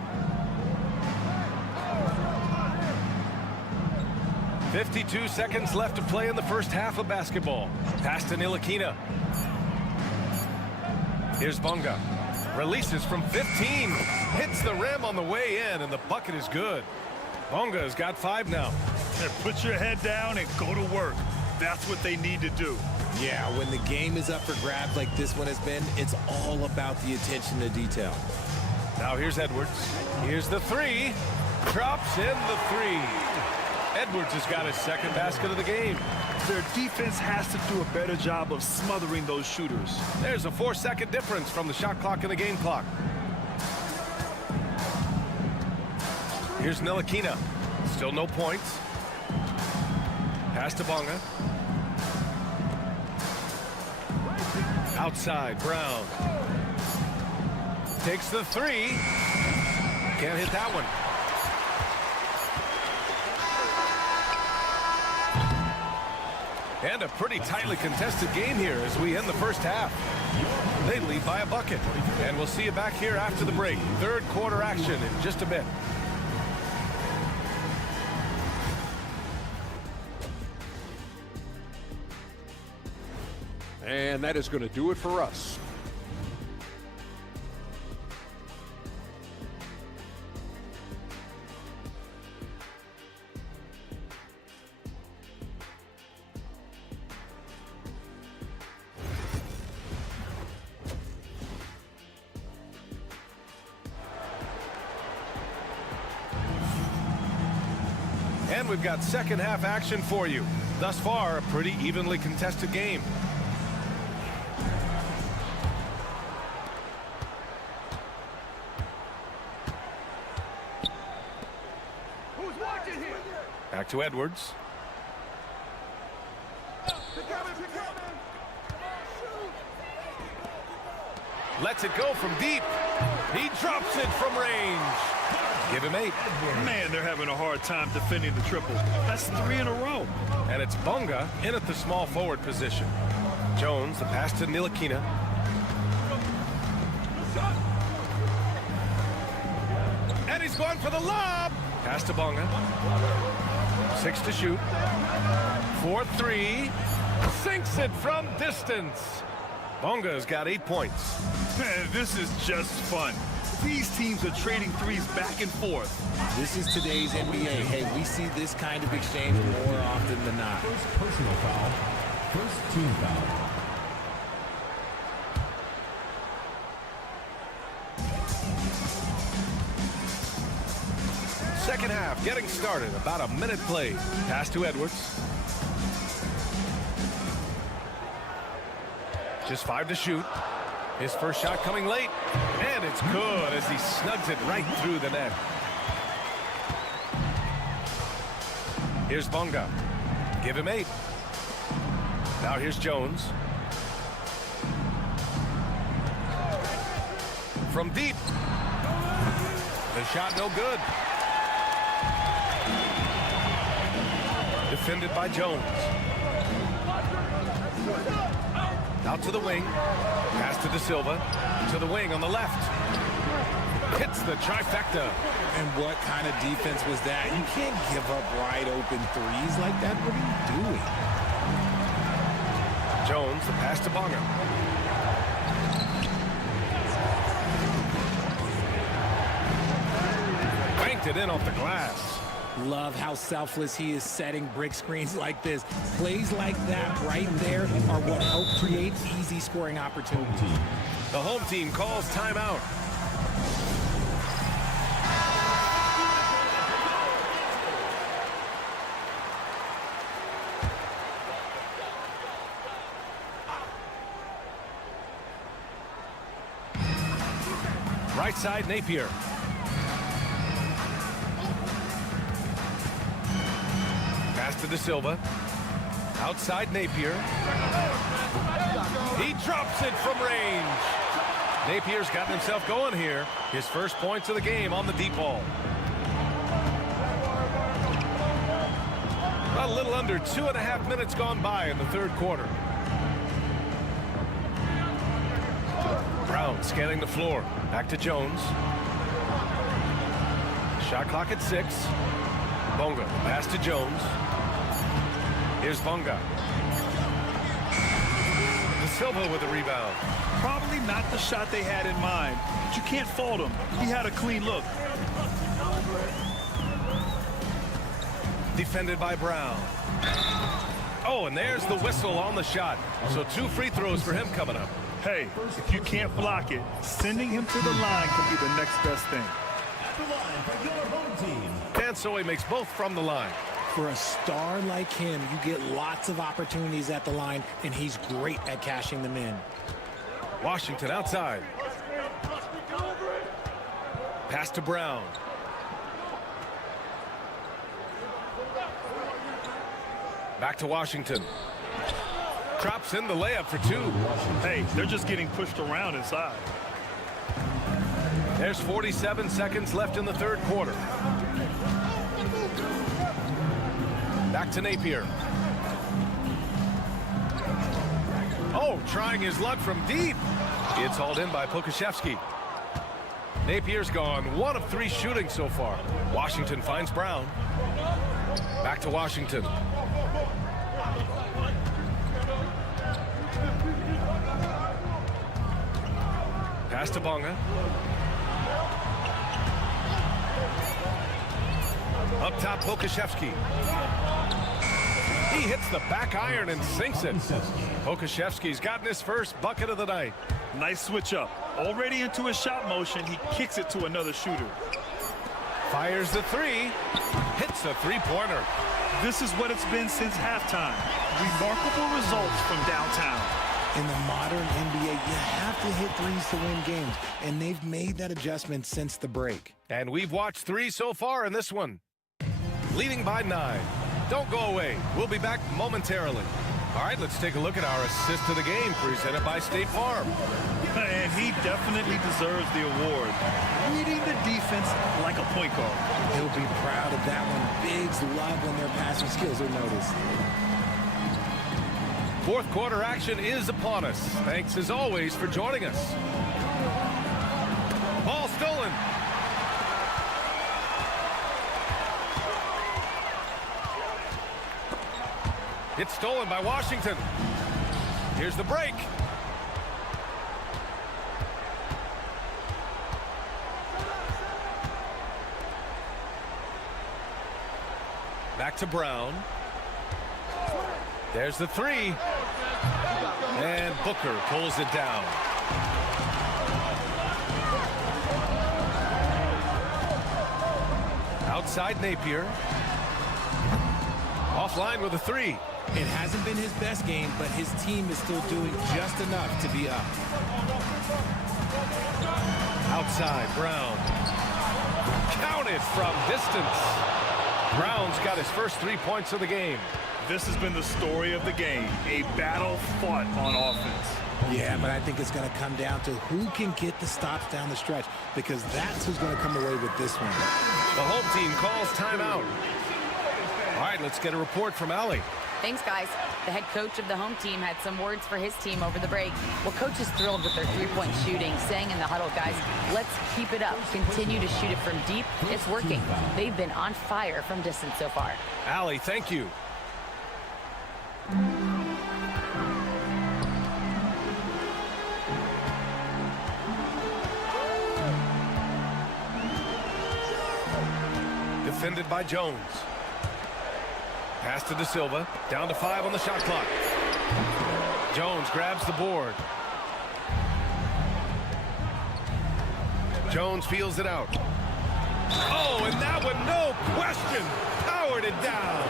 52 seconds left to play in the first half of basketball. Pass to Ntilikina. Here's Bonga. Releases from 15. Hits the rim on the way in, and the bucket is good. Bonga's got 5 now. Put your head down and go to work. That's what they need to do. Yeah, when the game is up for grabs like this one has been, it's all about the attention to detail. Now here's Edwards. Here's the 3. Drops in the 3. Edwards has got his second basket of the game. Their defense has to do a better job of smothering those shooters. There's a 4-second difference from the shot clock and the game clock. Here's Ntilikina. Still no points. Pass to Bonga. Outside, Brown. Takes the 3. Can't hit that one. And a pretty tightly contested game here as we end the first half. They lead by a bucket. And we'll see you back here after the break. Third quarter action in just a bit. And that is going to do it for us. And we've got second half action for you. Thus far, a pretty evenly contested game. Back to Edwards. Lets it go from deep. He drops it from range. Give him 8. Man, they're having a hard time defending the triple. That's 3 in a row. And it's Bonga in at the small forward position. Jones, the pass to Ntilikina. And he's going for the lob. Pass to Bonga. 6 to shoot. 4-3. Sinks it from distance. Bonga's got 8 points. Man, this is just fun. These teams are trading threes back and forth. This is today's NBA. Hey, we see this kind of exchange more often than not. First personal foul. First team foul. Second half getting started. About a minute played. Pass to Edwards. Just 5 to shoot. His first shot coming late. And it's good as he snugs it right through the net. Here's Bonga. Give him 8. Now here's Jones. From deep. The shot no good. Defended by Jones. Out to the wing. Pass to De Silva. To the wing on the left. Hits the trifecta. And what kind of defense was that? You can't give up wide open threes like that. What are you doing? Jones, the pass to Bonga. Banked it in off the glass. Love how selfless he is setting brick screens like this. Plays like that right there are what help create easy scoring opportunities. The home team calls timeout. Right side, Napier. Pass to De Silva. Outside, Napier. He drops it from range. Napier's gotten himself going here. His first points of the game on the deep ball. A little under 2.5 minutes gone by in the third quarter. Brown scanning the floor. Back to Jones. Shot clock at 6. Bonga, pass to Jones. Here's Bonga. De Silva with the rebound. Probably not the shot they had in mind, but you can't fault him. He had a clean look. Defended by Brown. Oh, and there's the whistle on the shot. So 2 free throws for him coming up. Hey, if you can't block it, sending him to the line can be the next best thing. Dan Soy makes both from the line. For a star like him, you get lots of opportunities at the line, and he's great at cashing them in. Washington outside. Pass to Brown. Back to Washington. Drops in the layup for 2. Hey, they're just getting pushed around inside. There's 47 seconds left in the third quarter. Back to Napier. Oh, trying his luck from deep. It's hauled in by Pokashevsky. Napier's gone 1 of 3 shooting so far. Washington finds Brown. Back to Washington. Pass to Bonga. Up top, Pokashevsky. He hits the back iron and sinks it. Pokashevsky's gotten his first bucket of the night. Nice switch up. Already into his shot motion, he kicks it to another shooter. Fires the 3. Hits a 3-pointer. This is what it's been since halftime. Remarkable results from downtown. In the modern NBA, you have to hit threes to win games, and they've made that adjustment since the break. And we've watched 3 so far in this one. Leading by 9. Don't go away. We'll be back momentarily. All right, let's take a look at our assist to the game presented by State Farm. And he definitely deserves the award. Reading the defense like a point guard. He'll be proud of that one. Bigs love when their passing skills are noticed. Fourth quarter action is upon us. Thanks as always for joining us. Ball stolen. It's stolen by Washington. Here's the break. Back to Brown. There's the three. And Booker pulls it down. Outside Napier. Offline with a three. It hasn't been his best game, but his team is still doing just enough to be up. Outside, Brown. Counted from distance. Brown's got his first 3 points of the game. This has been the story of the game, a battle fought on offense. Yeah, but I think it's going to come down to who can get the stops down the stretch, because that's who's going to come away with this one. The home team calls timeout. All right, let's get a report from Allie. Thanks, guys. The head coach of the home team had some words for his team over the break. Well, coach is thrilled with their three-point shooting, saying in the huddle, guys, let's keep it up. Continue to shoot it from deep. It's working. They've been on fire from distance so far. Allie, thank you. Defended by Jones. Pass to De Silva. Down to 5 on the shot clock. Jones grabs the board. Jones feels it out. Oh, and that one, no question, powered it down.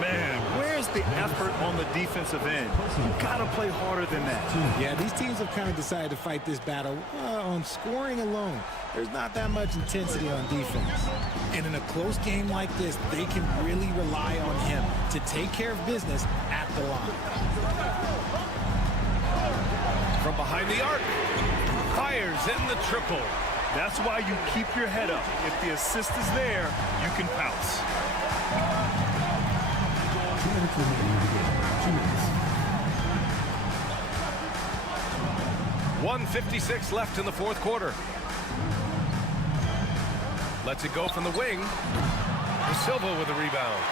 Man, where's the effort on the defensive end? You got to play harder than that. Yeah, these teams have kind of decided to fight this battle on scoring alone. There's not that much intensity on defense. And in a close game like this, they can really rely on him to take care of business at the line. From behind the arc, fires in the triple. That's why you keep your head up. If the assist is there, you can pounce. 2 minutes remaining in the game. 2 minutes. 1:56 left in the fourth quarter. Lets it go from the wing. De Silva with a rebound.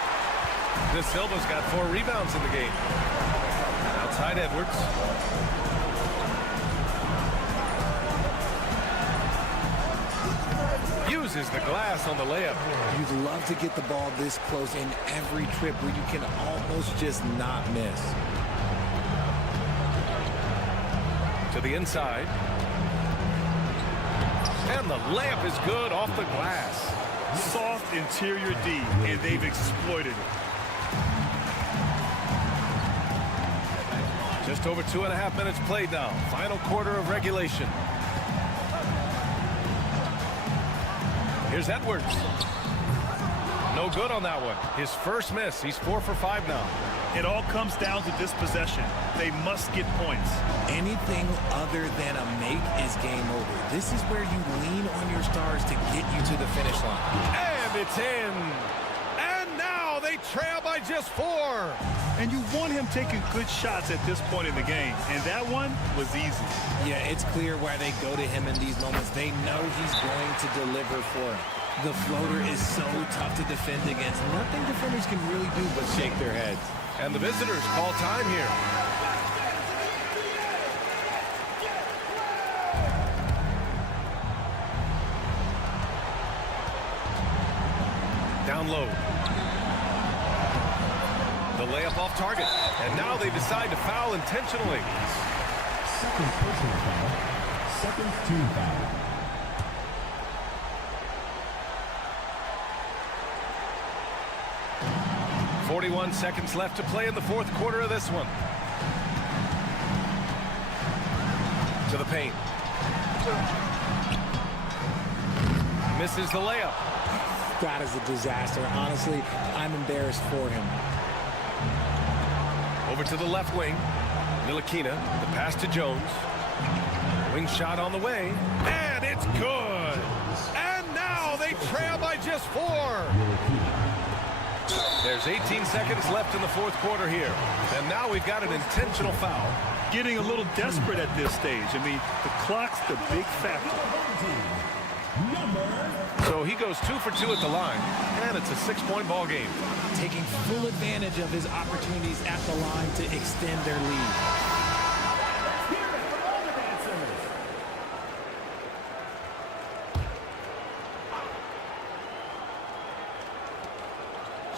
De Silva's got 4 rebounds in the game. Outside Edwards. Uses the glass on the layup. You'd love to get the ball this close in every trip where you can almost just not miss. To the inside. And the layup is good off the glass. Soft interior D, and they've exploited it. Just over 2.5 minutes played now. Final quarter of regulation. Here's Edwards. No good on that one. His first miss. He's 4 for 5 now. It all comes down to this possession. They must get points. Anything other than a make is game over. This is where you lean on your stars to get you to the finish line. And it's in. And now they trail by just 4. And you want him taking good shots at this point in the game. And that one was easy. Yeah, it's clear why they go to him in these moments. They know he's going to deliver for him. The floater is so tough to defend against. Nothing defenders can really do but shake their heads. And the visitors call time here. Down low. The layup off target. And now they decide to foul intentionally. Second personal foul. Second team foul. .41 seconds left to play in the fourth quarter of this one. To the paint. Misses the layup. That is a disaster. Honestly, I'm embarrassed for him. Over to the left wing. Ntilikina, the pass to Jones. Wing shot on the way. And it's good. And now they trail by just 4. There's 18 seconds left in the fourth quarter here. And now we've got an intentional foul. Getting a little desperate at this stage. I mean, the clock's the big factor. So he goes 2 for 2 at the line. And it's a 6-point ball game. Taking full advantage of his opportunities at the line to extend their lead.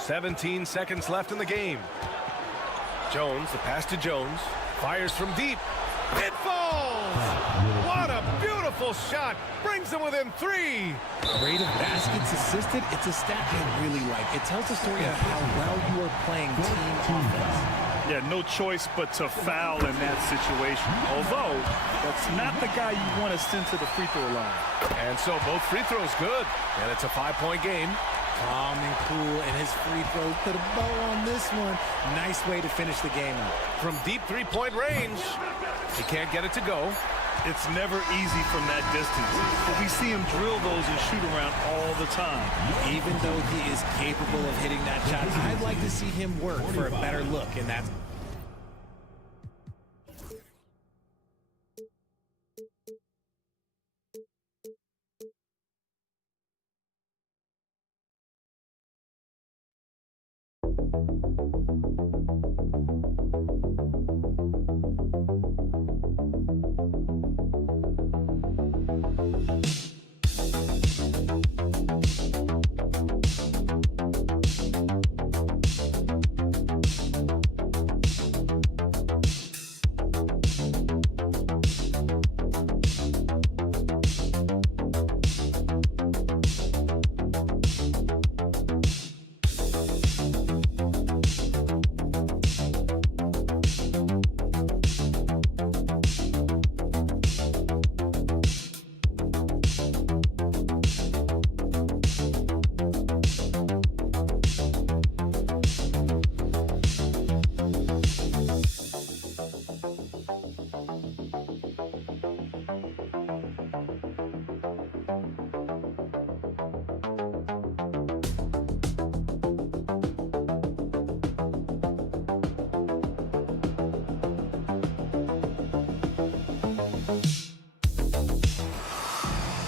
17 seconds left in the game. Jones, the pass to Jones. Fires from deep. It falls! What a beautiful shot! Brings them within 3. Rate of baskets assisted, it's a stat I really like. It tells the story of how well you are playing team offense. Yeah, no choice but to foul in that situation. Although, that's not the guy you want to send to the free throw line. And so both free throws good. And it's a 5-point game. Calm and cool, and his free throws put a bow on this one. Nice way to finish the game out. From deep 3-point range, he can't get it to go. It's never easy from that distance, but we see him drill those and shoot around all the time. Even though he is capable of hitting that shot, I'd like to see him work for a better look, and that's...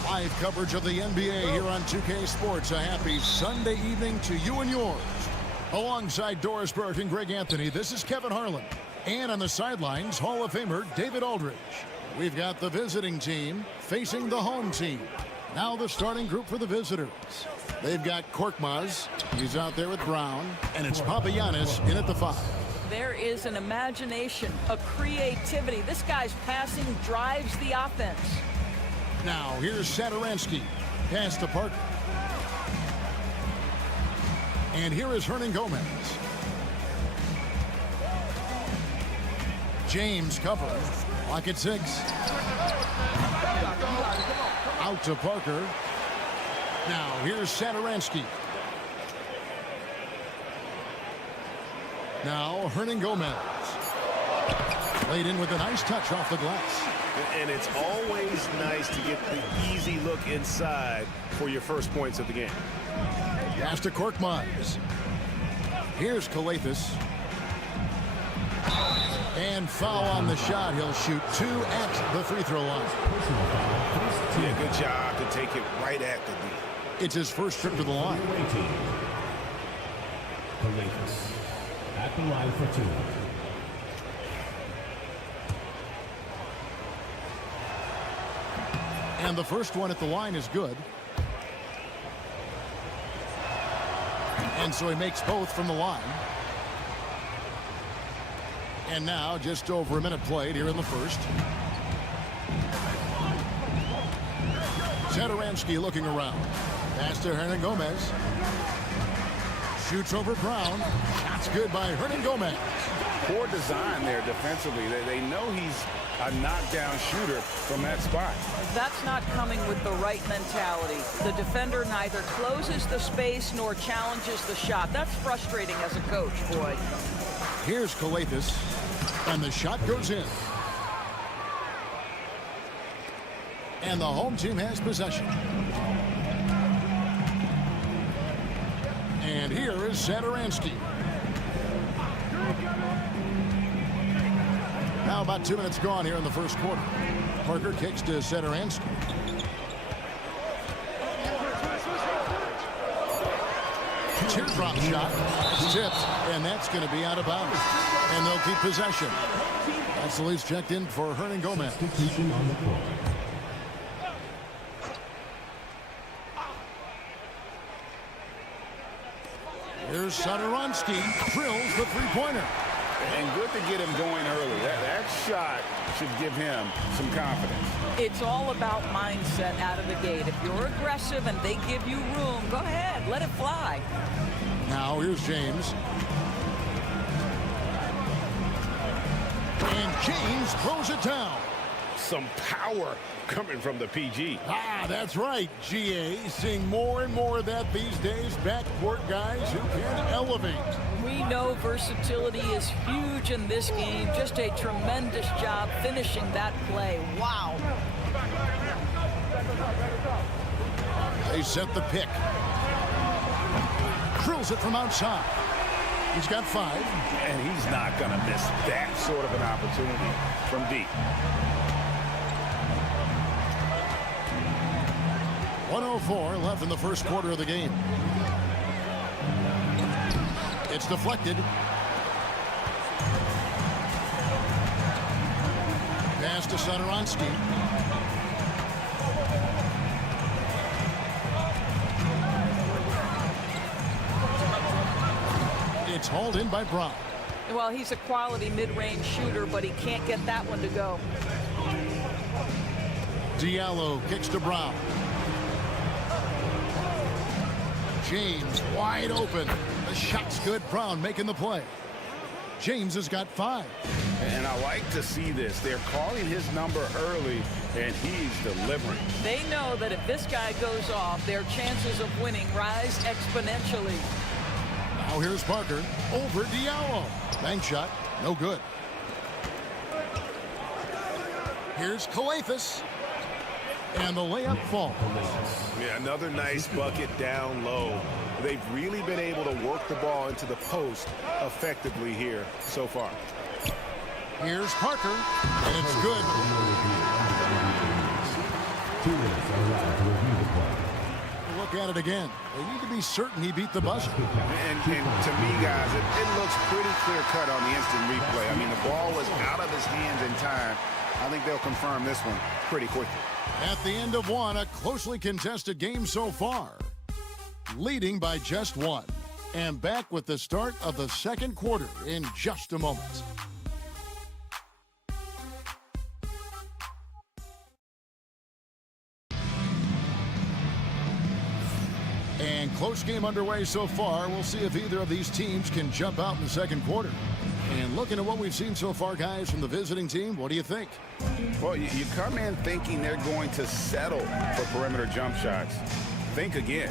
Live coverage of the NBA here on 2K Sports. A happy Sunday evening to you and yours. Alongside Doris Burke and Greg Anthony, this is Kevin Harlan. And on the sidelines, Hall of Famer David Aldridge. We've got the visiting team facing the home team. Now the starting group for the visitors. They've got Korkmaz. He's out there with Brown. And it's Papagiannis in at the 5. There is an imagination, a creativity. This guy's passing drives the offense. Now here's Satoransky. Pass to Parker. And here is Hernan Gomez. James covering. Lock at 6. Out to Parker. Now here's Satoransky. Now Hernan Gomez. Laid in with a nice touch off the glass. And it's always nice to get the easy look inside for your first points of the game. Pass to Korkmaz. Here's Kalathis. And foul on the shot. He'll shoot 2 at the free throw line. Yeah, good job to take it right at the D. It's his first trip to the line. Kalathis at the line for 2. And the first one at the line is good. And so he makes both from the line. And now just over a minute played here in the first. Satoransky looking around. Pass to Hernan Gomez. Shoots over Brown. Shot's good by Hernan Gomez. Poor design there defensively. They know he's a knockdown shooter from that spot. That's not coming with the right mentality. The defender neither closes the space nor challenges the shot. That's frustrating as a coach, boy. Here's Kalathis, and the shot goes in. And the home team has possession. And here is Satoransky. Now about 2 minutes gone here in the first quarter. Parker kicks to Satoransky. Teardrop shot. It's tipped, and that's going to be out of bounds. And they'll keep possession. That's the least checked in for Hernan Gomez. Here's Satoransky, drills the three-pointer. And good to get him going early. That shot should give him some confidence. It's all about mindset out of the gate. If you're aggressive and they give you room, go ahead, let it fly. Now here's James. And James throws it down. Some power coming from the PG. Ah, that's right, GA. Seeing more and more of that these days. Backcourt guys who can elevate. We know versatility is huge in this game. Just a tremendous job finishing that play. Wow. They set the pick. Drills it from outside. He's got 5. And he's not going to miss that sort of an opportunity from deep. 1:04 left in the first quarter of the game. It's deflected. Pass to Satoransky. It's hauled in by Brown. Well, he's a quality mid-range shooter, but he can't get that one to go. Diallo kicks to Brown. James wide open. The shot's good. Brown making the play. James has got 5. And I like to see this. They're calling his number early, and he's delivering. They know that if this guy goes off, their chances of winning rise exponentially. Now here's Parker over Diallo. Bank shot, no good. Here's Kalafis. And the layup falls. Yeah, another nice bucket down low. They've really been able to work the ball into the post effectively here so far. Here's Parker, and it's good. 2 minutes are allowed to review the play. Look at it again. They need to be certain he beat the buzzer. And to me, guys, it looks pretty clear-cut on the instant replay. I mean, the ball was out of his hands in time. I think they'll confirm this one pretty quickly. At the end of one, a closely contested game so far. Leading by just 1. And back with the start of the second quarter in just a moment. And close game underway so far. We'll see if either of these teams can jump out in the second quarter. And looking at what we've seen so far, guys, from the visiting team, what do you think? Well, you come in thinking they're going to settle for perimeter jump shots. Think again.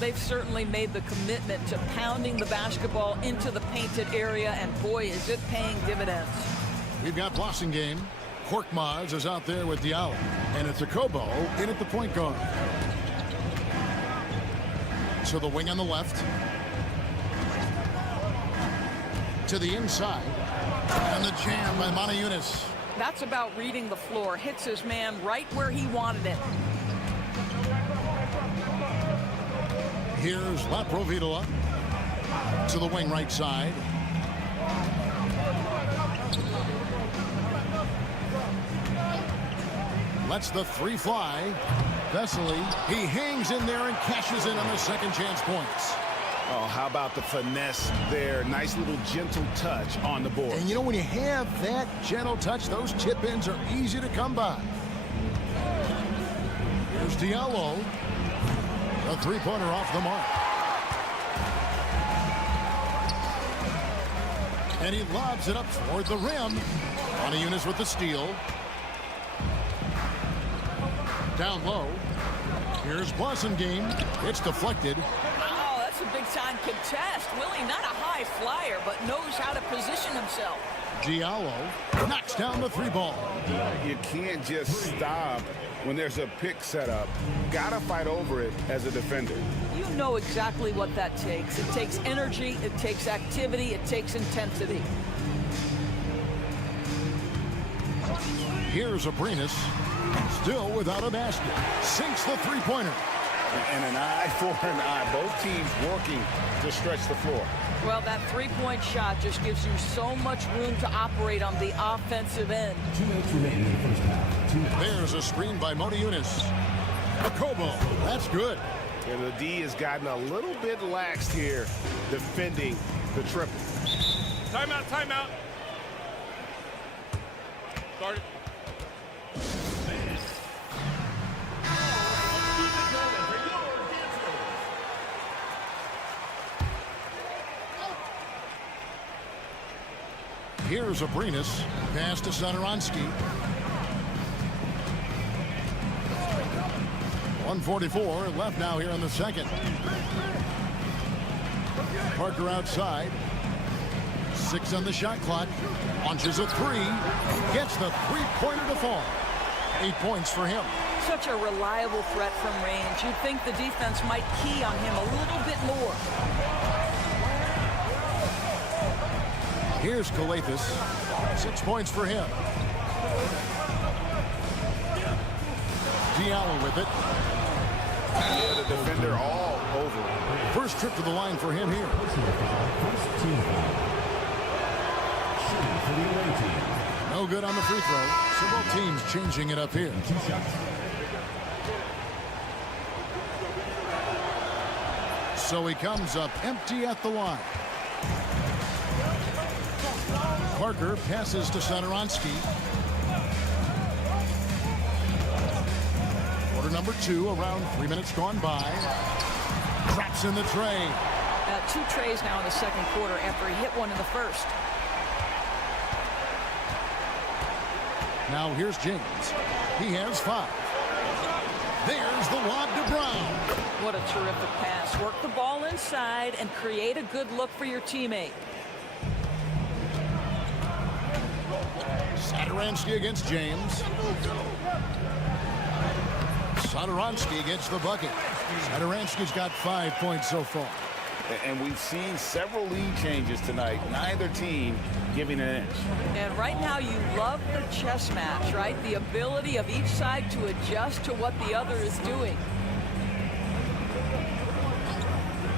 They've certainly made the commitment to pounding the basketball into the painted area, and boy, is it paying dividends. We've got Blossingame. Korkmaz is out there with Diallo. And it's Akobo in at the point guard. To the wing on the left. To the inside. And the jam by Montejunas. That's about reading the floor. Hits his man right where he wanted it. Here's Laprovitola. To the wing right side. Lets the 3 fly. Vesely, he hangs in there and cashes in on the second chance points. Oh, how about the finesse there? Nice little gentle touch on the board. And you know, when you have that gentle touch, those tip-ins are easy to come by. Here's Diallo. A 3-pointer off the mark. And he lobs it up toward the rim. Montejunas with the steal. Down low. Here's Blossingame. It's deflected. Oh, that's a big-time contest. Willie, not a high flyer, but knows how to position himself. Diallo knocks down the 3-ball. You can't just stop when there's a pick set up. Gotta fight over it as a defender. You know exactly what that takes. It takes energy, it takes activity, it takes intensity. Here's Abrinas. Still without a basket. Sinks the 3-pointer. And an eye for an eye. Both teams working to stretch the floor. Well, that 3-point shot just gives you so much room to operate on the offensive end. 2 minutes remaining in the first half. There's a screen by Montejunas. Akobo, that's good. And the D has gotten a little bit laxed here defending the triple. Timeout, timeout. Start it. Here's Abrinas. Pass to Satoransky. 1:44 left now here in the second. Parker outside. 6 on the shot clock. Launches a 3. Gets the three-pointer to fall. 8 points for him. Such a reliable threat from range. You'd think the defense might key on him a little bit more. Here's Kalathis. 6 points for him. Diallo with it. Yeah, the defender all over. First trip to the line for him here. No good on the free throw. So both teams changing it up here. So he comes up empty at the line. Parker passes to Satoransky. Quarter number 2, around 3 minutes gone by. Traps in the tray. 2 trays now in the second quarter after he hit one in the first. Now here's James. He has 5. There's the lob to Brown. What a terrific pass. Work the ball inside and create a good look for your teammate. Satoransky against James. Satoransky gets the bucket. Satoransky's got 5 points so far. And we've seen several lead changes tonight. Neither team giving an inch. And right now you love the chess match, right? The ability of each side to adjust to what the other is doing.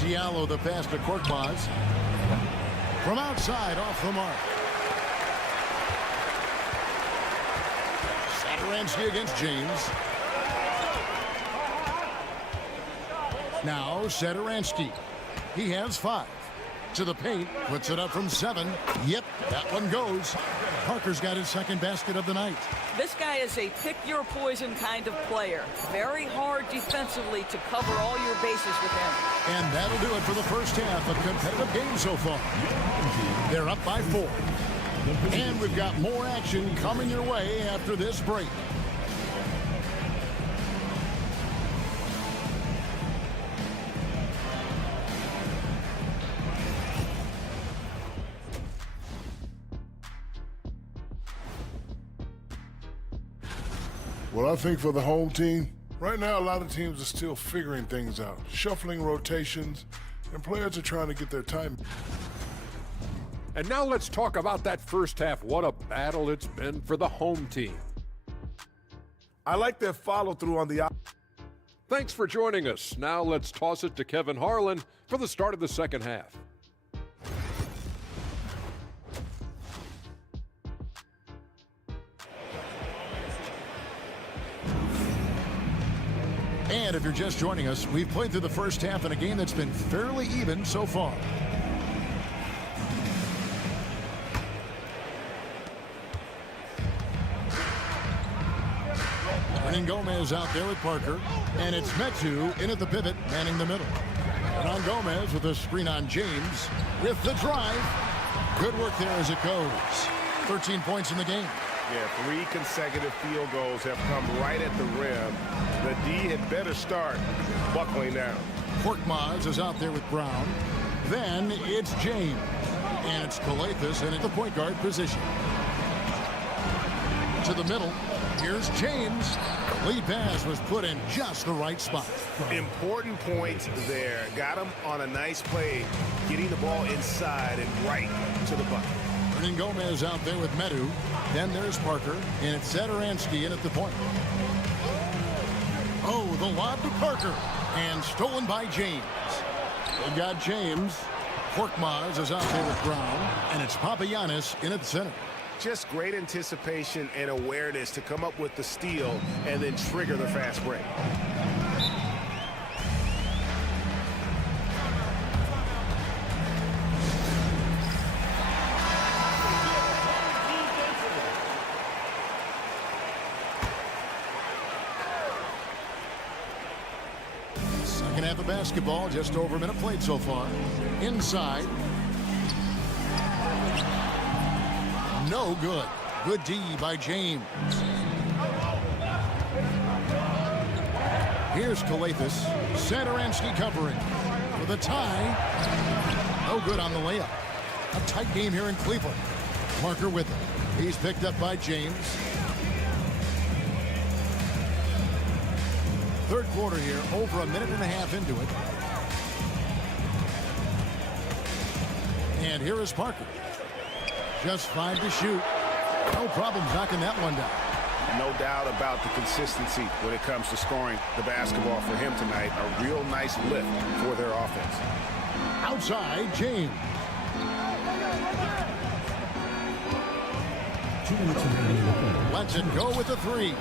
Diallo the pass to Korkmaz. From outside off the mark. Satoransky against James. Now Satoransky. He has 5. To the paint. Puts it up from 7. Yep, that one goes. Parker's got his second basket of the night. This guy is a pick-your-poison kind of player. Very hard defensively to cover all your bases with him. And that'll do it for the first half of competitive game so far. They're up by 4. And we've got more action coming your way after this break. Well, I think for the home team, right now a lot of teams are still figuring things out, shuffling rotations, and players are trying to get their time. And now let's talk about that first half. What a battle it's been for the home team. I like their follow-through on the... Thanks for joining us. Now let's toss it to Kevin Harlan for the start of the second half. And if you're just joining us, we've played through the first half in a game that's been fairly even so far. Gomez out there with Parker, and it's Metu in at the pivot, manning the middle. And on Gomez with a screen on James with the drive. Good work there as it goes. 13 points in the game. Yeah, 3 consecutive field goals have come right at the rim. The D had better start buckling down. Korkmaz is out there with Brown. Then it's James. And it's Kalathis in at the point guard position. To the middle. Here's James. The lead pass was put in just the right spot. Important points there. Got him on a nice play, getting the ball inside and right to the bucket. Hernan Gomez out there with Metu. Then there's Parker, and it's Satoransky in at the point. Oh, the lob to Parker, and stolen by James. They've got James. Korkmaz is out there with Brown, and it's Papagiannis in at the center. Just great anticipation and awareness to come up with the steal and then trigger the fast break. Second half of basketball, just over a minute played so far. Inside. No good. Good D by James. Here's Kalathis. Satoransky covering for the tie. No good on the layup. A tight game here in Cleveland. Parker with it. He's picked up by James. Third quarter here, over a minute and a half into it. And here is Parker. Just 5 to shoot. No problem knocking that one down. No doubt about the consistency when it comes to scoring the basketball for him tonight. A real nice lift for their offense. Outside, James. 2 minutes remaining in the quarter. Lets it go with the three.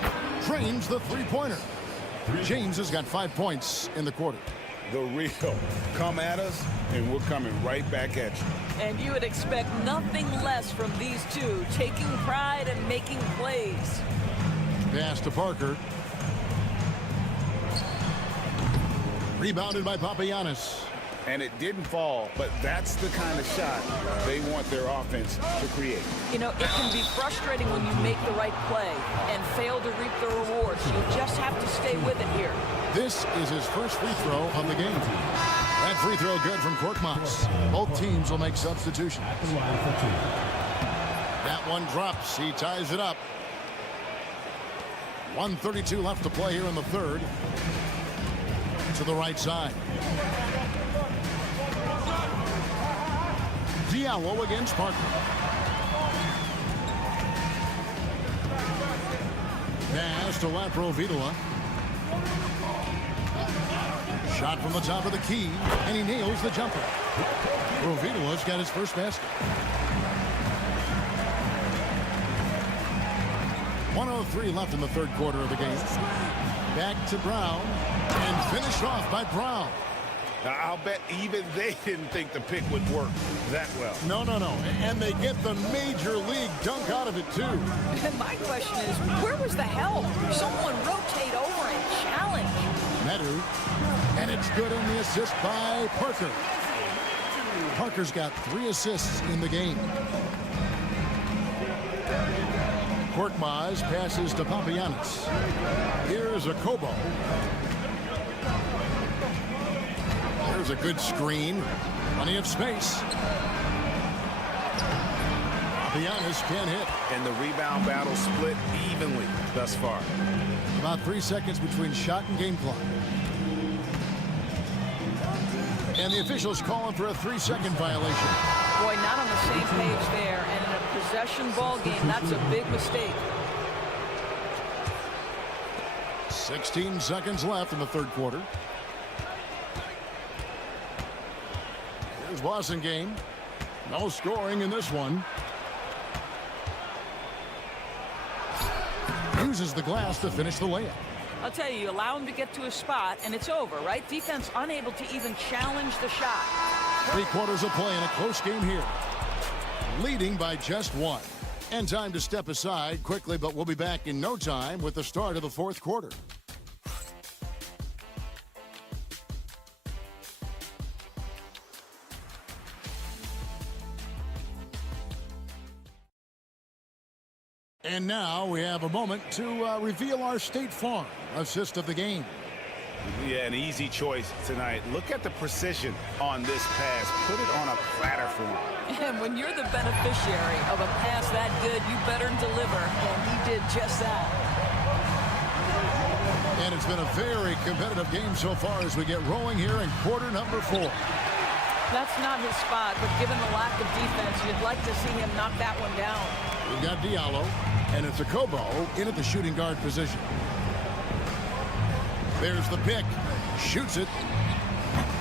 Trains the three-pointer. James has got 5 points in the quarter. The real. Come at us, and we're coming right back at you. And you would expect nothing less from these two, taking pride and making plays. Pass to Parker. Rebounded by Papagiannis. And it didn't fall, but that's the kind of shot they want their offense to create. You know, it can be frustrating when you make the right play and fail to reap the rewards. You just have to stay with it here. This is his first free throw of the game. That free throw good from Korkmaz. Both teams will make substitutions. That one drops. He ties it up. 1:32 left to play here in the third. To the right side. Diallo against Parker. Pass to Laprovitola. Shot from the top of the key, and he nails the jumper. Rovitola's got his first basket. 1:03 left in the third quarter of the game. Back to Brown, and finished off by Brown. I'll bet even they didn't think the pick would work that well. No. And they get the major league dunk out of it, too. And my question is, where was the help? Someone rotate over and challenge. Medu. And it's good on the assist by Parker. Parker's got 3 assists in the game. Korkmaz passes to Papagiannis. Here's a Kobo. There's a good screen. Plenty of space. Papagiannis can't hit. And the rebound battle split evenly thus far. About 3 seconds between shot and game clock. And the officials calling for a 3-second violation. Boy, not on the same page there. And in a possession ball game, that's a big mistake. 16 seconds left in the third quarter. Here's Boston game. No scoring in this one. Uses the glass to finish the layup. I'll tell you, allow him to get to a spot, and it's over, right? Defense unable to even challenge the shot. 3 quarters of play in a close game here. Leading by just 1. And time to step aside quickly, but we'll be back in no time with the start of the fourth quarter. And now we have a moment to reveal our State Farm assist of the game. Yeah, an easy choice tonight. Look at the precision on this pass. Put it on a platter for him. And when you're the beneficiary of a pass that good, you better deliver. And he did just that. And it's been a very competitive game so far as we get rolling here in quarter number 4. That's not his spot, but given the lack of defense, you'd like to see him knock that one down. We've got Diallo, and it's a Kobo in at the shooting guard position. There's the pick. Shoots it.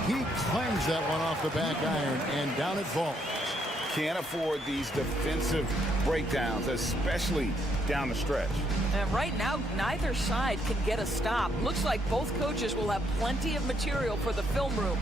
He clangs that one off the back iron, and down it falls. Can't afford these defensive breakdowns, especially down the stretch. And right now, neither side can get a stop. Looks like both coaches will have plenty of material for the film room.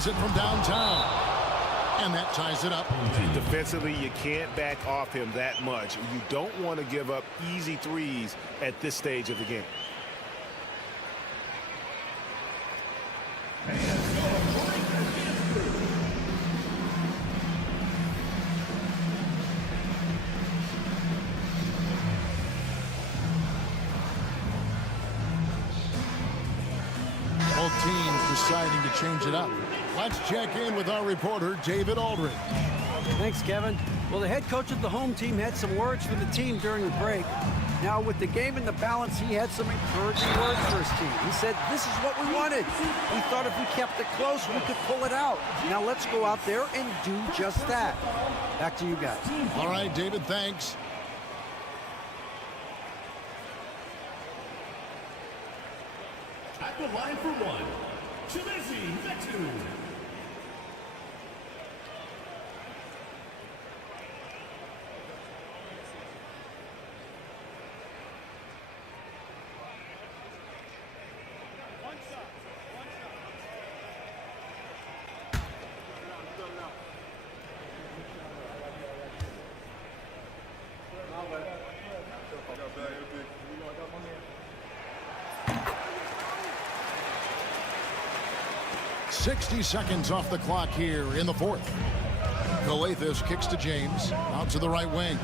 Sends it from downtown. And that ties it up. Defensively, you can't back off him that much. You don't want to give up easy threes at this stage of the game. Both teams deciding to change it up. Let's check in with our reporter, David Aldridge. Thanks, Kevin. Well, the head coach of the home team had some words for the team during the break. Now, with the game in the balance, he had some encouraging words for his team. He said, this is what we wanted. We thought if we kept it close, we could pull it out. Now let's go out there and do just that. Back to you guys. All right, David, thanks. At the line for one, Chimezi Metu. .60 seconds off the clock here in the fourth. Efes kicks to James, out to the right wing.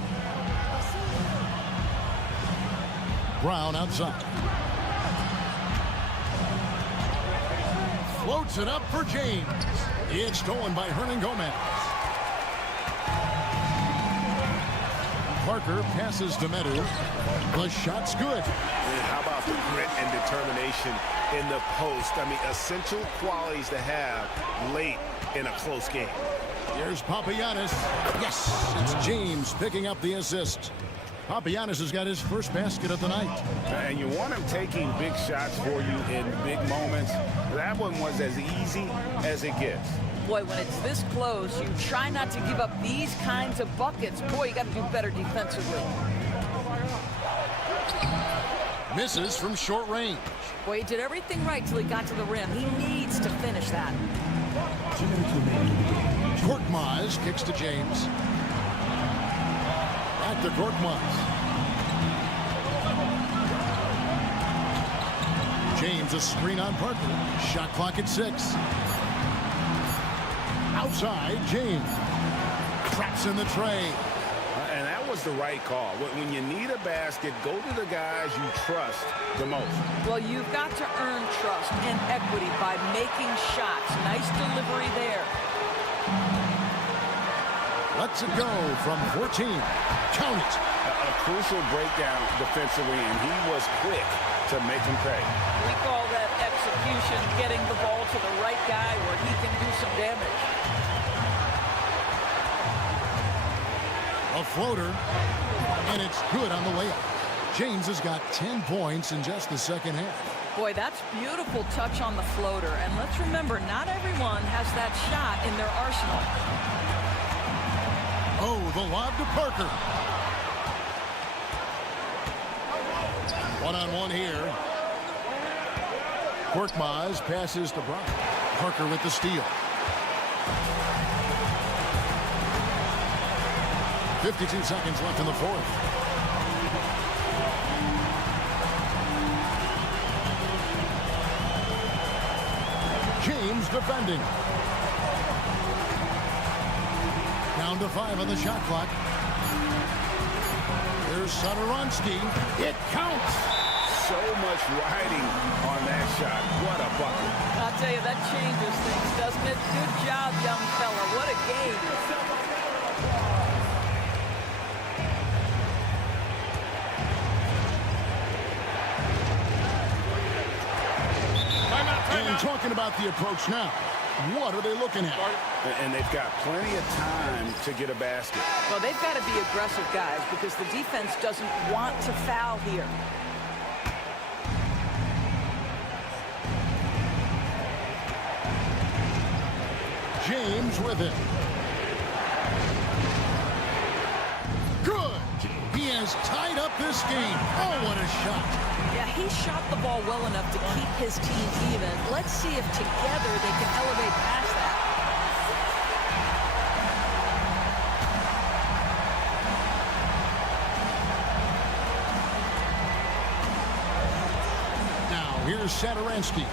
Brown outside. Floats it up for James. It's stolen by Hernan Gomez. Parker passes to Medu. The shot's good. How about the grit and determination in the post? I mean, essential qualities to have late in a close game. Here's Papagiannis. Yes, it's James picking up the assist. Papagiannis has got his first basket of the night. And you want him taking big shots for you in big moments. That one was as easy as it gets. Boy, when it's this close, you try not to give up these kinds of buckets. Boy, you got to do better defensively. Misses from short range. Boy, he did everything right till he got to the rim. He needs to finish that. Korkmaz kicks to James. Back to Korkmaz. James, a screen on Parker. Shot clock at 6. Outside, James. Traps in the tray. And that was the right call. When you need a basket, go to the guys you trust the most. Well, you've got to earn trust and equity by making shots. Nice delivery there. Lets it go from 14. Count it. A crucial breakdown defensively, and he was quick to make him pay. We call that execution, getting the ball to the right guy where he can do some damage. A floater, and it's good on the layup. James has got 10 points in just the second half. Boy, that's beautiful touch on the floater. And let's remember, not everyone has that shot in their arsenal. Oh, the lob to Parker. One-on-one here. Korkmaz passes to Brown. Parker with the steal. 52 seconds left in the fourth. James defending. Down to 5 on the shot clock. Here's Satoransky. It counts. So much riding on that shot. What a bucket. I'll tell you, that changes things, doesn't it? Good job, young fella. What a game. And talking about the approach now, what are they looking at? And they've got plenty of time to get a basket. Well, they've got to be aggressive guys because the defense doesn't want to foul here. James with it. Good. He has tied up this game. Oh, what a shot. Yeah, he shot the ball well enough to keep his team even. Let's see if together they can elevate past that. Here's Satoransky.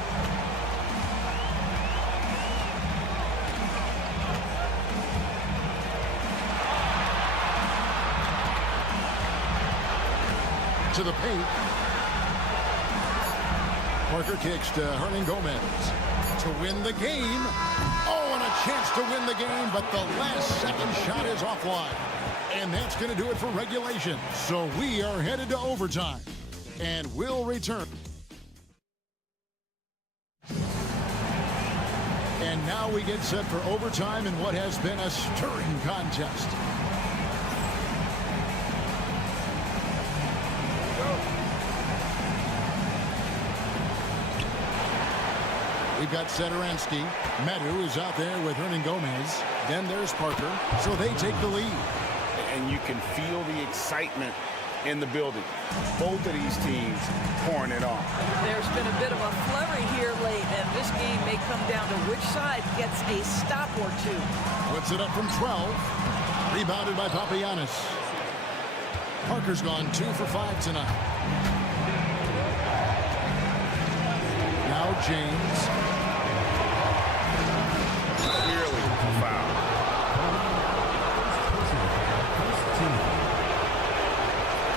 To the paint. Parker kicks to Hernan Gomez to win the game. Oh, and a chance to win the game, but the last second shot is offline. And that's going to do it for regulation. So we are headed to overtime. And we'll return. And now we get set for overtime in what has been a stirring contest. We've got Satoransky. Medu is out there with Hernan Gomez. Then there's Parker. So they take the lead. And you can feel the excitement in the building. Both of these teams pouring it on. There's been a bit of a flurry here late, and this game may come down to which side gets a stop or two. Puts it up from 12. Rebounded by Papagiannis. Parker's gone 2 for 5 tonight. Now James. Clearly foul.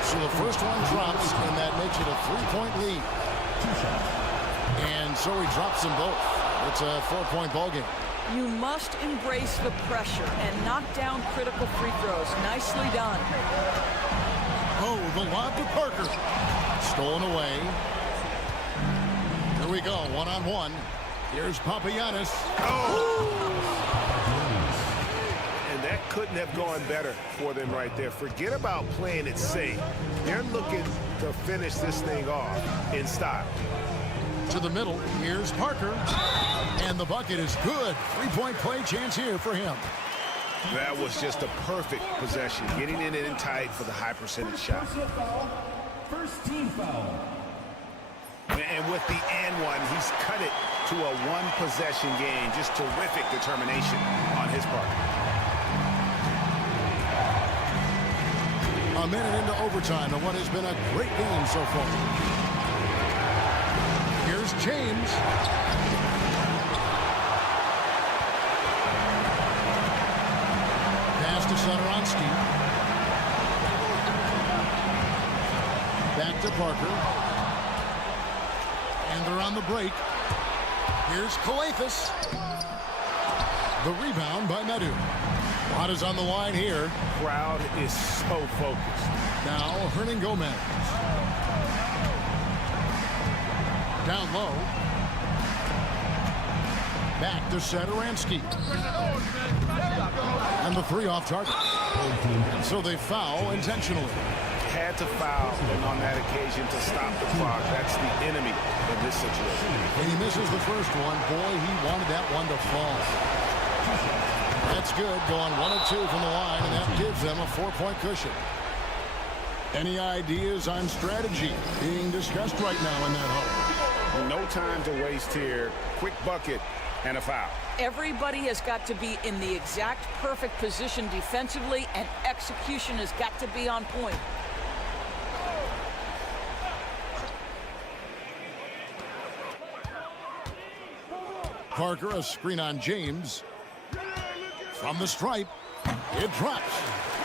So the first one drops, and that makes it a 3-point lead. And so he drops them both. It's a 4-point ball game. You must embrace the pressure and knock down critical free throws. Nicely done. Oh, the lob to Parker. Stolen away. Here we go, one-on-one. Here's Papagiannis. Oh! And that couldn't have gone better for them right there. Forget about playing it safe. They're looking to finish this thing off in style. To the middle, here's Parker. And the bucket is good. 3-point play chance here for him. That was just a perfect possession. Getting in and tight for the high percentage shot. First team foul. And with the and one, he's cut it to a one-possession game. Just terrific determination on his part. A minute into overtime and what has been a great game so far. Here's James. Pass to Satoransky. Back to Parker. And they're on the break. Here's Kalafis. The rebound by Medu. A lot is on the line here. Crowd is so focused. Now Hernan Gomez. Down low. Back to Satoransky. And the 3 off target. And so they foul intentionally. Had to foul on that occasion to stop the clock. That's the enemy of this situation. And he misses the first one. Boy, he wanted that one to fall. That's good. Going 1 of 2 from the line, and that gives them a 4-point cushion. Any ideas on strategy being discussed right now in that huddle? No time to waste here. Quick bucket and a foul. Everybody has got to be in the exact perfect position defensively, and execution has got to be on point. Parker, a screen on James. From the stripe, it drops.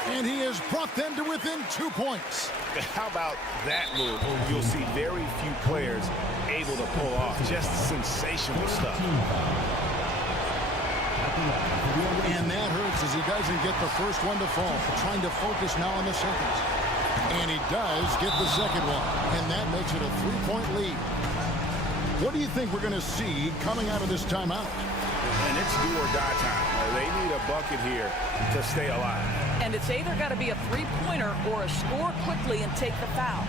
And he has brought them to within 2 points. How about that move? You'll see very few players able to pull off just sensational stuff. And that hurts as he doesn't get the first one to fall. Trying to focus now on the second. And he does get the second one. And that makes it a 3-point lead. What do you think we're going to see coming out of this timeout? And it's do or die time. They need a bucket here to stay alive. And it's either got to be a 3-pointer or a score quickly and take the foul.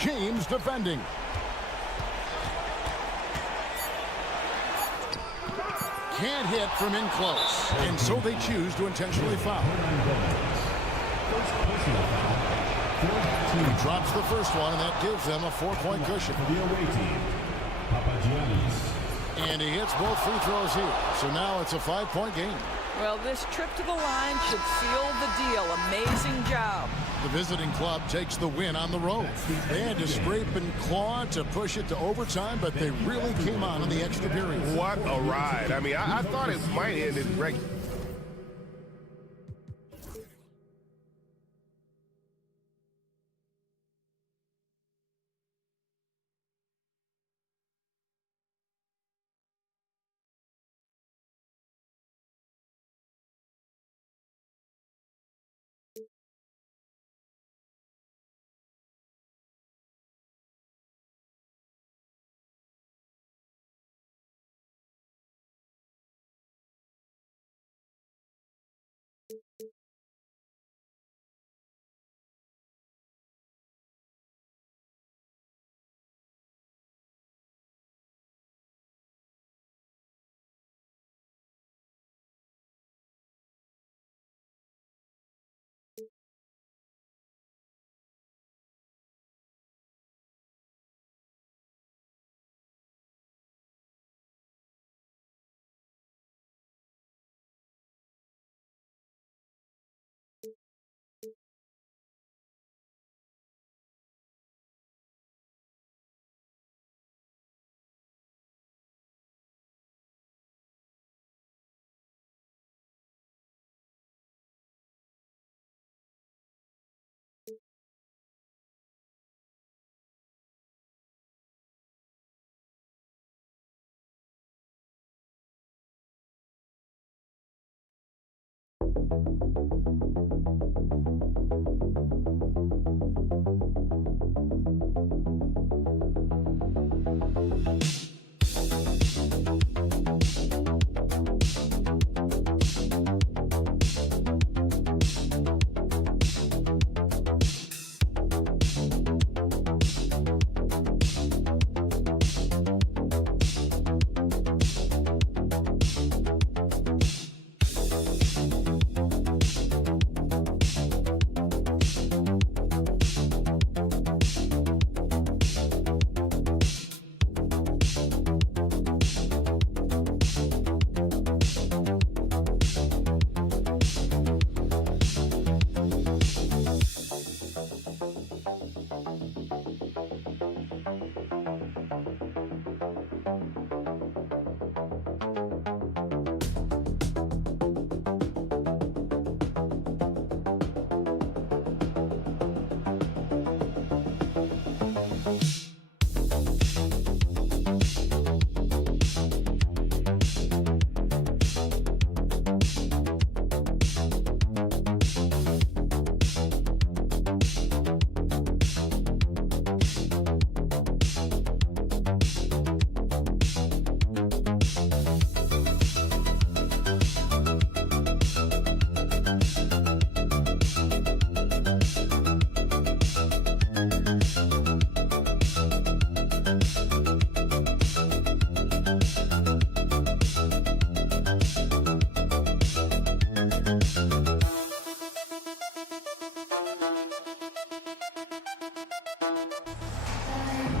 James defending. Can't hit from in close. And so they choose to intentionally foul. He drops the first one, and that gives them a 4-point cushion. And he hits both free throws here. So now it's a 5-point game. Well, this trip to the line should seal the deal. Amazing job. The visiting club takes the win on the road. They had to scrape and claw to push it to overtime, but they really came on in the extra period. What a ride. I mean, I thought it might end in regular.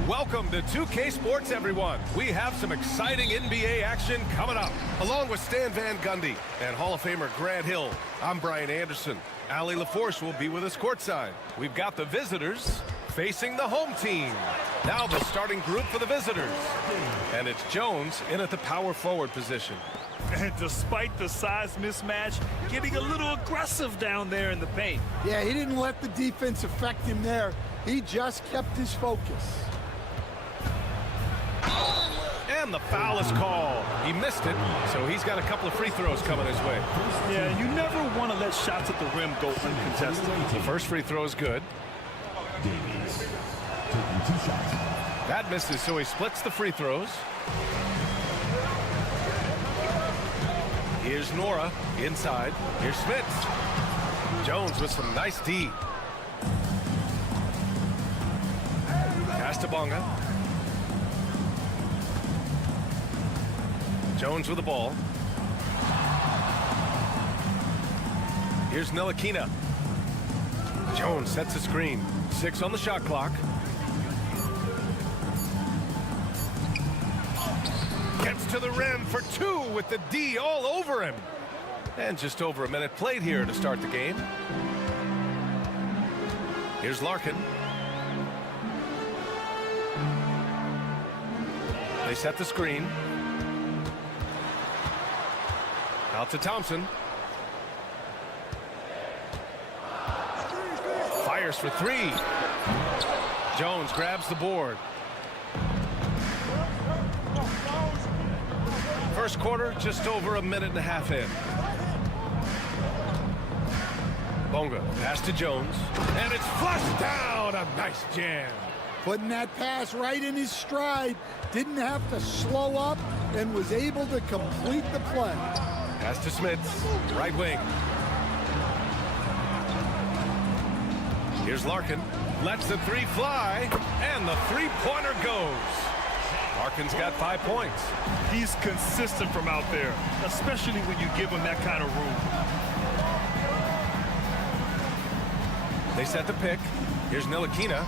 Welcome to 2K Sports, everyone. We have some exciting NBA action coming up. Along with Stan Van Gundy and Hall of Famer Grant Hill, I'm Brian Anderson. Allie LaForce will be with us courtside. We've got the visitors facing the home team. Now the starting group for the visitors. And it's Jones in at the power forward position. And despite the size mismatch, getting a little aggressive down there in the paint. Yeah, he didn't let the defense affect him there. He just kept his focus. And the foul is called. He missed it, so he's got a couple of free throws coming his way. Yeah, you never want to let shots at the rim go uncontested. The first free throw is good. Davies taking 2 shots. That misses, so he splits the free throws. Here's Nora inside. Here's Smith. Jones with some nice D. Pass to Bonga. Jones with the ball. Here's Ntilikina. Jones sets a screen. 6 on the shot clock. Gets to the rim for 2 with the D all over him. And just over a minute played here to start the game. Here's Larkin. They set the screen. Out to Thompson. Fires for three. Jones grabs the board. First quarter, just over a minute and a half in. Bonga, pass to Jones. And it's flushed down. A nice jam. Putting that pass right in his stride. Didn't have to slow up and was able to complete the play. Pass to Smits, right wing. Here's Larkin. Lets the three fly. And the three-pointer goes. Larkin's got 5 points. He's consistent from out there, especially when you give him that kind of room. They set the pick. Here's Ntilikina.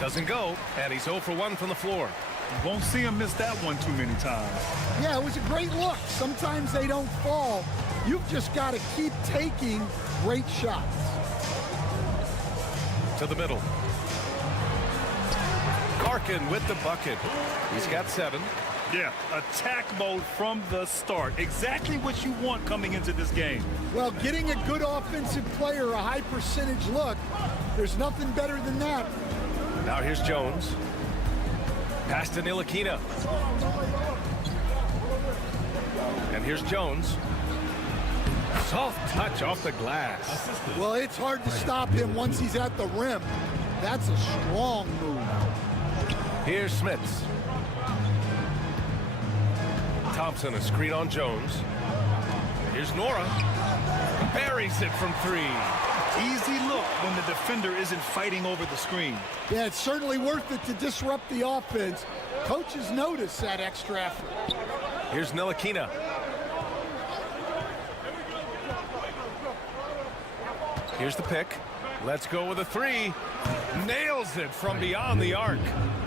Doesn't go, and he's 0 for 1 from the floor. You won't see him miss that one too many times. Yeah, it was a great look. Sometimes they don't fall. You've just got to keep taking great shots. To the middle. Larkin with the bucket. He's got 7. Yeah, attack mode from the start. Exactly what you want coming into this game. Well, getting a good offensive player a high percentage look, there's nothing better than that. Now here's Jones. Pass to Ntilikina. And here's Jones. Soft touch off the glass. Well, it's hard to stop him once he's at the rim. That's a strong move. Here's Smits. Thompson, a screen on Jones. Here's Nora. Buries it from 3. Easy look when the defender isn't fighting over the screen. Yeah, it's certainly worth it to disrupt the offense. Coaches notice that extra effort. Here's Ntilikina. Here's the pick. Let's go with a 3. Nails it from beyond the arc.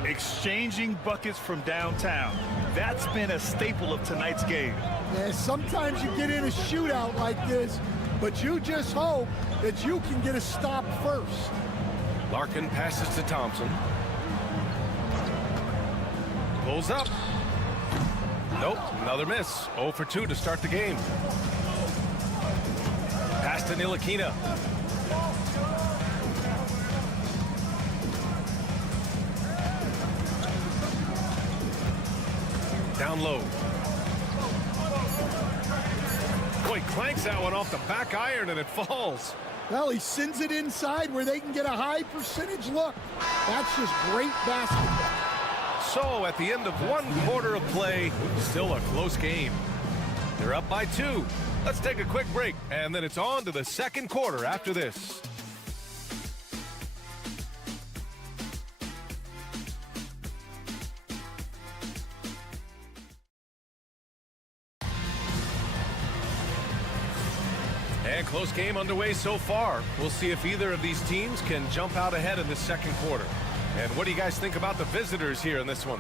Exchanging buckets from downtown. That's been a staple of tonight's game. Yeah, sometimes you get in a shootout like this, but you just hope that you can get a stop first. Larkin passes to Thompson. Pulls up. Nope, another miss. 0 for 2 to start the game. Pass to Ntilikina. Down low. Boy, clanks that one off the back iron and it falls. Well, he sends it inside where they can get a high percentage look. That's just great basketball. So at the end of 1 quarter of play, still a close game. They're up by 2. Let's take a quick break, and then it's on to the second quarter after this. And close game underway so far. We'll see if either of these teams can jump out ahead in the second quarter. And what do you guys think about the visitors here in this one?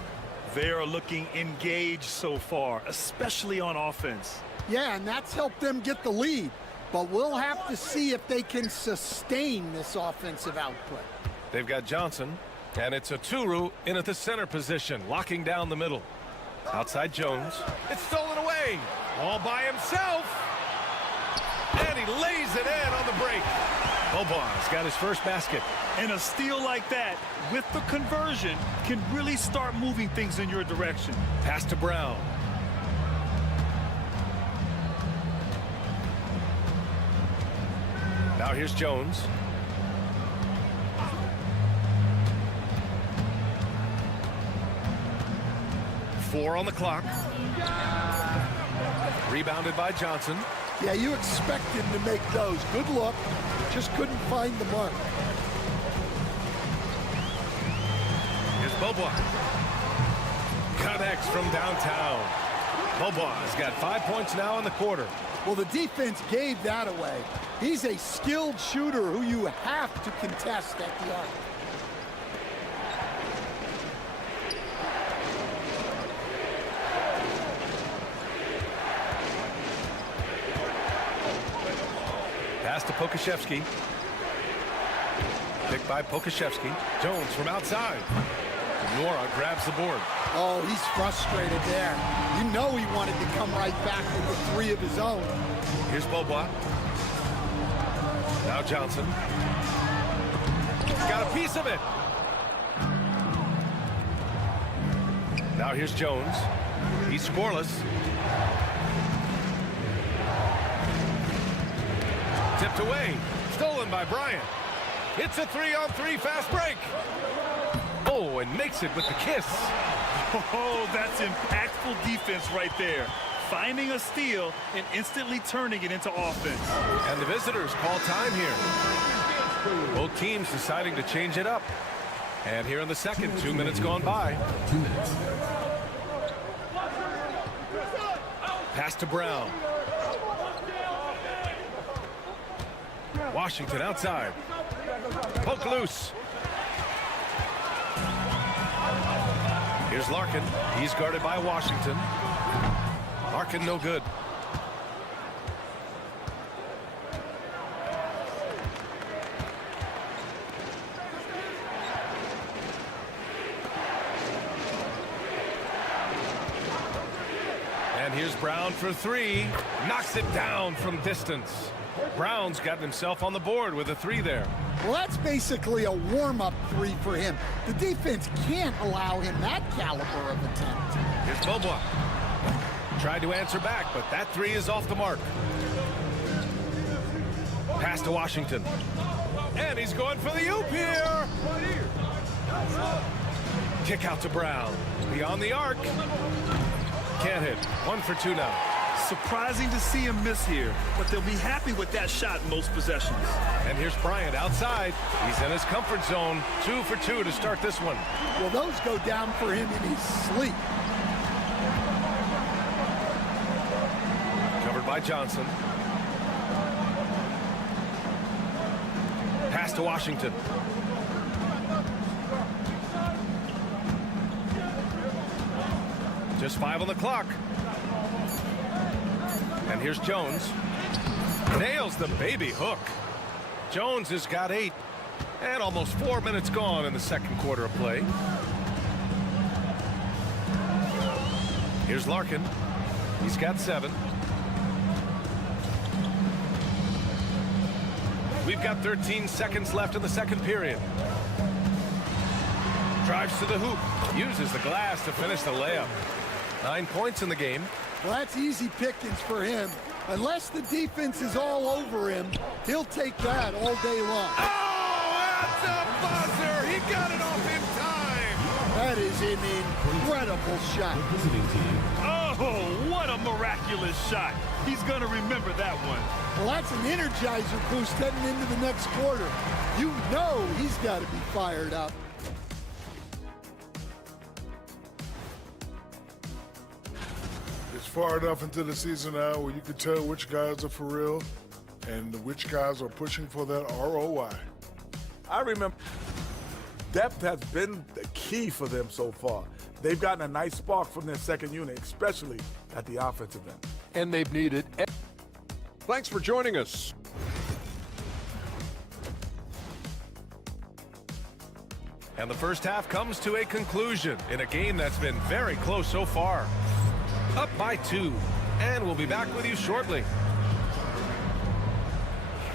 They are looking engaged so far, especially on offense. Yeah, and that's helped them get the lead. But we'll have to see if they can sustain this offensive output. They've got Johnson, and it's a Turu in at the center position, locking down the middle. Outside Jones. It's stolen away. All by himself. And he lays it in on the break. Bobo's got his first basket. And a steal like that, with the conversion, can really start moving things in your direction. Pass to Brown. Now here's Jones. Four on the clock. Rebounded by Johnson. Yeah, you expect him to make those. Good look. Just couldn't find the mark. Here's Bobois. Connects from downtown. Bobois got 5 points now in the quarter. Well, the defense gave that away. He's a skilled shooter who you have to contest at the arc. Pass to Pokashevsky. by Pokashevsky. Jones from outside. Nora grabs the board. Oh, he's frustrated there. You know he wanted to come right back with the three of his own. Here's Beaubois. Now Johnson. Got a piece of it. Now here's Jones. He's scoreless. Tipped away. Stolen by Bryant. It's a 3-on-3 fast break. Oh, and makes it with the kiss. Oh, that's impactful defense right there. Finding a steal and instantly turning it into offense. And the visitors call time here. Both teams deciding to change it up. And here in the second, 2 minutes gone by. 2 minutes. Pass to Brown. Washington outside. Poke loose. Here's Larkin. He's guarded by Washington. Larkin no good. And here's Brown for three. Knocks it down from distance. Brown's gotten himself on the board with a three there. Well, that's basically a warm-up three for him. The defense can't allow him that caliber of attempt. Here's Beaubois. Tried to answer back, but that three is off the mark. Pass to Washington. And he's going for the oop here. Kick out to Brown. Beyond the arc. Can't hit. 1 for 2 now. Surprising to see him miss here, but they'll be happy with that shot in most possessions. And here's Bryant outside. He's in his comfort zone. 2 for 2 to start this one. Well, those go down for him in his sleep. Covered by Johnson. Pass to Washington. Just 5 on the clock. And here's Jones. Nails the baby hook. Jones has got 8. And almost 4 minutes gone in the second quarter of play. Here's Larkin. He's got 7. We've got 13 seconds left in the second period. Drives to the hoop. Uses the glass to finish the layup. 9 points in the game. Well, that's easy pickings for him. Unless the defense is all over him, he'll take that all day long. Oh, that's a buzzer! He got it off in time! That is an incredible shot. Oh, what a miraculous shot. He's going to remember that one. Well, that's an energizer boost heading into the next quarter. You know he's got to be fired up. It's far enough into the season now where you can tell which guys are for real and which guys are pushing for that ROI. I remember depth has been the key for them so far. They've gotten a nice spark from their second unit, especially at the offensive end. And they've needed. Thanks for joining us. And the first half comes to a conclusion in a game that's been very close so far. Up by 2, and we'll be back with you shortly.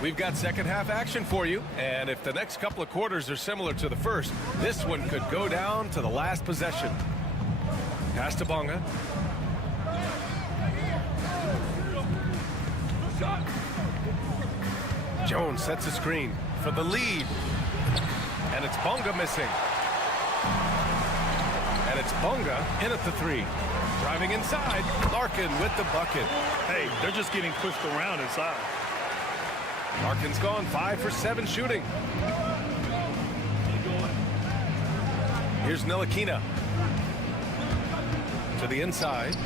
We've got second half action for you, and if the next couple of quarters are similar to the first, this one could go down to the last possession. Pass to Bonga. Jones sets a screen for the lead, and it's Bonga missing. And it's Bonga in at the 3. Driving inside, Larkin with the bucket. Hey, they're just getting pushed around inside. Larkin's gone 5 for 7 shooting. Here's Ntilikina. To the inside.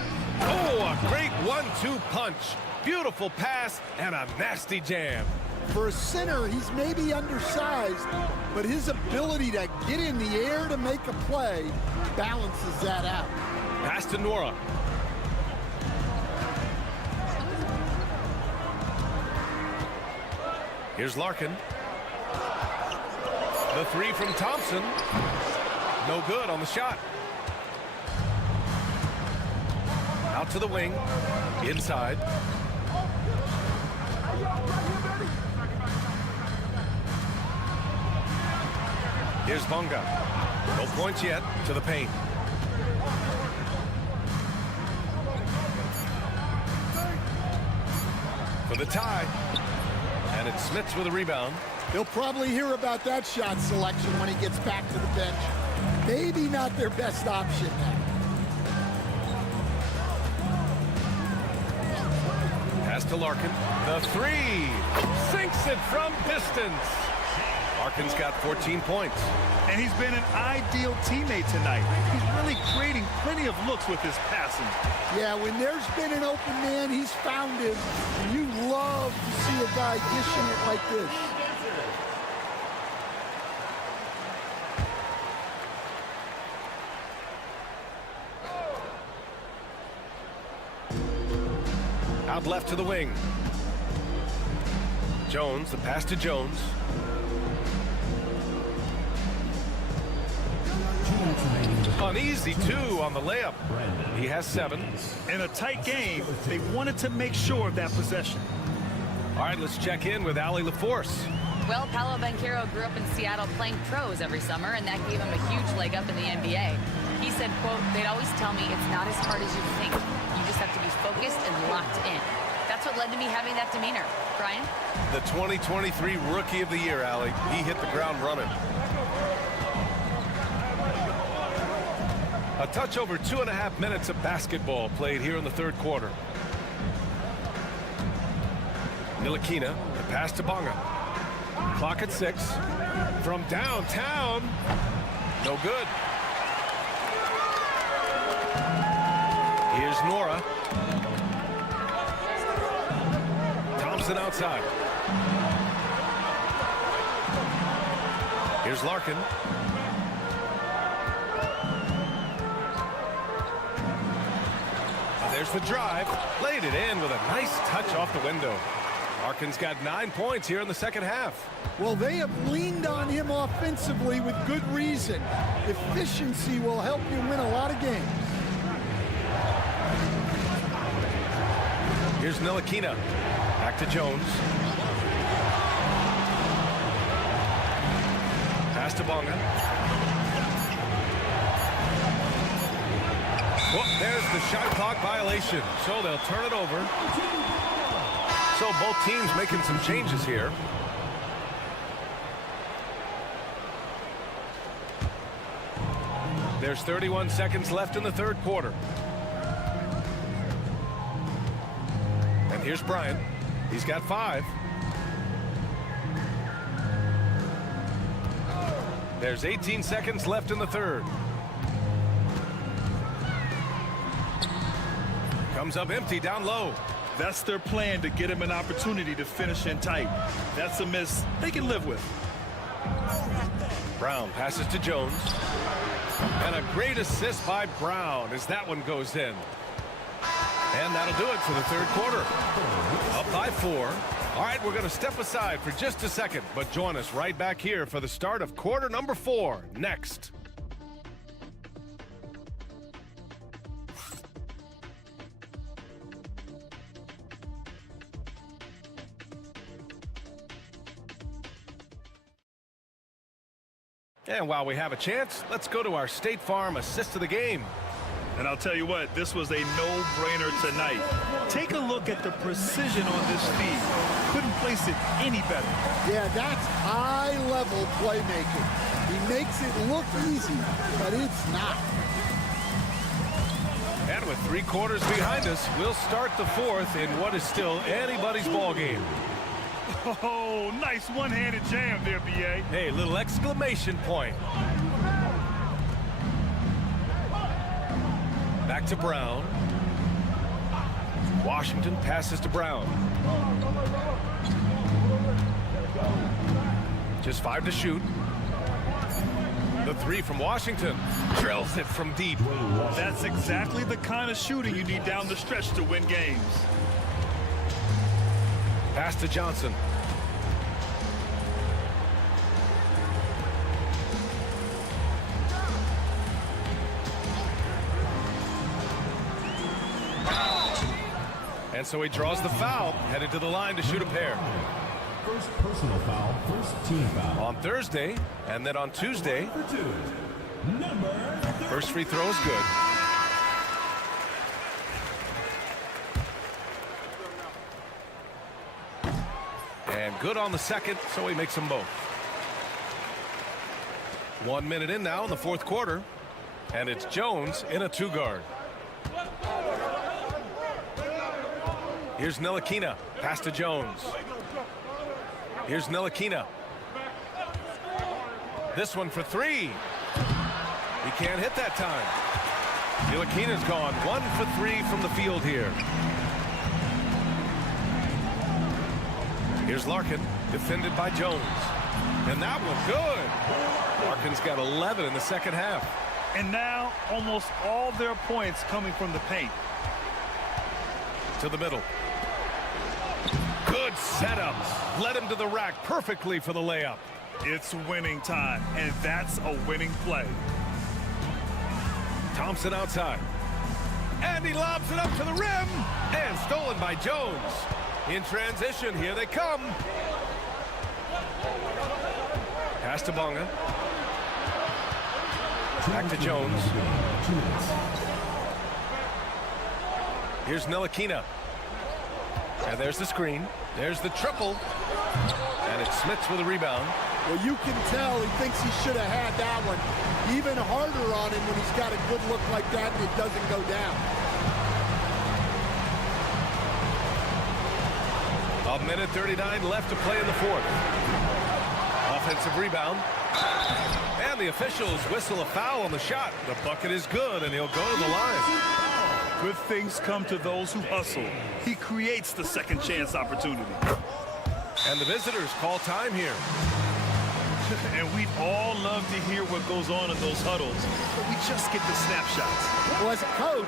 Oh, a great 1-2 punch. Beautiful pass and a nasty jam. For a center, he's maybe undersized, but his ability to get in the air to make a play balances that out. Pass to Nora. Here's Larkin. The three from Thompson. No good on the shot. Out to the wing. Inside. Here's Bunga. No points yet. To the paint. For the tie. And it's Smits with a rebound. He'll probably hear about that shot selection when he gets back to the bench. Maybe not their best option now. Pass to Larkin. The three. Sinks it from distance. Larkin's got 14 points. And he's been an ideal teammate tonight. He's really creating plenty of looks with his passing. Yeah, when there's been an open man, he's found him. And you love to see a guy dishing it like this. Out left to the wing. Jones, the pass to Jones. An easy two on the layup. He has 7. In a tight game, they wanted to make sure of that possession. All right, let's check in with Allie LaForce. Well, Paolo Banchero grew up in Seattle playing pros every summer, and that gave him a huge leg up in the NBA. He said, quote, "They'd always tell me it's not as hard as you think. You just have to be focused and locked in." That's what led to me having that demeanor. Brian? The 2023 Rookie of the Year, Allie. He hit the ground running. A touch over 2.5 minutes of basketball played here in the third quarter. Ntilikina, the pass to Bonga. Clock at 6. From downtown. No good. Here's Nora. Thompson outside. Here's Larkin. There's the drive. Laid it in with a nice touch off the window. Larkin's got 9 points here in the second half. Well, they have leaned on him offensively with good reason. Efficiency will help you win a lot of games. Here's Ntilikina. Back to Jones. Pass to Bonga. Well, there's the shot clock violation. So they'll turn it over. So both teams making some changes here. There's 31 seconds left in the third quarter. And here's Bryant. He's got 5. There's 18 seconds left in the third. Comes up empty down low. That's their plan, to get him an opportunity to finish in tight. That's a miss they can live with. Brown passes to Jones. And a great assist by Brown as that one goes in. And that'll do it for the third quarter. Up by 4. All right, we're going to step aside for just a second, but join us right back here for the start of quarter number 4 next. And while we have a chance, let's go to our State Farm assist of the game. And I'll tell you what, this was a no-brainer tonight. Take a look at the precision on this feed. Couldn't place it any better. Yeah, that's high-level playmaking. He makes it look easy, but it's not. And with 3 quarters behind us, we'll start the fourth in what is still anybody's ball game. Oh, nice one-handed jam there, B.A. Hey, little exclamation point. Back to Brown. Washington passes to Brown. Just 5 to shoot. The 3 from Washington. Drills it from deep. That's exactly the kind of shooting you need down the stretch to win games. Pass to Johnson. And so he draws the foul, headed to the line to shoot a pair. First personal foul, first team foul. On Thursday, and then on Tuesday, Number 30. first free throw is good. And good on the second, so he makes them both. 1 minute in now in the fourth quarter, and it's Jones in a two-guard. Here's Ntilikina, pass to Jones. Here's Ntilikina. This one for three. He can't hit that time. Ntilikina's gone 1 for 3 from the field here. Here's Larkin, defended by Jones. And that one good. Larkin's got 11 in the second half. And now almost all their points coming from the paint. To the middle. Good setup. Led him to the rack perfectly for the layup. It's winning time, and that's a winning play. Thompson outside. And he lobs it up to the rim. And stolen by Jones. In transition, here they come. Pass to Bonga. Back to Jones. Here's Ntilikina. And there's the screen. There's the triple. And it's Smits with a rebound. Well, you can tell he thinks he should have had that one. Even harder on him when he's got a good look like that and it doesn't go down. A minute 39 left to play in the fourth. Offensive rebound. And the officials whistle a foul on the shot. The bucket is good, and he'll go to the line. Good things come to those who hustle. He creates the second chance opportunity. And the visitors call time here. And we'd all love to hear what goes on in those huddles, but we just get the snapshots. Well, as a coach,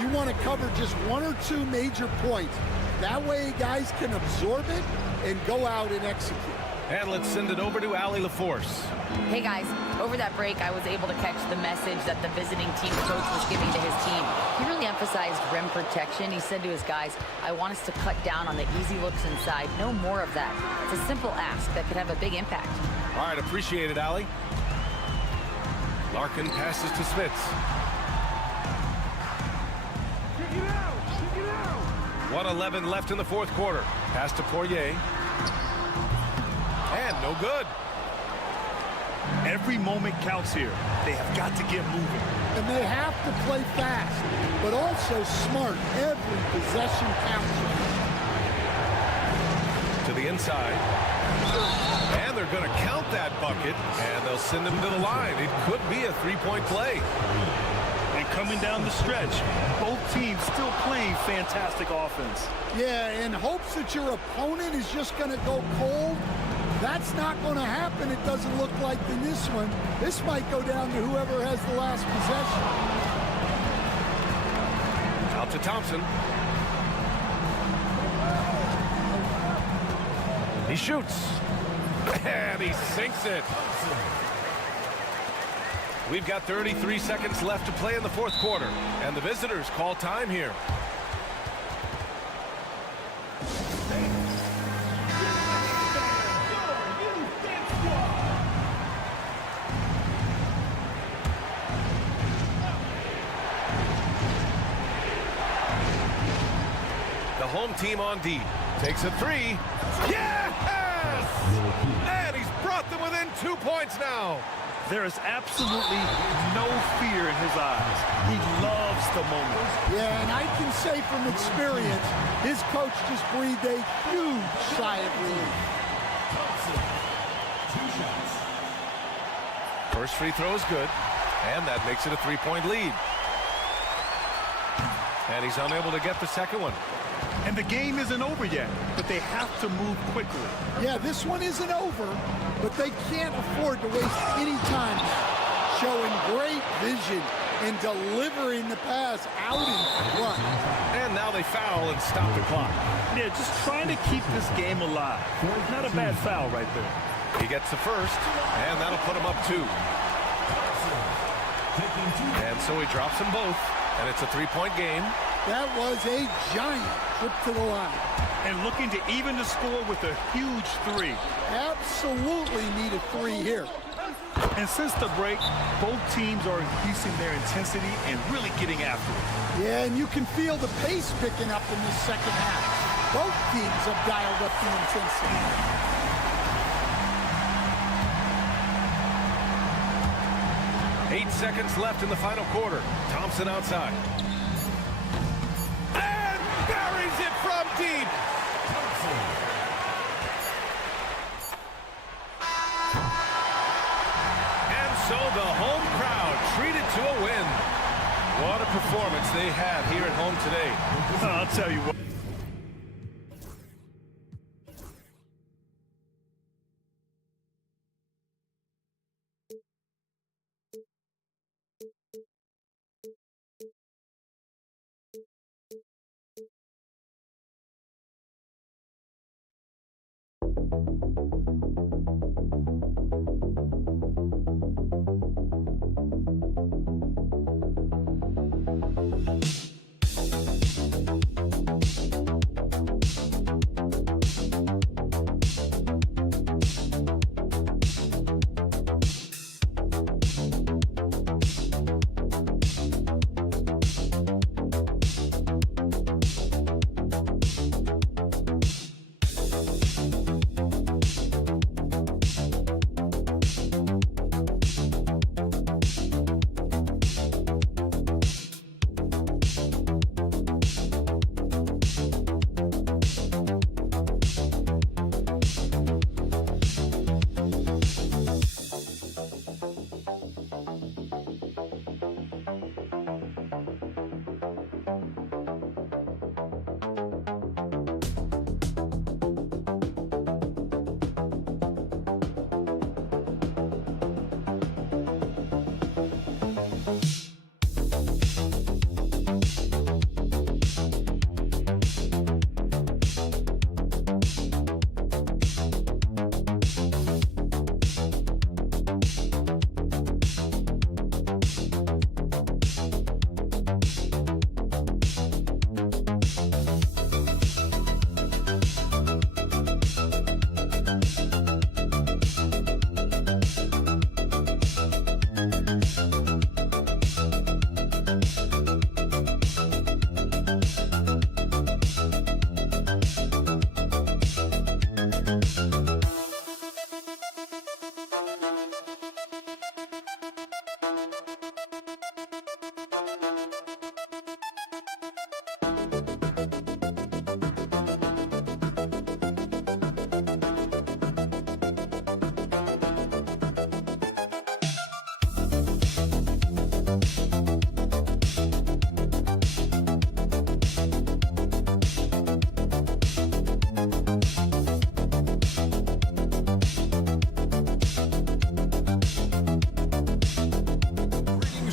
you want to cover just 1 or 2 major points. That way guys can absorb it and go out and execute. And let's send it over to Allie LaForce. Hey guys, over that break I was able to catch the message that the visiting team coach was giving to his team. He really emphasized rim protection. He said to his guys, I want us to cut down on the easy looks inside. No more of that. It's a simple ask that could have a big impact. All right, appreciate it, Allie. Larkin passes to Smits. 1:11 left in the fourth quarter. Pass to Poirier. And no good. Every moment counts here. They have got to get moving. And they have to play fast, but also smart. Every possession counts. To the inside. And they're going to count that bucket, and they'll send him to the line. It could be a three-point play. And coming down the stretch, both teams still playing fantastic offense. Yeah, in hopes that your opponent is just going to go cold. That's not going to happen. It doesn't look like in this one. This might go down to whoever has the last possession. Out to Thompson. He shoots. And he sinks it. We've got 33 seconds left to play in the fourth quarter. And the visitors call time here. The home team on D. Takes a three. Yes! And he's brought them within 2 points now. There is absolutely no fear in his eyes. He loves the moment. Yeah, and I can say from experience, his coach just breathed a huge sigh of relief. First free throw is good, and that makes it a three-point lead. And he's unable to get the second one. And the game isn't over yet, but they have to move quickly. Yeah, this one isn't over, but they can't afford to waste any time showing great vision and delivering the pass out in front. And now they foul and stop the clock. Yeah, just trying to keep this game alive. Not a bad foul right there. He gets the first, and that'll put him up 2. And so he drops them both, and it's a three-point game. That was a giant trip to the line. And looking to even the score with a huge 3. Absolutely need a 3 here. And since the break, both teams are increasing their intensity and really getting after it. Yeah, and you can feel the pace picking up in this second half. Both teams have dialed up the intensity. Eight seconds left in the final quarter. Thompson outside. And buries it from deep. And so the home crowd treated to a win. What a performance they have here at home today. I'll tell you what.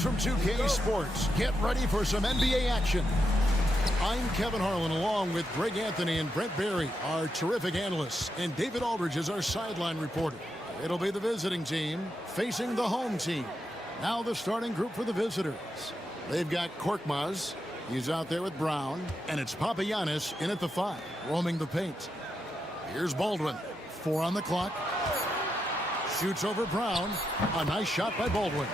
From 2K Sports, get ready for some NBA action. I'm Kevin Harlan, along with Greg Anthony and Brent Barry, our terrific analysts, and David Aldridge is our sideline reporter. It'll be the visiting team facing the home team. Now the starting group for the visitors. They've got Korkmaz. He's out there with Brown, and it's Papagiannis in at the 5, roaming the paint. Here's Baldwin, 4 on the clock. Shoots over Brown. A nice shot by Baldwin.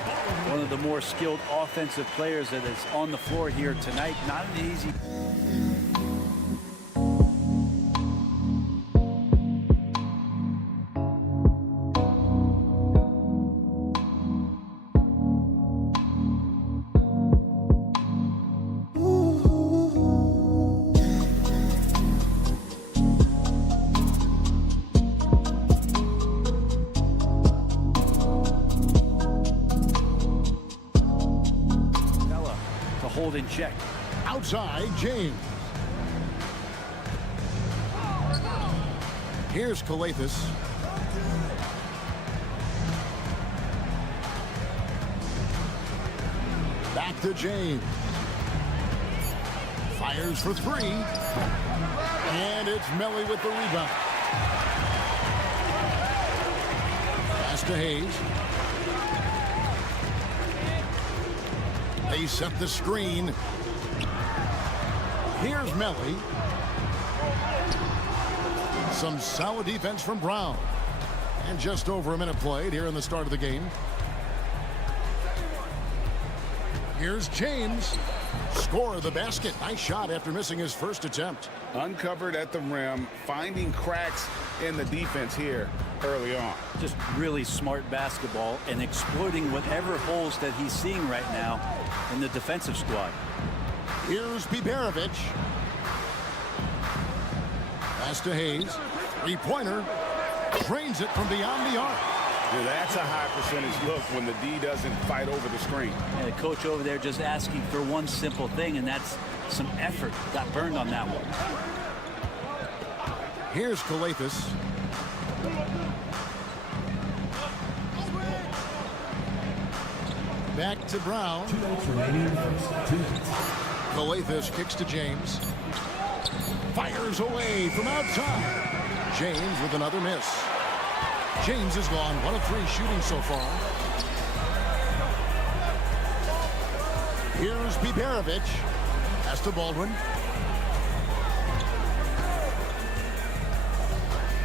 One of the more skilled offensive players that is on the floor here tonight. Not an easy... in check. Outside, James. Here's Calathis. Back to James. Fires for 3. And it's Melly with the rebound. Pass to Hayes. They set the screen. Here's Melly. Some solid defense from Brown. And just over a minute played here in the start of the game. Here's James. Score of the basket. Nice shot after missing his first attempt. Uncovered at the rim, finding cracks in the defense here early on. Just really smart basketball and exploiting whatever holes that he's seeing right now in the defensive squad. Here's Biberovic. Pass to Hayes. Three-pointer. Drains it from beyond the arc. Yeah, that's a high percentage look when the D doesn't fight over the screen. And the coach over there just asking for one simple thing, and that's some effort. Got burned on that one. Here's Calathis. Back to Brown. 2 minutes remaining in the first. 2 minutes. Calathis kicks to James. Fires away from outside. James with another miss. James has gone 1 of 3 shooting so far. Here's Biberovic. Pass to Baldwin.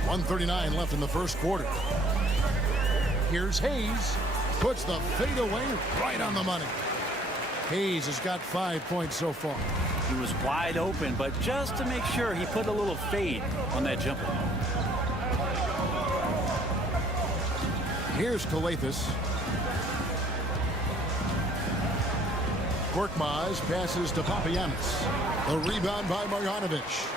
1:39 left in the first quarter. Here's Hayes. Puts the fadeaway right on the money. Hayes has got 5 points so far. He was wide open, but just to make sure, he put a little fade on that jumper. Here's Calathis. Korkmaz passes to Papagiannis. The rebound by Marjanovic.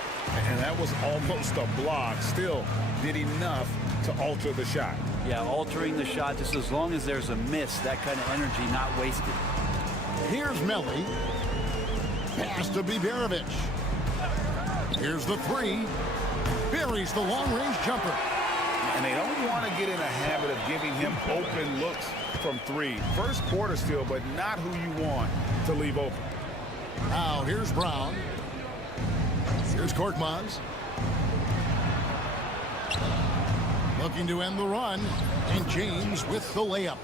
And that was almost a block. Still did enough to alter the shot. Yeah, altering the shot just as long as there's a miss. That kind of energy not wasted. Here's Melly. Pass to Biberovic. Here's the three. Buries the long-range jumper. And they don't want to get in a habit of giving him open looks from 3. First quarter still, but not who you want to leave open. Now here's Brown. Here's Korkmaz. Looking to end the run. And James with the layup.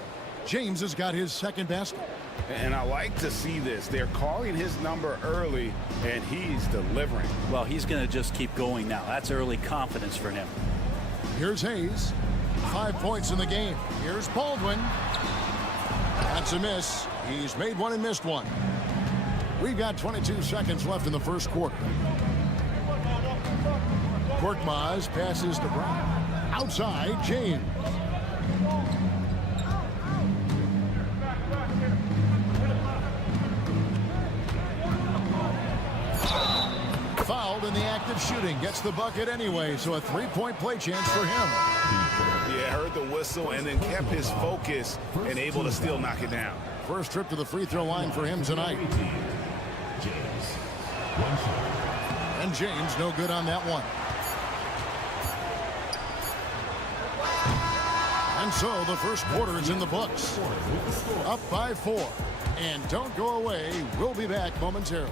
James has got his second basket. And I like to see this. They're calling his number early, and he's delivering. Well, he's going to just keep going now. That's early confidence for him. Here's Hayes. 5 points in the game. Here's Baldwin. That's a miss. He's made one and missed one. We've got 22 seconds left in the first quarter. Korkmaz passes to Brown. Outside, James. Fouled in the act of shooting. Gets the bucket anyway, so a three-point play chance for him. Yeah, heard the whistle and then kept his focus and able to still knock it down. First trip to the free throw line for him tonight. And James no good on that one. And so the first quarter is in the books. Up by 4. And don't go away. We'll be back momentarily.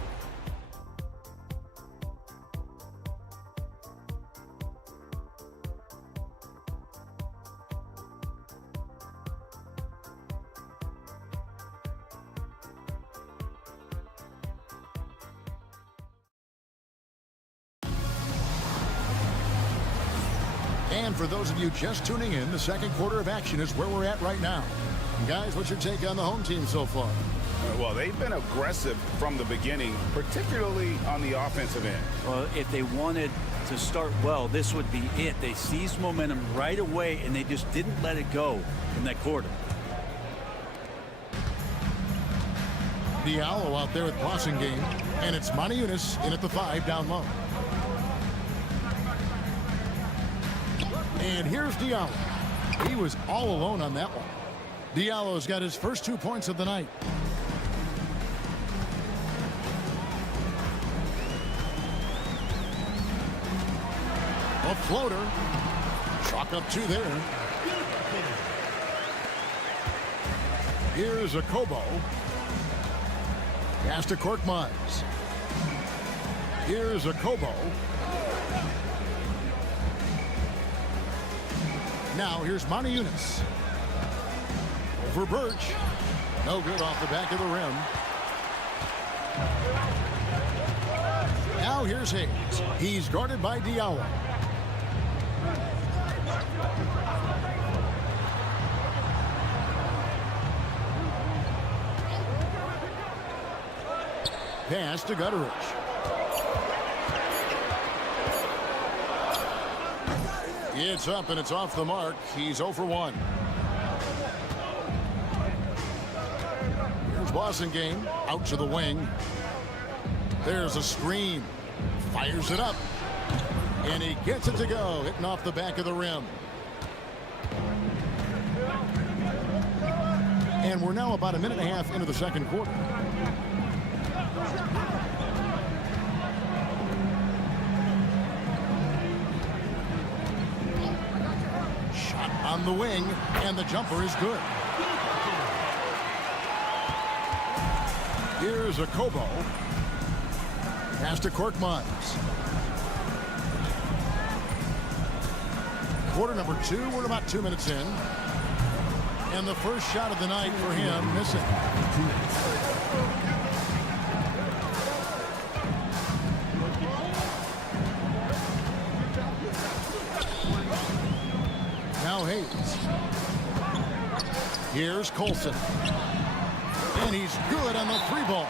And for those of you just tuning in, the second quarter of action is where we're at right now. And guys, what's your take on the home team so far? Well, they've been aggressive from the beginning, particularly on the offensive end. Well, if they wanted to start well, this would be it. They seized momentum right away, and they just didn't let it go in that quarter. Diallo out there with passing game, and it's Moniunas in at the 5 down low. And here's Diallo. He was all alone on that one. Diallo's got his first 2 points of the night. A floater. Chalk up 2 there. Here's a Kobo. Pass to Korkmaz. Here's a Kobo. Now here's Moniunas. Over Birch. No good off the back of the rim. Now here's Hayes. He's guarded by Diallo. Pass to Gutteridge. It's up and it's off the mark. He's 0 for 1. Here's Bosengame out to the wing. There's a screen. Fires it up. And he gets it to go, hitting off the back of the rim. And we're now about a minute and a half into the second quarter. Shot on the wing, and the jumper is good. Here's a Kobo. Pass to Korkmaz. Quarter number 2, we're about 2 minutes in. And the first shot of the night for him, missing. Now Hayes. Here's Colson. And he's good on the 3-ball.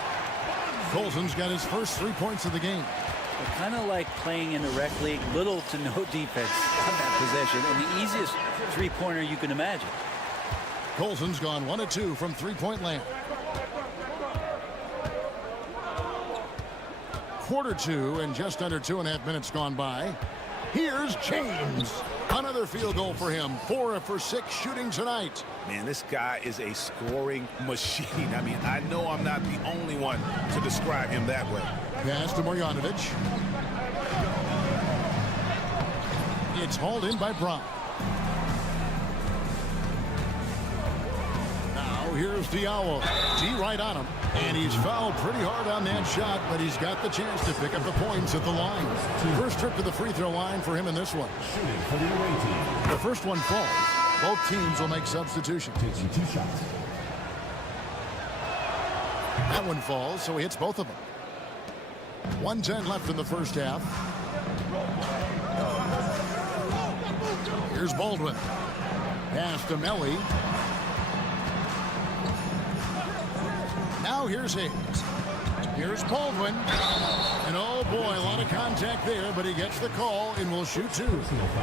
Colson's got his first 3 points of the game. They're kind of like playing in the rec league, little to no defense on that possession, and the easiest 3-pointer you can imagine. Colson's gone 1 of 2 from 3-point land. Quarter 2 and just under 2.5 minutes gone by. Here's James. Another field goal for him. 4 for 6 shooting tonight. Man, this guy is a scoring machine. I mean, I know I'm not the only one to describe him that way. Pass to Marjanovic. It's hauled in by Brown. Now here's Diallo. T right on him. And he's fouled pretty hard on that shot, but he's got the chance to pick up the points at the line. First trip to the free throw line for him in this one. The first one falls. Both teams will make substitutions. Takes you 2 shots. That one falls, so he hits both of them. 1:10 left in the first half. Here's Baldwin. Pass to Melly. Now here's Hayes. Here's Baldwin. And oh boy, a lot of contact there, but he gets the call and will shoot 2.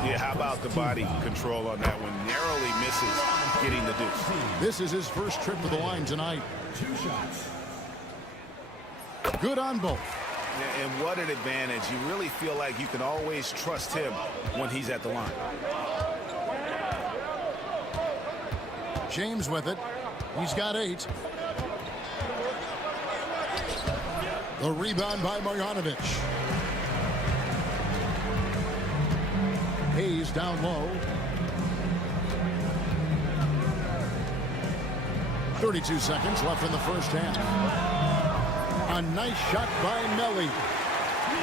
Yeah, how about the body control on that one? Narrowly misses getting the deuce. This is his first trip to the line tonight. 2 shots. Good on both. And what an advantage. You really feel like you can always trust him when he's at the line. James with it. He's got 8. The rebound by Marjanovic. Hayes down low. 32 seconds left in the first half. A nice shot by Melly.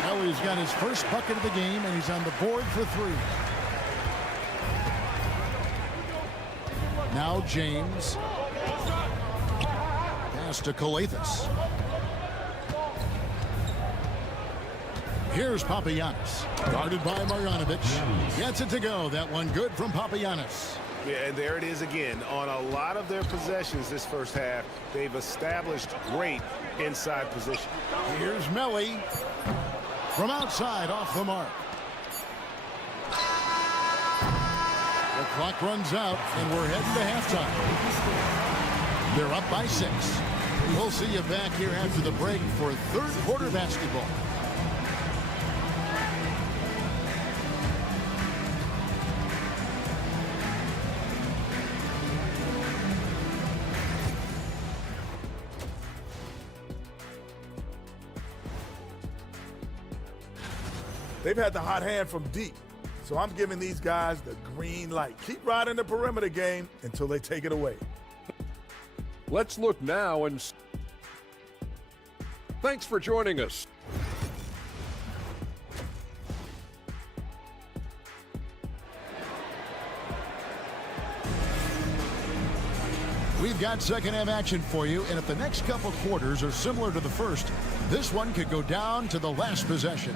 Melly's got his first bucket of the game, and he's on the board for 3. Now James. Pass to Kalathis. Here's Papagiannis. Guarded by Marjanovic. Gets it to go. That one good from Papagiannis. Yeah, and there it is again. On a lot of their possessions this first half, they've established great inside position. Here's Melly. From outside, off the mark. The clock runs out, and we're heading to halftime. They're up by 6. We'll see you back here after the break for third quarter basketball. They've had the hot hand from deep. So I'm giving these guys the green light. Keep riding the perimeter game until they take it away. Let's look now and... Thanks for joining us. We've got second half action for you, and if the next couple quarters are similar to the first, this one could go down to the last possession.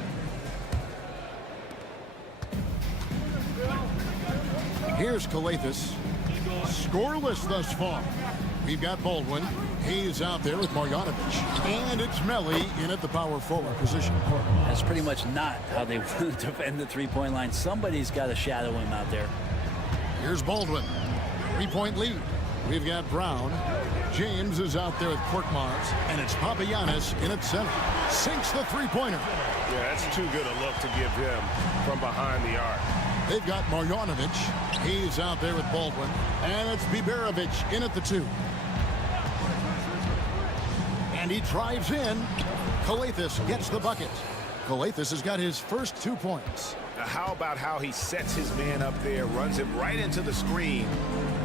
Here's Calathes. Scoreless thus far. We've got Baldwin. He's out there with Marjanovic. And it's Melli in at the power forward position. That's pretty much not how they want to defend the three-point line. Somebody's got to shadow him out there. Here's Baldwin. 3-point lead. We've got Brown. James is out there with Korkmaz. And it's Papagiannis in at center. Sinks the three-pointer. Yeah, that's too good a look to give him from behind the arc. They've got Marjanovic. He's out there with Baldwin. And it's Biberovic in at the 2. And he drives in. Calathes gets the bucket. Calathes has got his first 2 points. Now how about how he sets his man up there, runs him right into the screen,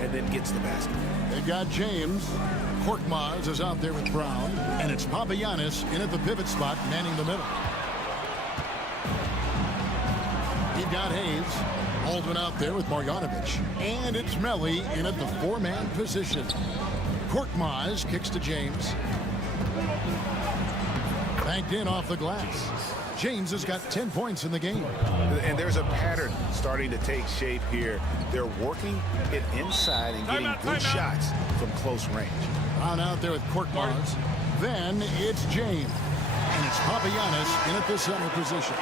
and then gets the basket. They've got James. Korkmaz is out there with Brown. And it's Papagiannis in at the pivot spot, manning the middle. You've got Hayes. Baldwin out there with Marjanovic. And it's Melli in at the 4-man position. Korkmaz kicks to James. Banked in off the glass. James has got 10 points in the game. And there's a pattern starting to take shape here. They're working it inside and getting good shots from close range. Brown out there with Korkmaz. Then it's James. And it's Papagiannis in at the center position.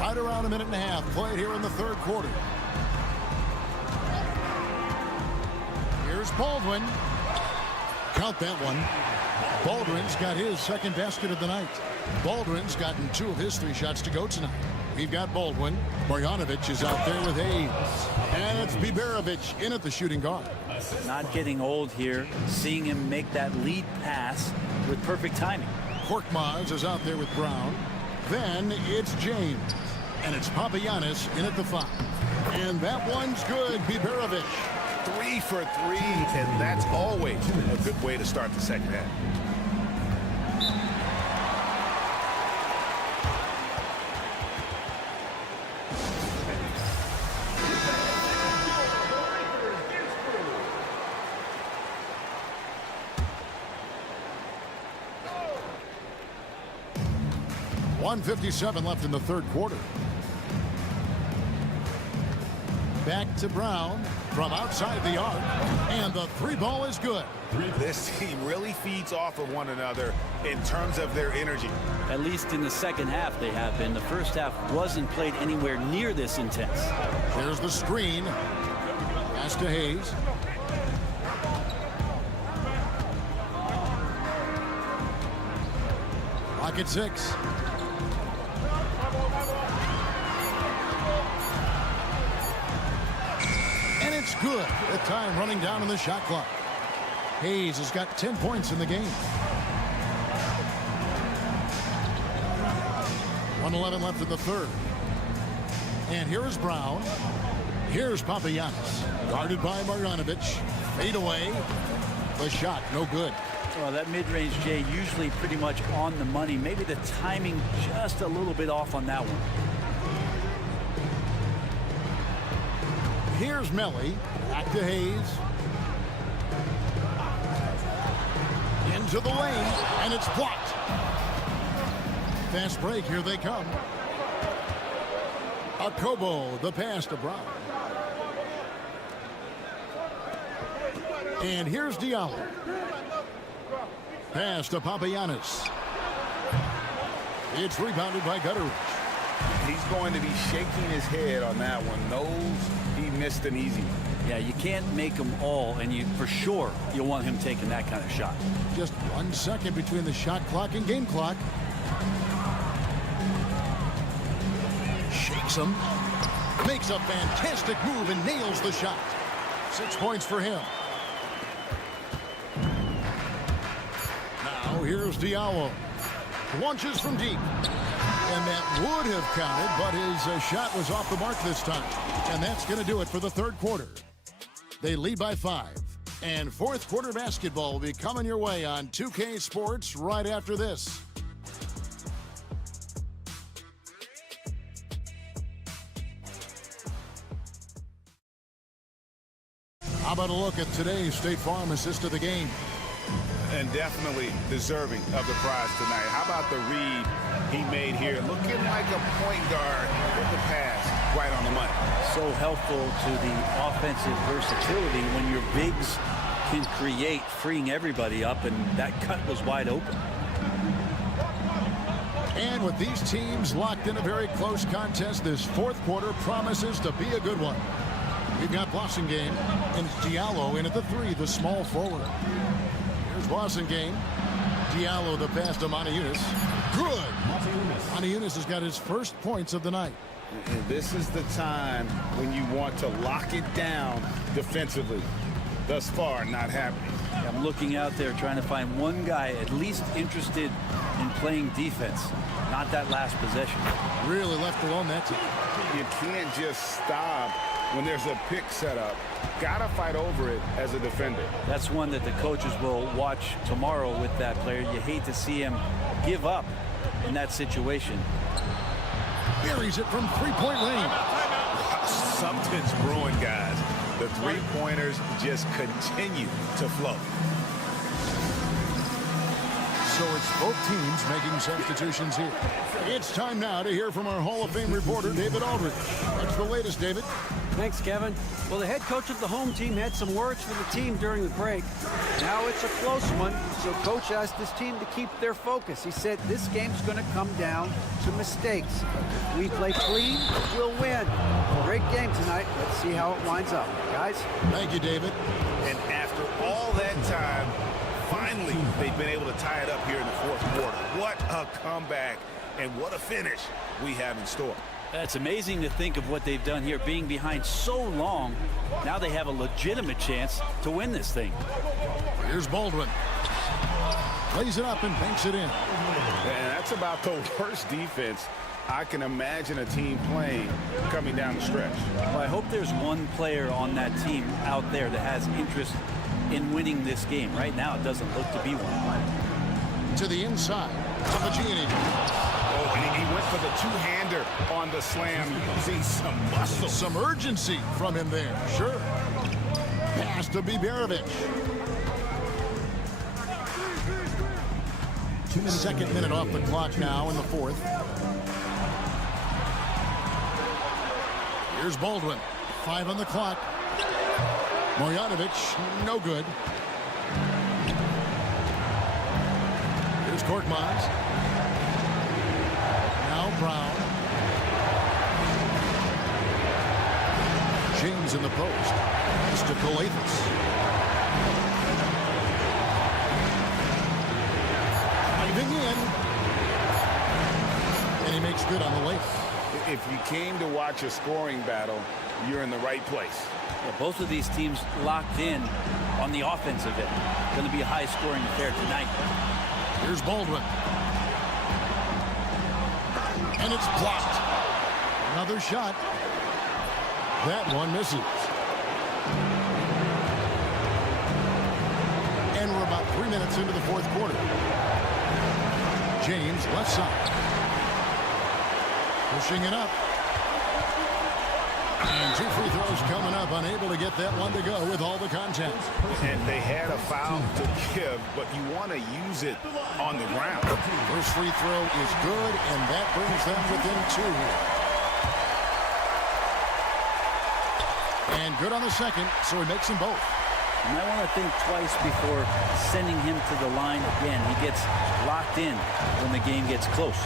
Right around a minute and a half played here in the third quarter. Here's Baldwin. Count that one. Baldwin's got his second basket of the night. Baldwin's gotten 2 of his 3 shots to go tonight. We've got Baldwin. Marjanovic is out there with Hayes. And it's Biberovic in at the shooting guard. Not getting old here. Seeing him make that lead pass with perfect timing. Korkmaz is out there with Brown. Then it's James. And it's Papagiannis in at the 5. And that one's good. Biberovic. 3 for 3, and that's always a good way to start the second half. .157 left in the third quarter. Back to Brown from outside the arc, and the 3-ball is good. This team really feeds off of one another in terms of their energy. At least in the second half they have been. The first half wasn't played anywhere near this intense. There's the screen. Pass to Hayes. Rocket 6. And it's good. The time running down on the shot clock. Hayes has got 10 points in the game. 1:11 left in the third. And here is Brown. Here's Papagiannis. Guarded by Marjanovic. Fade away. The shot, no good. Well, that mid-range, Jay, usually pretty much on the money. Maybe the timing just a little bit off on that one. Here's Melli. Back to Hayes. Into the lane, and it's blocked. Fast break, here they come. Akobo, the pass to Brown. And here's Diallo. Pass to Papagiannis. It's rebounded by Gutteridge. He's going to be shaking his head on that one. Knows he missed an easy one. Yeah, you can't make them all, and you for sure you'll want him taking that kind of shot. Just 1 second between the shot clock and game clock. Shakes him. Makes a fantastic move and nails the shot. 6 points for him. Now here's Diallo. Launches from deep. And that would have counted, but his shot was off the mark this time. And that's going to do it for the third quarter. They lead by 5. And fourth quarter basketball will be coming your way on 2K Sports right after this. How about a look at today's State Farm assist of the game? And definitely deserving of the prize tonight. How about the read he made here? Looking like a point guard with the pass right on the money. So helpful to the offensive versatility when your bigs can create, freeing everybody up, and that cut was wide open. And with these teams locked in a very close contest, this fourth quarter promises to be a good one. We've got Bossingame and Diallo in at the 3, the small forward. Here's Bossingame. Diallo the pass to Manajunas. Good. Manajunas has got his first points of the night. And this is the time when you want to lock it down defensively. Thus far, not happening. I'm looking out there trying to find one guy at least interested in playing defense. Not that last possession. Really left alone that time. You can't just stop when there's a pick set up. Gotta fight over it as a defender. That's one that the coaches will watch tomorrow with that player. You hate to see him give up in that situation. Buries it from three-point lane. Something's brewing, guys. The three-pointers just continue to flow. So it's both teams making substitutions here. It's time now to hear from our Hall of Fame reporter, David Aldridge. What's the latest, David? Thanks, Kevin. Well, the head coach of the home team had some words for the team during the break. Now it's a close one, so coach asked his team to keep their focus. He said this game's going to come down to mistakes. If we play clean, we'll win. Great game tonight. Let's see how it winds up. Guys? Thank you, David. And after all that time, finally they've been able to tie it up here in the fourth quarter. What a comeback and what a finish we have in store. It's amazing to think of what they've done here, being behind so long. Now they have a legitimate chance to win this thing. Here's Baldwin. Plays it up and banks it in. And that's about the worst defense I can imagine a team playing coming down the stretch. Well, I hope there's one player on that team out there that has interest in winning this game. Right now, it doesn't look to be one. To the inside. Papagini. Oh, and he went for the two-hander on the slam using some muscle. Some urgency from him there. Sure. Pass to Biberovic. Second minute off the clock now in the fourth. Here's Baldwin. 5 on the clock. Marjanovic, no good. Here's Korkmaz. Now Brown. James in the post. It's to Calathis. Diving in. And he makes good on the layup. If you came to watch a scoring battle, you're in the right place. Yeah, both of these teams locked in on the offensive end. Going to be a high-scoring affair tonight. Here's Baldwin. And it's blocked. Another shot. That one misses. And we're about 3 minutes into the fourth quarter. James, left side. Pushing it up. And 2 free throws coming up, unable to get that one to go with all the contact. And they had a foul to give, but you want to use it on the ground. First free throw is good, and that brings them within 2. And good on the second, so he makes them both. You might want to think twice before sending him to the line again. He gets locked in when the game gets close.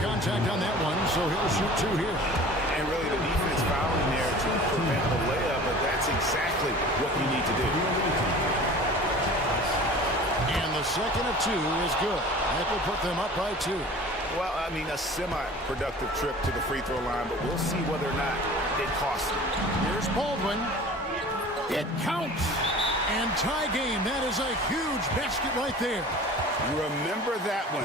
Contact on that one, so he'll shoot 2 here. And really the defense fouling there to prevent the layup, but that's exactly what you need to do. And the second of 2 is good. That will put them up by 2. Well, I mean, a semi-productive trip to the free throw line, but we'll see whether or not it costs them. Here's Baldwin. It counts. And tie game. That is a huge basket right there. Remember that one.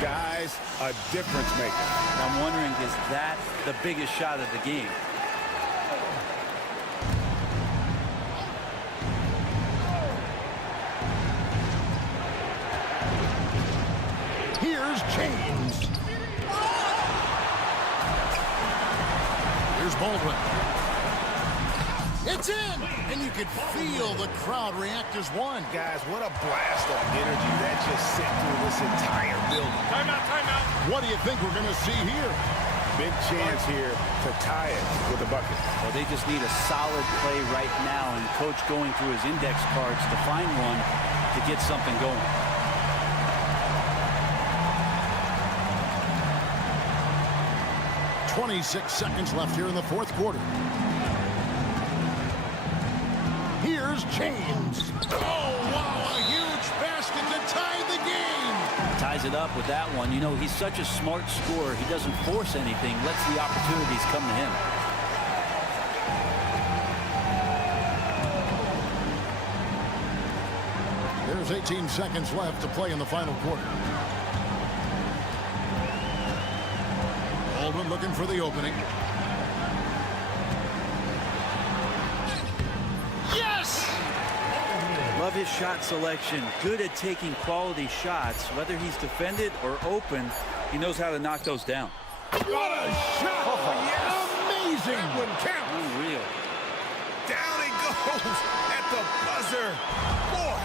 Guys, a difference maker. I'm wondering, is that the biggest shot of the game? Here's James. Here's Baldwin. It's in! And you could feel the crowd react as one. Guys, what a blast of energy that just sent through this entire building. Timeout, timeout. What do you think we're going to see here? Big chance here to tie it with a bucket. Well, they just need a solid play right now, and Coach going through his index cards to find one to get something going. .26 seconds left here in the fourth quarter. Here's James. Oh, wow, a huge basket to tie the game. Ties it up with that one. You know, he's such a smart scorer. He doesn't force anything, lets the opportunities come to him. There's 18 seconds left to play in the final quarter. Baldwin looking for the opening. Yes! Love his shot selection. Good at taking quality shots. Whether he's defended or open, he knows how to knock those down. What a shot! Oh, yes. Amazing! That one counts. Unreal. Down it goes at the buzzer. Boy,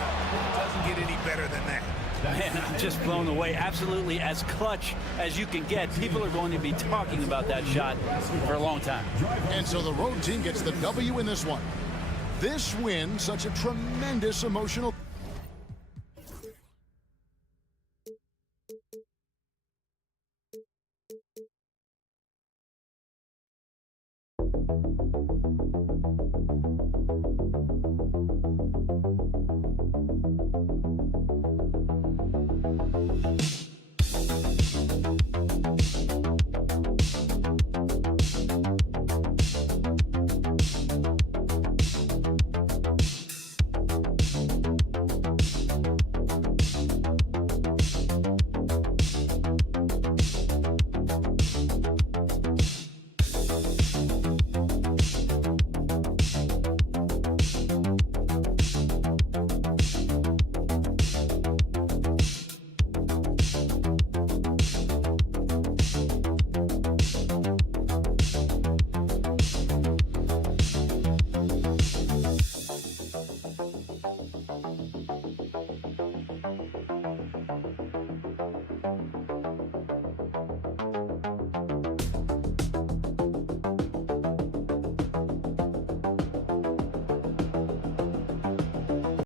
doesn't get any better than that. Man, I'm just blown away. Absolutely as clutch as you can get. People are going to be talking about that shot for a long time. And so the road team gets the W in this one. This win, such a tremendous emotional...